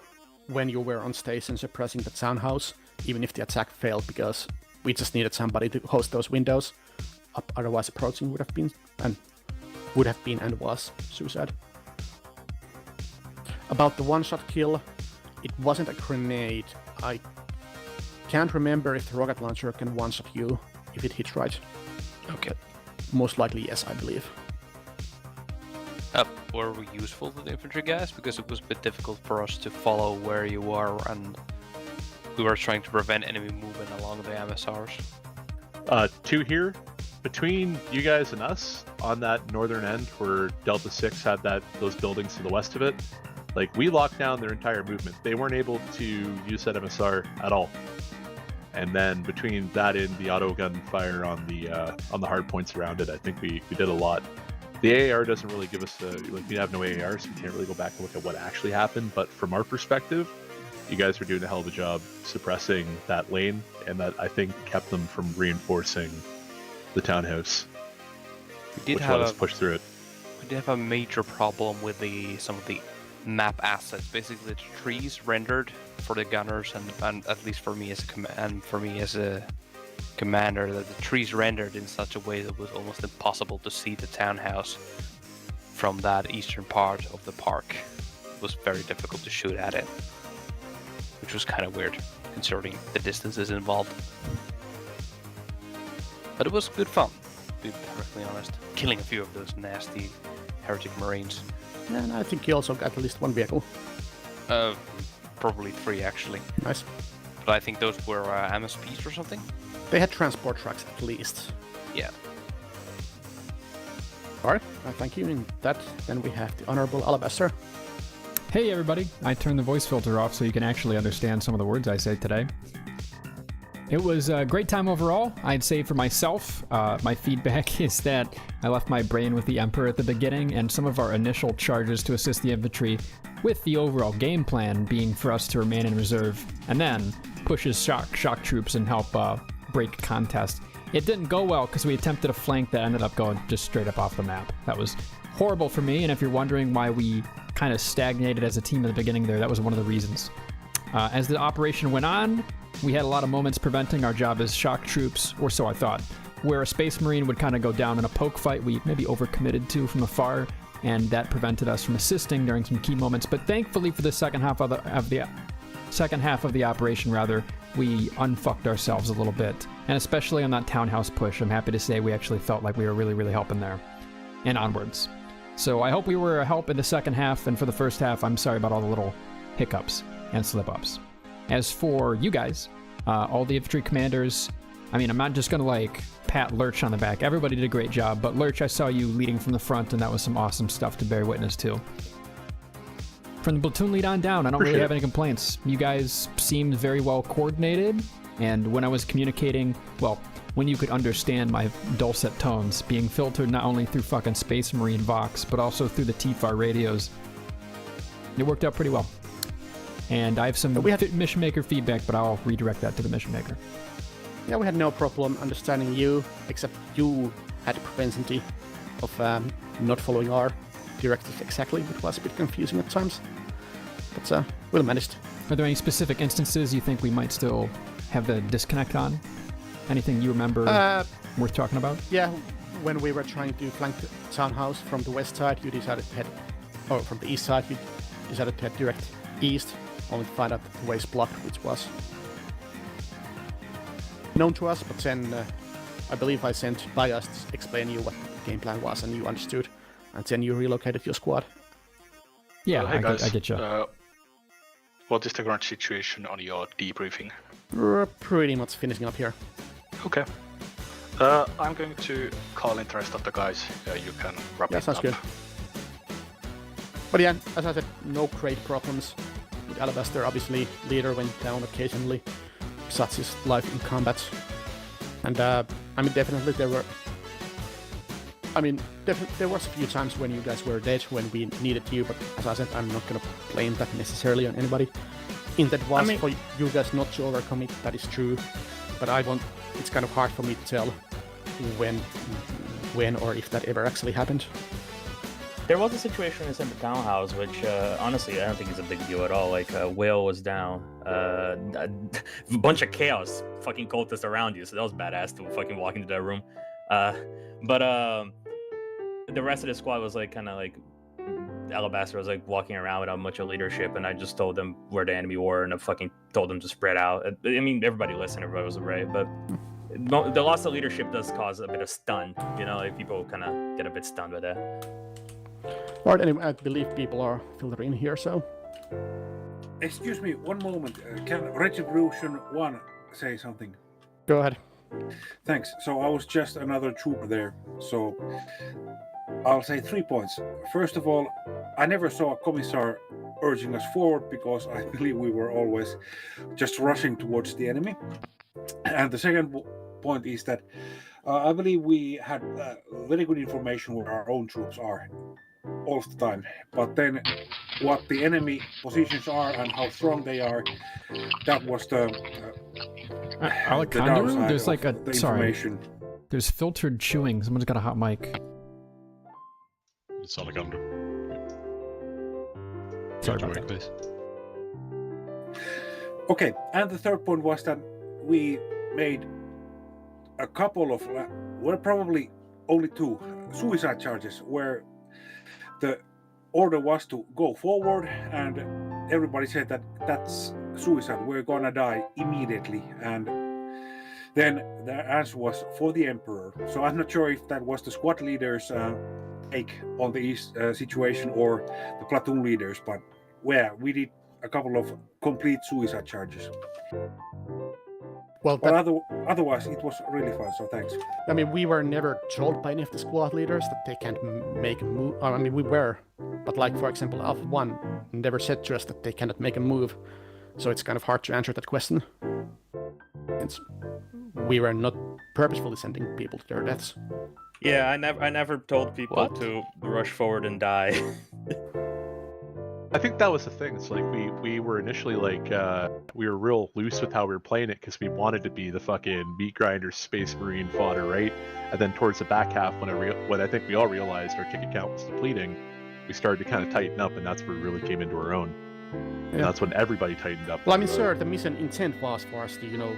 when you were on station suppressing the townhouse, even if the attack failed, because we just needed somebody to host those windows. Otherwise, approaching would have been and was suicide. About the one-shot kill, it wasn't a grenade. I can't remember if the rocket launcher can one-shot you if it hits right. Okay. Most likely, yes, I believe. Were we useful to the infantry guys? Because it was a bit difficult for us to follow where you are, and we were trying to prevent enemy movement along the MSRs. Two here. Between you guys and us, on that northern end where Delta 6 had those buildings to the west of it, like, we locked down their entire movement. They weren't able to use that MSR at all. And then between that and the auto gun fire on the hard points around it, I think we did a lot. The AAR doesn't really give us we have no AAR, so we can't really go back and look at what actually happened. But from our perspective, you guys were doing a hell of a job suppressing that lane, and that, I think, kept them from reinforcing the townhouse, which let us push through it. We did have a major problem with some of the map assets. Basically, the trees rendered for the gunners, and at least for me as a commander, that the trees rendered in such a way that it was almost impossible to see the townhouse from that eastern part of the park. It was very difficult to shoot at it, which was kind of weird considering the distances involved. But it was good fun, to be perfectly honest. Killing a few of those nasty heretic marines. Yeah, and I think you also got at least one vehicle. Probably 3 actually. Nice. But I think those were MSPs or something? They had transport trucks at least. Yeah. Alright, thank you. In that, then we have the Honorable Alabaster. Hey everybody, I turned the voice filter off so you can actually understand some of the words I say today. It was a great time overall. I'd say for myself, my feedback is that I left my brain with the Emperor at the beginning, and some of our initial charges to assist the infantry, with the overall game plan being for us to remain in reserve, and then push his shock troops and help break contest. It didn't go well because we attempted a flank that ended up going just straight up off the map. That was horrible for me, and if you're wondering why we kind of stagnated as a team at the beginning there, that was one of the reasons. As the operation went on, we had a lot of moments preventing our job as shock troops, or so I thought, where a Space Marine would kind of go down in a poke fight we maybe overcommitted to from afar, and that prevented us from assisting during some key moments. But thankfully for the second half of the operation, we unfucked ourselves a little bit, and especially on that townhouse push, I'm happy to say we actually felt like we were really, really helping there, and onwards. So I hope we were a help in the second half, and for the first half, I'm sorry about all the little hiccups and slip-ups. As for you guys, all the infantry commanders, I mean, I'm not just gonna pat Lurch on the back. Everybody did a great job, but Lurch, I saw you leading from the front, and that was some awesome stuff to bear witness to. From the platoon lead on down, I don't really have any complaints. You guys seemed very well coordinated, and when I was communicating, well, when you could understand my dulcet tones being filtered not only through fucking Space Marine Vox, but also through the TFAR radios, it worked out pretty well. And I have some Mission Maker feedback, but I'll redirect that to the Mission Maker. Yeah, we had no problem understanding you, except you had a propensity of not following our directives exactly, which was a bit confusing at times. But we'll manage. Are there any specific instances you think we might still have the disconnect on? Anything you remember worth talking about? Yeah, when we were trying to flank the townhouse from the west side, you decided to head, or from the east side, you decided to head direct east, only to find out that the way is blocked, which was known to us, but then I believe I sent Bias to explain you what the game plan was and you understood, and then you relocated your squad. Yeah, hey guys, I get you. What is the current situation on your debriefing? We're pretty much finishing up here. Okay. I'm going to call in the rest of the guys. You can wrap it sounds up. good. But yeah, as I said, no great problems with Alabaster. Obviously, leader went down occasionally, such his life in combat. And I mean, definitely there were. I mean, there was a few times when you guys were dead when we needed you, but as I said, I'm not gonna blame that necessarily on anybody. In that was for you guys not to overcome it, that is true. But it's kind of hard for me to tell when or if that ever actually happened. There was a situation in the townhouse, which honestly I don't think is a big deal at all. Like Whale was down, a bunch of chaos, fucking cultists around you, so that was badass to fucking walk into that room. But the rest of the squad was like kind of like Alabaster was like walking around without much of leadership, and I just told them where the enemy were, and I fucking told them to spread out. I mean, everybody listened, everybody was right, but the loss of leadership does cause a bit of stun. You know, like people kind of get a bit stunned by that. Alright, anyway, I believe people are filtering here, so. Excuse me, one moment. Can Retribution 1 say something? Go ahead. Thanks. So I was just another trooper there, so I'll say 3 points. First of all, I never saw a commissar urging us forward because I believe we were always just rushing towards the enemy. And the second point is that I believe we had very good information where our own troops are all of the time, but then what the enemy positions are and how strong they are, that was the Alejandro, there's like a information. There's filtered chewing. Someone's got a hot mic. It's Alejandro. Sorry about that. Please. Okay, and the third point was that we made a couple of, well, probably only 2 suicide charges where the order was to go forward and everybody said that that's suicide, we're gonna die immediately, and then the answer was for the Emperor. So I'm not sure if that was the squad leaders take on the situation or the platoon leaders, but yeah, we did a couple of complete suicide charges. Well, but otherwise it was really fun, so thanks. I mean, we were never told by any of the squad leaders that they can't make a move. I mean, we were, but like, for example, Alpha 1 never said to us that they cannot make a move, so it's kind of hard to answer that question. We were not purposefully sending people to their deaths. Yeah, I never told people to rush forward and die. I think that was the thing. It's like we were initially like we were real loose with how we were playing it because we wanted to be the fucking meat grinder space marine fodder, right? And then towards the back half, when I think we all realized our ticket count was depleting, we started to kind of tighten up, and that's where we really came into our own. And that's when everybody tightened up. Well, I mean, sir, the mission intent was for us to,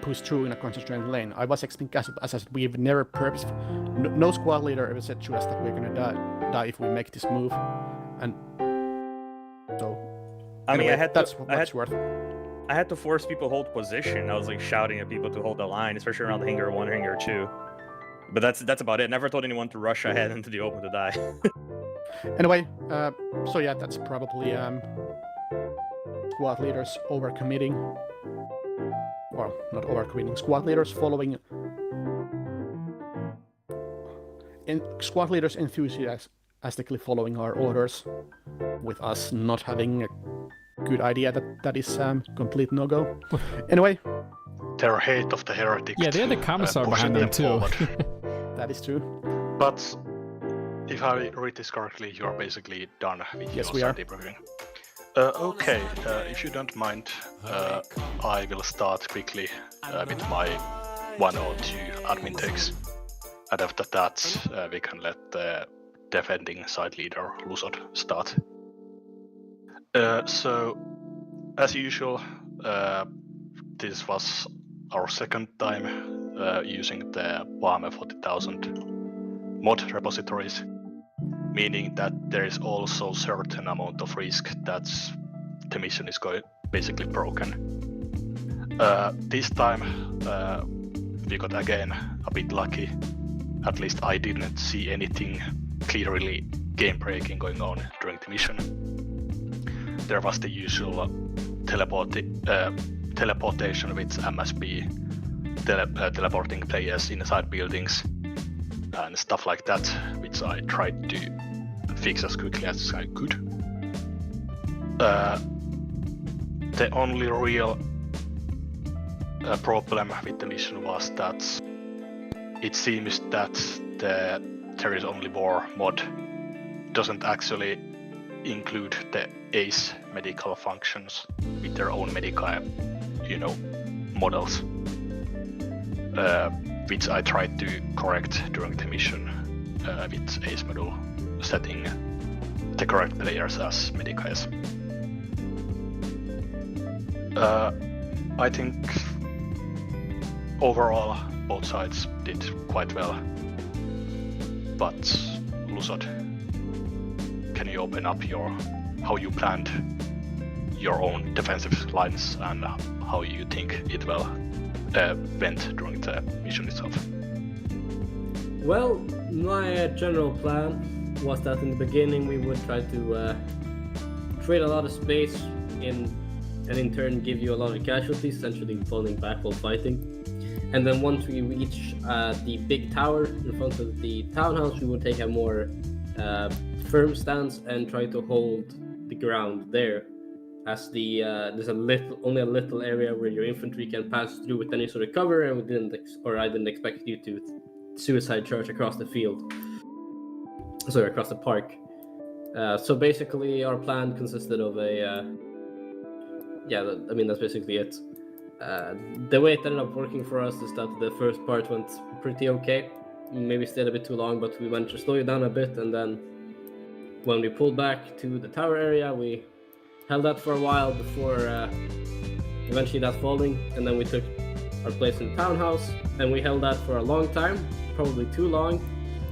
push through in a concentrated lane. I was expecting, as I said, we've never purposefully, no squad leader ever said to us that we're gonna die if we make this move. And so, I mean, anyway, that's worth. I had to force people to hold position. I was like shouting at people to hold the line, especially around hangar 1, hangar 2. But that's about it. Never told anyone to rush ahead into the open to die. Anyway, so yeah, that's probably squad leaders overcommitting. Well, not overcommitting. Squad leaders following. Squad leaders enthusiastically following our orders, with us not having a good idea that is complete no-go. Anyway. They're hate of the heretics. Yeah, they had the commissar behind them too. That is true. But if I read this correctly, you are basically done with your debriefing. Okay, if you don't mind, I will start quickly with my 1 or 2 admin takes. And after that, we can let the defending side leader, Lusod, start. So, as usual, this was our second time using the Warhammer 40,000 mod repositories, meaning that there is also certain amount of risk that the mission is basically broken. This time we got again a bit lucky. At least I didn't see anything clearly game-breaking going on during the mission. There was the usual teleportation with MSB, teleporting players inside buildings and stuff like that, which I tried to fix as quickly as I could. The only real problem with the mission was that it seems that the There is Only War mod doesn't actually include the ACE medical functions with their own medical, models, which I tried to correct during the mission with ACE module, setting the correct players as medicals. I think overall both sides did quite well, but Lusod, can you open up how you planned your own defensive lines and how you think it went during the mission itself? Well, my general plan was that in the beginning we would try to trade a lot of space and in turn give you a lot of casualties, essentially falling back while fighting. And then once we reach the big tower in front of the townhouse, we would take a more firm stance and try to hold the ground there, as there's only a little area where your infantry can pass through with any sort of cover, and I didn't expect you to suicide charge across the field, across the park. So basically, our plan consisted of that's basically it. The way it ended up working for us is that the first part went pretty okay. Maybe stayed a bit too long, but we managed to slow it down a bit, and then when we pulled back to the tower area, we held that for a while before eventually that falling, and then we took our place in the townhouse, and we held that for a long time, probably too long.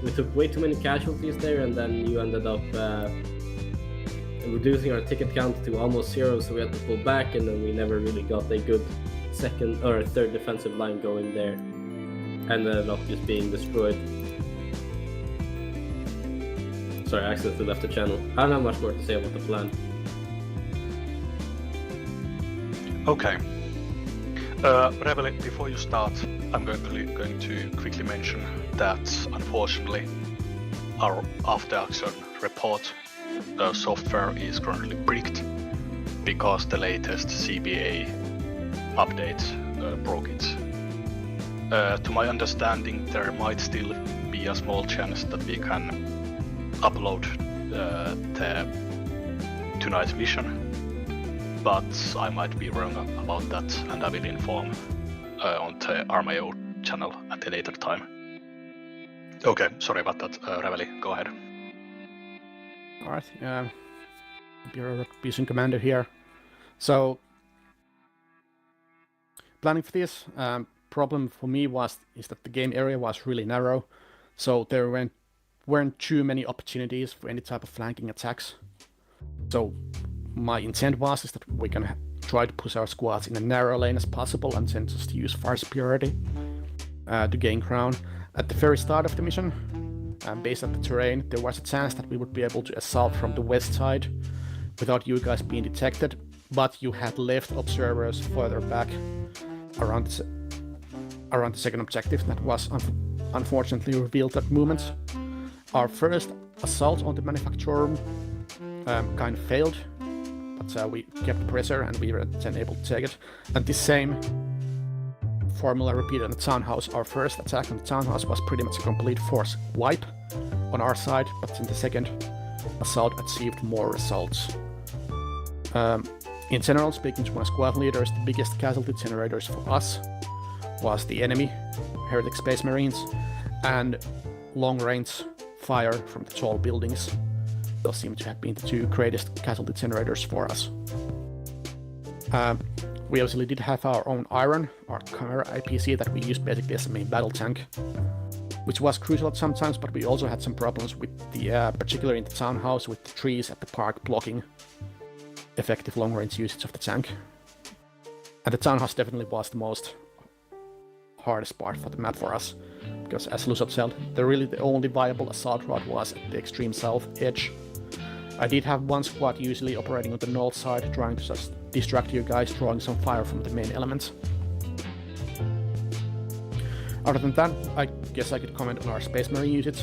We took way too many casualties there, and then you ended up reducing our ticket count to almost 0, so we had to pull back, and then we never really got a good second or third defensive line going there, and ended up just being destroyed. Sorry, I accidentally left the channel. I don't have much more to say about the plan. Okay. Rebel, before you start, I'm going to quickly mention that unfortunately our after-action report software is currently bricked because the latest CBA update broke it. To my understanding, there might still be a small chance that we can upload tonight's mission, but I might be wrong about that, and I will inform on the Arma channel at a later time. Okay, sorry about that. Reveli, go ahead. Alright, Bureau Retribution Commander here. So, planning for this, problem for me is that the game area was really narrow, so there weren't too many opportunities for any type of flanking attacks. So my intent is that we're gonna try to push our squads in a narrow lane as possible, and then just use fire superiority to gain ground. At the very start of the mission, based on the terrain, there was a chance that we would be able to assault from the west side without you guys being detected, but you had left observers further back around the second objective that was unfortunately revealed at moment. Our first assault on the Maleficarum kind of failed, but we kept pressure and we were then able to take it. And the same formula repeated in the townhouse. Our first attack on the townhouse was pretty much a complete force wipe on our side, but in the second assault achieved more results. In general, speaking to my squad leaders, the biggest casualty generators for us was the enemy, Heretics Space Marines, and long-range fire from the tall buildings. Those seem to have been the two greatest casualty generators for us. We obviously did have our own Iron, our Chimera IPC that we used basically as a main battle tank, which was crucial at some times, but we also had some problems with the, particularly in the townhouse, with the trees at the park blocking effective long-range usage of the tank. And the townhouse definitely was the most hardest part for the map for us, because as Lusot said, the only viable assault route was at the extreme south edge. I did have one squad usually operating on the north side, trying to just distract you guys, drawing some fire from the main elements. Other than that, I guess I could comment on our Space Marine units.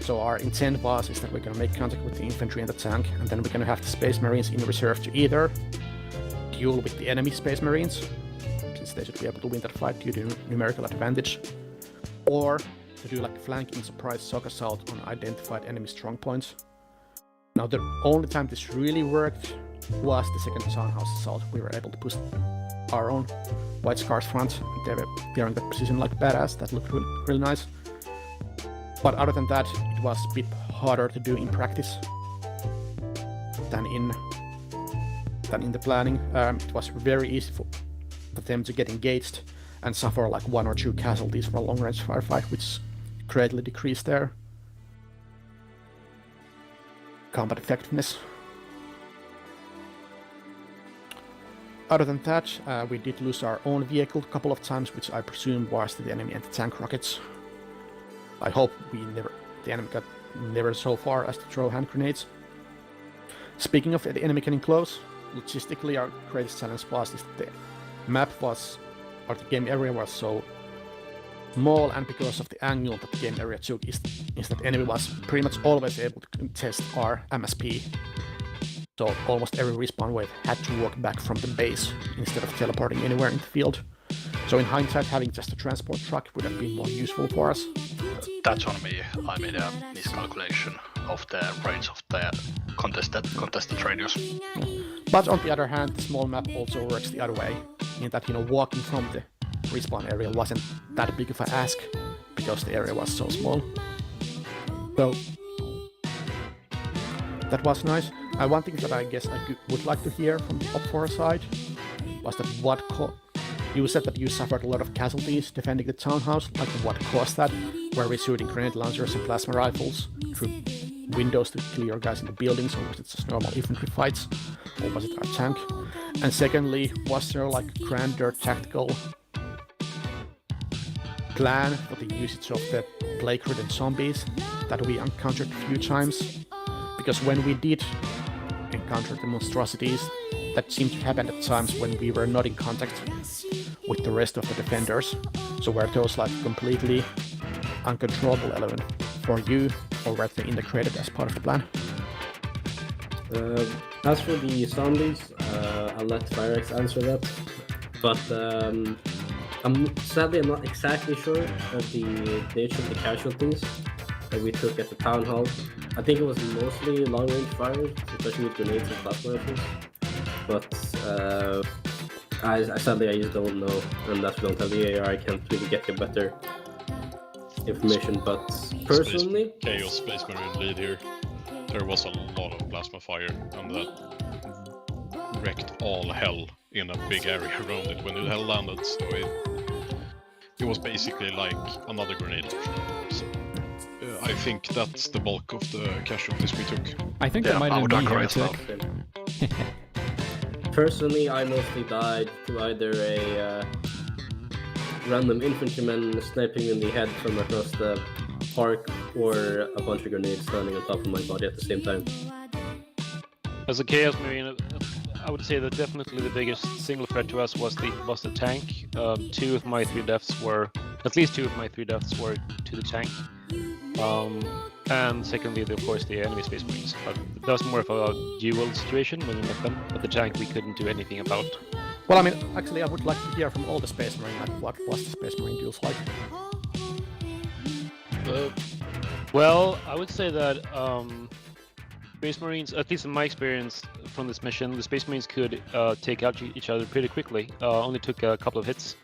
So our intent is that we're gonna make contact with the infantry and the tank, and then we're gonna have the Space Marines in reserve to either duel with the enemy Space Marines, since they should be able to win that fight due to numerical advantage, or to do like a flanking surprise shock assault on identified enemy strong points. Now the only time this really worked was the second townhouse assault. We were able to push our own White Scars front, and they were clearing that position like badass. That looked really nice. But other than that, it was a bit harder to do in practice than in the planning. It was very easy for them to get engaged and suffer like 1 or 2 casualties for a long-range firefight, which greatly decreased their combat effectiveness. Other than that, we did lose our own vehicle a couple of times, which I presume was to the enemy anti-tank rockets. I hope the enemy got never so far as to throw hand grenades. Speaking of the enemy getting close, logistically our greatest challenge was that the map was, or the game area was so small, and because of the angle that the game area took, is that enemy was pretty much always able to contest our MSP. So almost every respawn wave had to walk back from the base instead of teleporting anywhere in the field. So in hindsight, having just a transport truck would have been more useful for us. That's on me. I made a miscalculation of the range of the contested radius. But on the other hand, the small map also works the other way, in that, walking from the respawn area wasn't that big of an ask, because the area was so small. So that was nice. One thing that I guess I would like to hear from the Op4 side was that you said that you suffered a lot of casualties defending the townhouse, like what caused that? Were we shooting grenade launchers and plasma rifles through windows to kill your guys in the buildings, or was it just normal infantry fights? Or was it our tank? And secondly, was there like a grander tactical plan for the usage of the plague-ridden zombies that we encountered a few times? Because when we did encounter the monstrosities, that seemed to happen at times when we were not in contact with the rest of the defenders. So were those like completely uncontrollable element for you, or were they integrated as part of the plan? As for the zombies, I'll let Firex answer that. But I'm not exactly sure of the nature of the casualties that we took at the town hall. I think it was mostly long-range fire, especially with grenades and plasma rifles. But I just don't know, and as we don't have the AR, I can't really get you better information. But personally, Chaos Space Marine lead here. There was a lot of plasma fire, and that wrecked all hell in a big area around it when it landed. So it was basically like another grenade. So, I think that's the bulk of the casualties we took. I think that might have been Heretic. Personally, I mostly died to either a random infantryman sniping in the head from across the park, or a bunch of grenades landing on top of my body at the same time. As a Chaos Marine, I would say that definitely the biggest single threat to us was the tank. At least 2 of my 3 deaths were to the tank. And secondly, of course, the enemy Space Marines. But that was more of a duel situation when we met them. But the tank we couldn't do anything about. Well, I mean, actually, I would like to hear from all the Space Marine, like what was the Space Marine duels like? Well, I would say that Space Marines, at least in my experience from this mission, the Space Marines could take out each other pretty quickly. Only took a couple of hits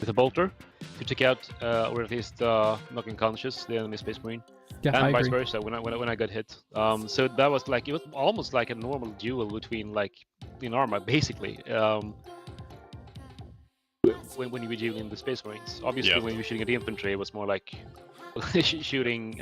with a bolter to take out, or at least knock unconscious the enemy Space Marine, yeah, and I vice agree. versa when I got hit. So that was like, it was almost like a normal duel between like in Arma, basically. When you were dueling the Space Marines, obviously when you were shooting at the infantry, it was more like shooting,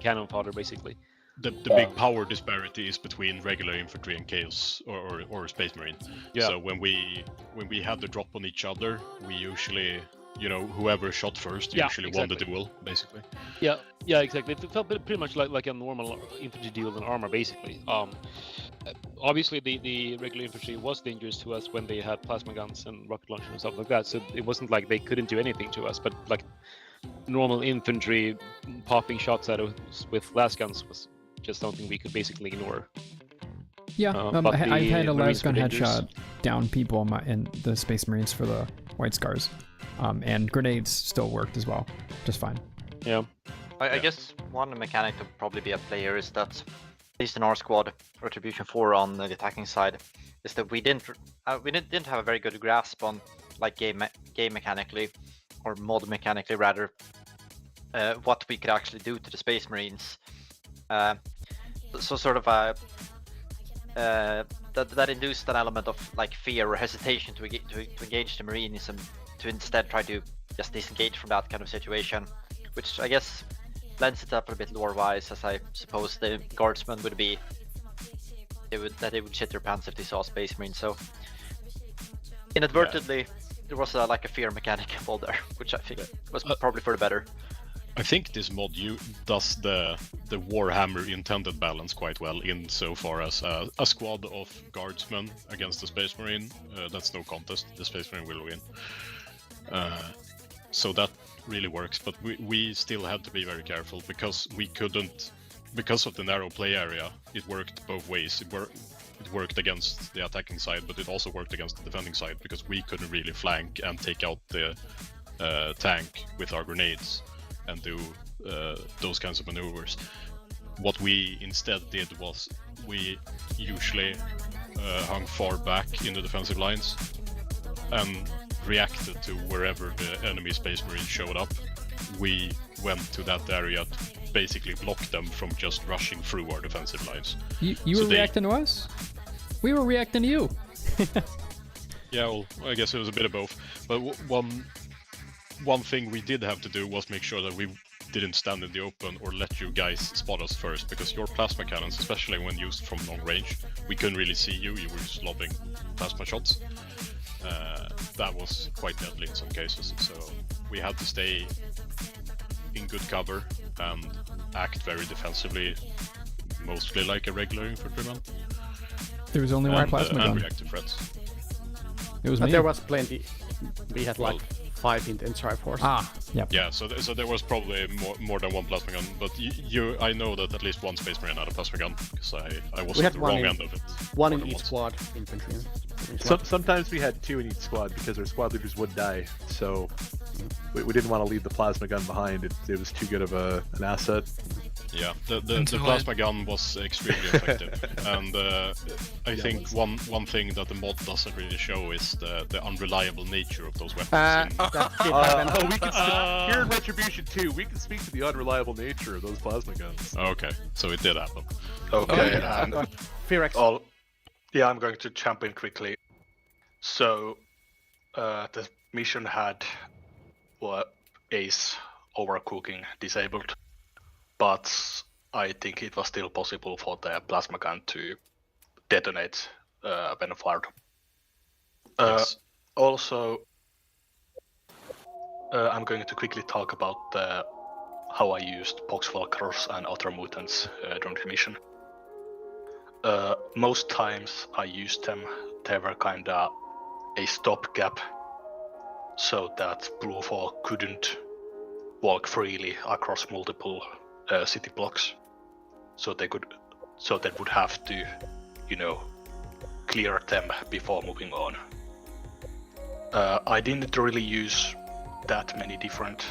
cannon fodder basically. the big power disparity is between regular infantry and chaos or space marine. Yeah. So when we had the drop on each other, we usually, whoever shot first usually won the duel, basically. Yeah, exactly. It felt pretty much like a normal infantry duel in Arma, basically. Obviously, the regular infantry was dangerous to us when they had plasma guns and rocket launchers and stuff like that. So it wasn't like they couldn't do anything to us, but like normal infantry popping shots at us with las guns was just something we could basically ignore. Yeah, I've had a las gun headshot down people in the Space Marines for the White Scars, and grenades still worked as well, just fine. Yeah. I guess one mechanic to probably be a player is that, at least in our squad, Retribution 4 on the attacking side, is that we didn't have a very good grasp on like game mechanically, or mod mechanically rather, what we could actually do to the Space Marines. So sort of that induced an element of like fear or hesitation to engage the Marines, and to instead try to just disengage from that kind of situation, which I guess lends it up a bit lore-wise, as I suppose the guardsmen would be. They would shit their pants if they saw Space Marine. So inadvertently, there was like a fear mechanic involved there, which I think was probably for the better. I think this mod does the Warhammer intended balance quite well, in so far as a squad of guardsmen against the Space Marine. That's no contest. The Space Marine will win. So that really works, but we still had to be very careful because we couldn't, because of the narrow play area. It worked both ways. It worked against the attacking side, but it also worked against the defending side because we couldn't really flank and take out the tank with our grenades and do those kinds of maneuvers. What we instead did was we usually hung far back in the defensive lines and reacted to wherever the enemy Space Marines showed up. We went to that area to basically block them from just rushing through our defensive lines. You were reacting to us? We were reacting to you. Yeah, well, I guess it was a bit of both. But one thing we did have to do was make sure that we didn't stand in the open or let you guys spot us first, because your plasma cannons, especially when used from long range, we couldn't really see you. You were just lobbing plasma shots. That was quite deadly in some cases, so we had to stay in good cover and act very defensively, mostly like a regular infantryman. There was only one plasma gun. And react to threats. It was but me. There was plenty. We had like 5 in the entire force. Yep. Yeah, so there was probably more than one plasma gun, but I know that at least one Space Marine had a plasma gun, because I was at the wrong end of it. One in each squad, infantry. Sometimes we had 2 in each squad because our squad leaders would die, so we didn't want to leave the plasma gun behind. It was too good of an asset. Yeah, the plasma gun was extremely effective, and I think one thing that the mod doesn't really show is the unreliable nature of those weapons. Here in Retribution 2, we can speak to the unreliable nature of those plasma guns. Okay, so it did happen. Okay, Ferex. Yeah, I'm going to jump in quickly. So, the mission had Ace overcooking disabled, but I think it was still possible for the plasma gun to detonate when fired. Yes. Also, I'm going to quickly talk about how I used Poxwalkers and other mutants during the mission. Most times I used them, they were kinda a stopgap, so that Blue Folk couldn't walk freely across multiple city blocks. So they would have to, clear them before moving on. I didn't really use that many different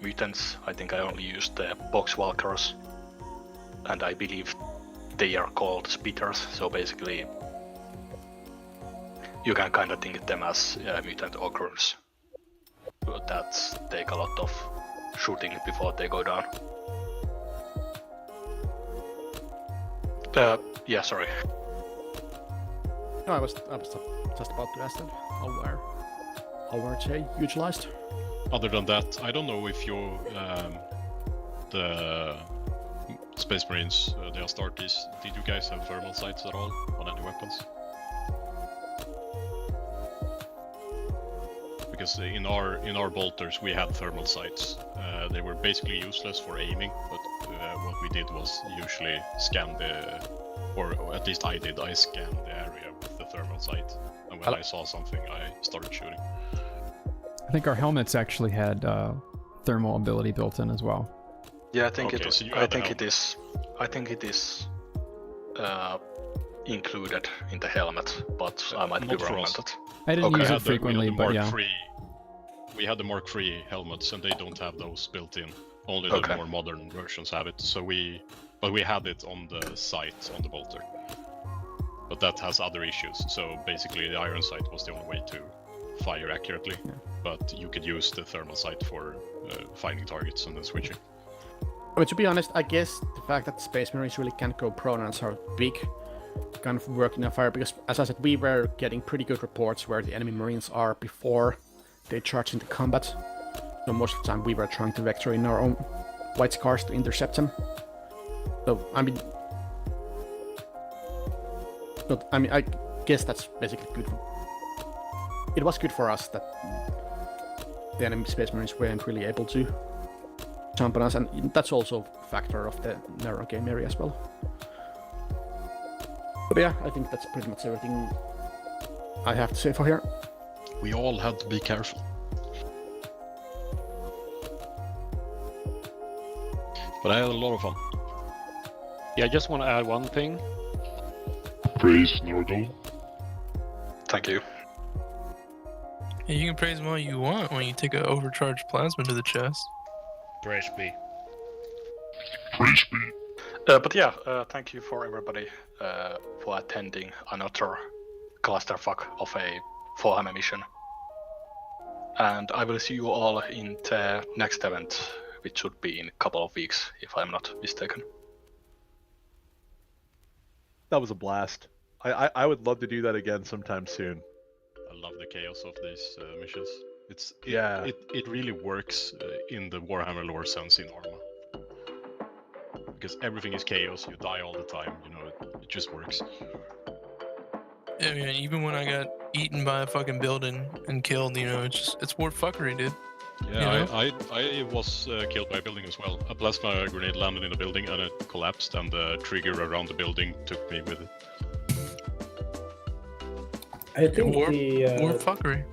mutants. I think I only used the Poxwalkers, and I believe they are called spitters, so basically you can kind of think of them as mutant ogres that take a lot of shooting before they go down. Yeah, sorry. No, I was just about to ask that. How were they utilized? Other than that, I don't know if the Space Marines, the Astartes, did you guys have thermal sights at all on any weapons? Because in our bolters we had thermal sights. They were basically useless for aiming, but what we did was usually scan or at least I did, I scanned the area with the thermal sight, and when I saw something I started shooting. I think our helmets actually had thermal ability built in as well. Yeah, I think Okay, it. so you I had the think it is. I think it is included in the helmet, but I might be Not for wrong on us. that. I didn't use We it had frequently, the but Mark yeah. III, we had the Mark III helmets, and they don't have those built in. Only the more modern versions have it. So we had it on the sight on the bolter, but that has other issues. So basically, the iron sight was the only way to fire accurately, but you could use the thermal sight for finding targets and then switching. But to be honest, I guess the fact that Space Marines really can't go prone and are big kind of work in a fire, because as I said, we were getting pretty good reports where the enemy Marines are before they charge into combat. So most of the time we were trying to vector in our own white scars to intercept them. So I mean, I guess that's basically good. It was good for us that the enemy Space Marines weren't really able to jump on us, and that's also a factor of the narrow game area as well. But yeah, I think that's pretty much everything I have to say for here. We all had to be careful. But I had a lot of fun. Yeah, I just want to add one thing. Praise Nordal. Thank you. Yeah, you can praise him all you want when you take an overcharged plasma to the chest. Praise be. Praise be. But yeah, thank you for everybody for attending another clusterfuck of a Warhammer mission. And I will see you all in the next event, which should be in a couple of weeks, if I'm not mistaken. That was a blast. I would love to do that again sometime soon. I love the chaos of these missions. It really works in the Warhammer lore sense in Arma. Because everything is chaos, you die all the time, you know, it just works. Yeah, man, even when I got eaten by a fucking building and killed, you know, it's war fuckery, dude. Yeah, You know? I was killed by a building as well. A plasma grenade landed in the building and it collapsed, and the trigger around the building took me with it. I think war the fuckery.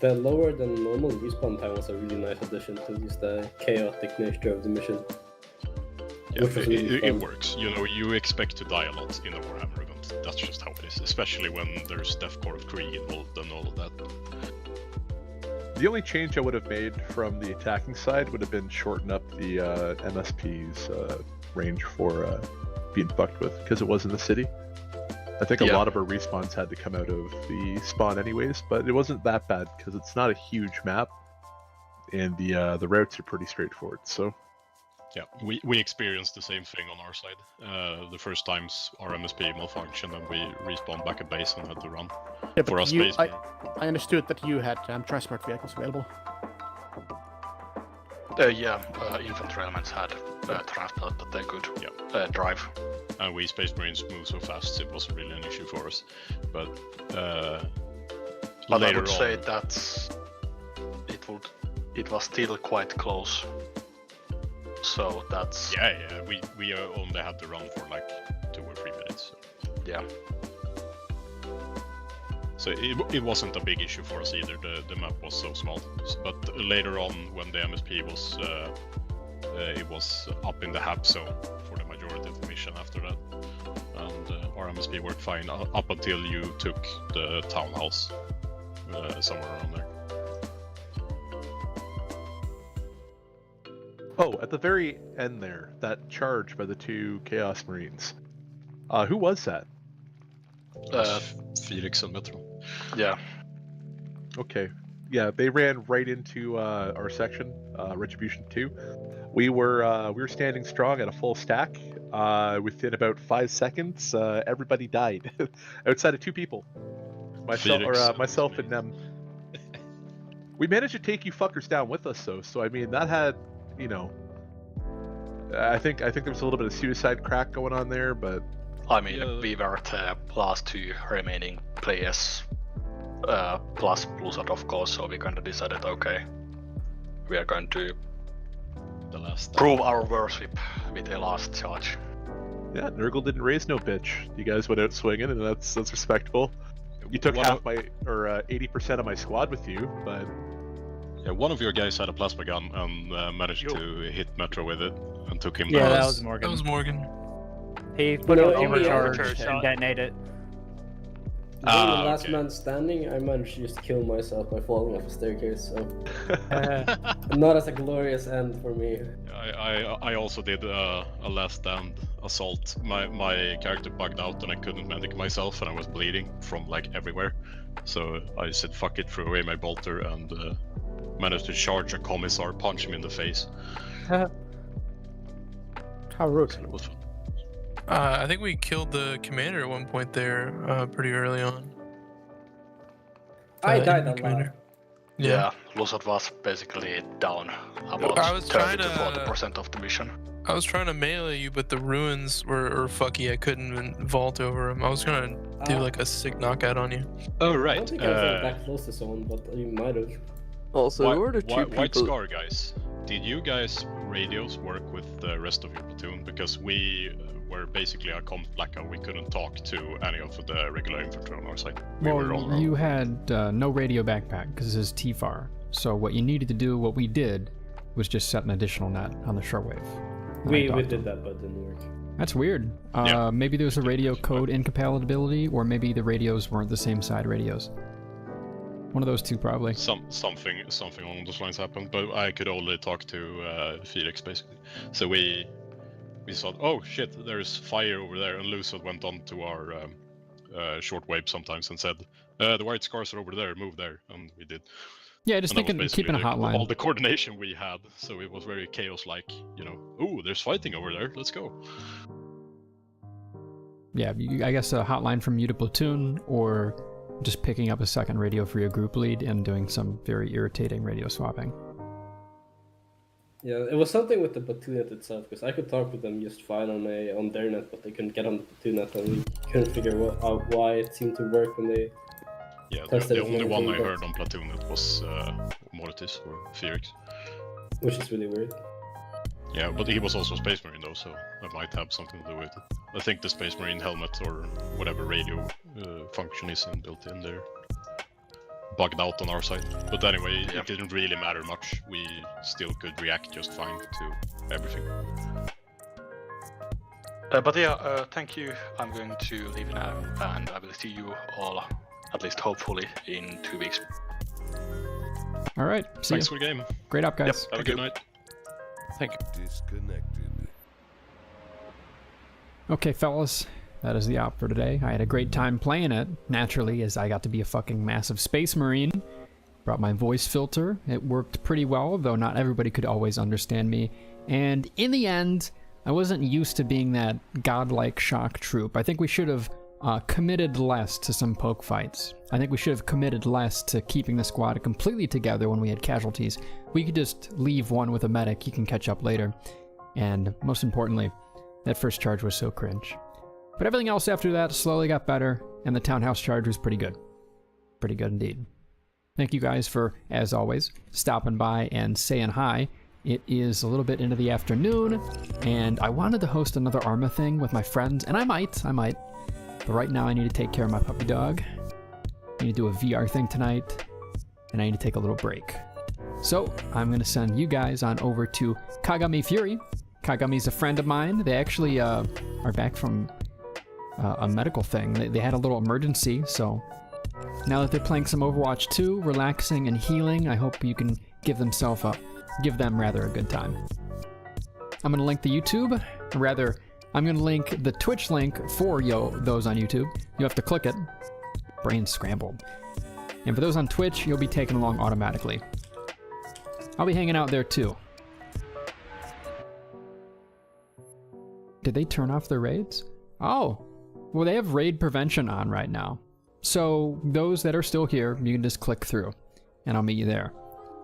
The lower than normal respawn time was a really nice addition to just the chaotic nature of the mission. Yeah, Which was really it fun. works. You know, you expect to die a lot in a Warhammer event. That's just how it is, especially when there's Death Core of Kree involved and all of that. The only change I would have made from the attacking side would have been shorten up the MSP's range for being fucked with, because it was in the city. I think a lot of our respawns had to come out of the spawn anyways, but it wasn't that bad because it's not a huge map, and the routes are pretty straightforward. So yeah, we experienced the same thing on our side. The first times our MSP malfunctioned and we respawned back at base and had to run. Yeah, For but us, I understood that you had transport vehicles available. Infantry elements had transport that they could drive. And we Space Marines move so fast, it wasn't really an issue for us. But I later would say on, that it was still quite close. So that's we only had to run for like 2 or 3 minutes. So. Yeah. So it wasn't a big issue for us either. The map was so small. But later on, when the MSP was it was up in the hub zone for the majority of the mission after that, and our MSP worked fine up until you took the townhouse somewhere around there. Oh, at the very end there, that charge by the 2 Chaos Marines. Who was that? Felix and Metro. Yeah. Okay. Yeah, they ran right into our section, Retribution 2. We were standing strong at a full stack. Within about 5 seconds, everybody died. Outside of 2 people. Myself and them. We managed to take you fuckers down with us though, so I mean that had, you know, I think there was a little bit of suicide crack going on there, but I mean, we were the last 2 remaining players, plus Blizzard, of course. So we kind of decided, okay, we are going to prove our worship with the last charge. yeah, Nurgle didn't raise no bitch. You guys went out swinging, and that's respectable. You took half my, or 80% of my squad with you, but yeah, one of your guys had a plasma gun and managed to hit Metro with it and took him Yeah, down. that was Morgan. That was Morgan. He put No, an in the overcharge end- and detonated it. Being the last man standing, I managed to just kill myself by falling off a staircase, so... Not as a glorious end for me. I also did a last stand assault. My character bugged out and I couldn't medic myself and I was bleeding from like everywhere. So I said fuck it, threw away my bolter and managed to charge a commissar, punch him in the face. How rude. It was fun. I think we killed the commander at one point there, pretty early on. I died a lot. commander. Yeah, Blizzard was basically down about I was 30 to trying to- 40% of the mission. I was trying to melee you, but the ruins were fucky. I couldn't even vault over them. I was gonna do like a sick knockout on you. Oh I right. don't think I was that close to someone, but you might have. Also, who are the two White people? Scar guys, did you guys radios work with the rest of your platoon? Because we were basically a comp blackout. We couldn't talk to any of the regular infantry on our side. We were all Well, you had no radio backpack because this is TFAR. So what you needed to do, what we did, was just set an additional net on the shortwave. We did that, but it didn't work. That's weird. Maybe there was a radio code incompatibility, or maybe the radios weren't the same side radios. One of those two, probably. Something along those lines happened, but I could only talk to Felix basically. So we thought, oh shit, there's fire over there, and Lucid went on to our shortwave sometimes and said, the White Scars are over there, move there, and we did. Yeah, just And that was thinking, basically keeping a hotline. all the coordination we had, so it was very chaos-like. You know, ooh, there's fighting over there, let's go. Yeah, I guess a hotline from you to platoon, or just picking up a second radio for your group lead and doing some very irritating radio swapping. Yeah, it was something with the platoon net itself, because I could talk with them just fine on their net, but they couldn't get on the platoon net, and we couldn't figure out why it seemed to work when they Yeah, tested the it and only one I everything, heard on platoon it was Mortis or Felix. which is really weird. Yeah, but he was also a Space Marine though, so that might have something to do with it. I think the Space Marine helmet or whatever radio function is built in there bugged out on our side. But anyway, it didn't really matter much. We still could react just fine to everything. But yeah, thank you. I'm going to leave now, and I will see you all, at least hopefully, in 2 weeks. All right, see Thanks ya. for the game. Great up, guys. Have a good night. Thank you. Disconnected. Okay, fellas, that is the op for today. I had a great time playing it, naturally, as I got to be a fucking massive Space Marine. Brought my voice filter. It worked pretty well, though not everybody could always understand me. And in the end, I wasn't used to being that godlike shock troop. I think we should have committed less to some poke fights. I think we should have committed less to keeping the squad completely together when we had casualties. We could just leave one with a medic, you can catch up later. And most importantly, that first charge was so cringe. But everything else after that slowly got better, and the townhouse charge was pretty good. Pretty good indeed. Thank you guys for, as always, stopping by and saying hi. It is a little bit into the afternoon, and I wanted to host another Arma thing with my friends, and I might. But right now I need to take care of my puppy dog. I need to do a VR thing tonight, and I need to take a little break. So I'm going to send you guys on over to Kagami Fury. Kagami's a friend of mine. They actually are back from a medical thing. They had a little emergency, so now that they're playing some Overwatch 2, relaxing and healing, I hope you can give them rather a good time. I'm going to link the YouTube, rather, I'm going to link the Twitch link for those on YouTube. You have to click it. Brain scrambled. And for those on Twitch, you'll be taken along automatically. I'll be hanging out there too. Did they turn off their raids? Oh, well, they have raid prevention on right now. So those that are still here, you can just click through and I'll meet you there.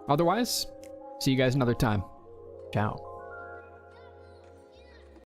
Otherwise, see you guys another time. Ciao.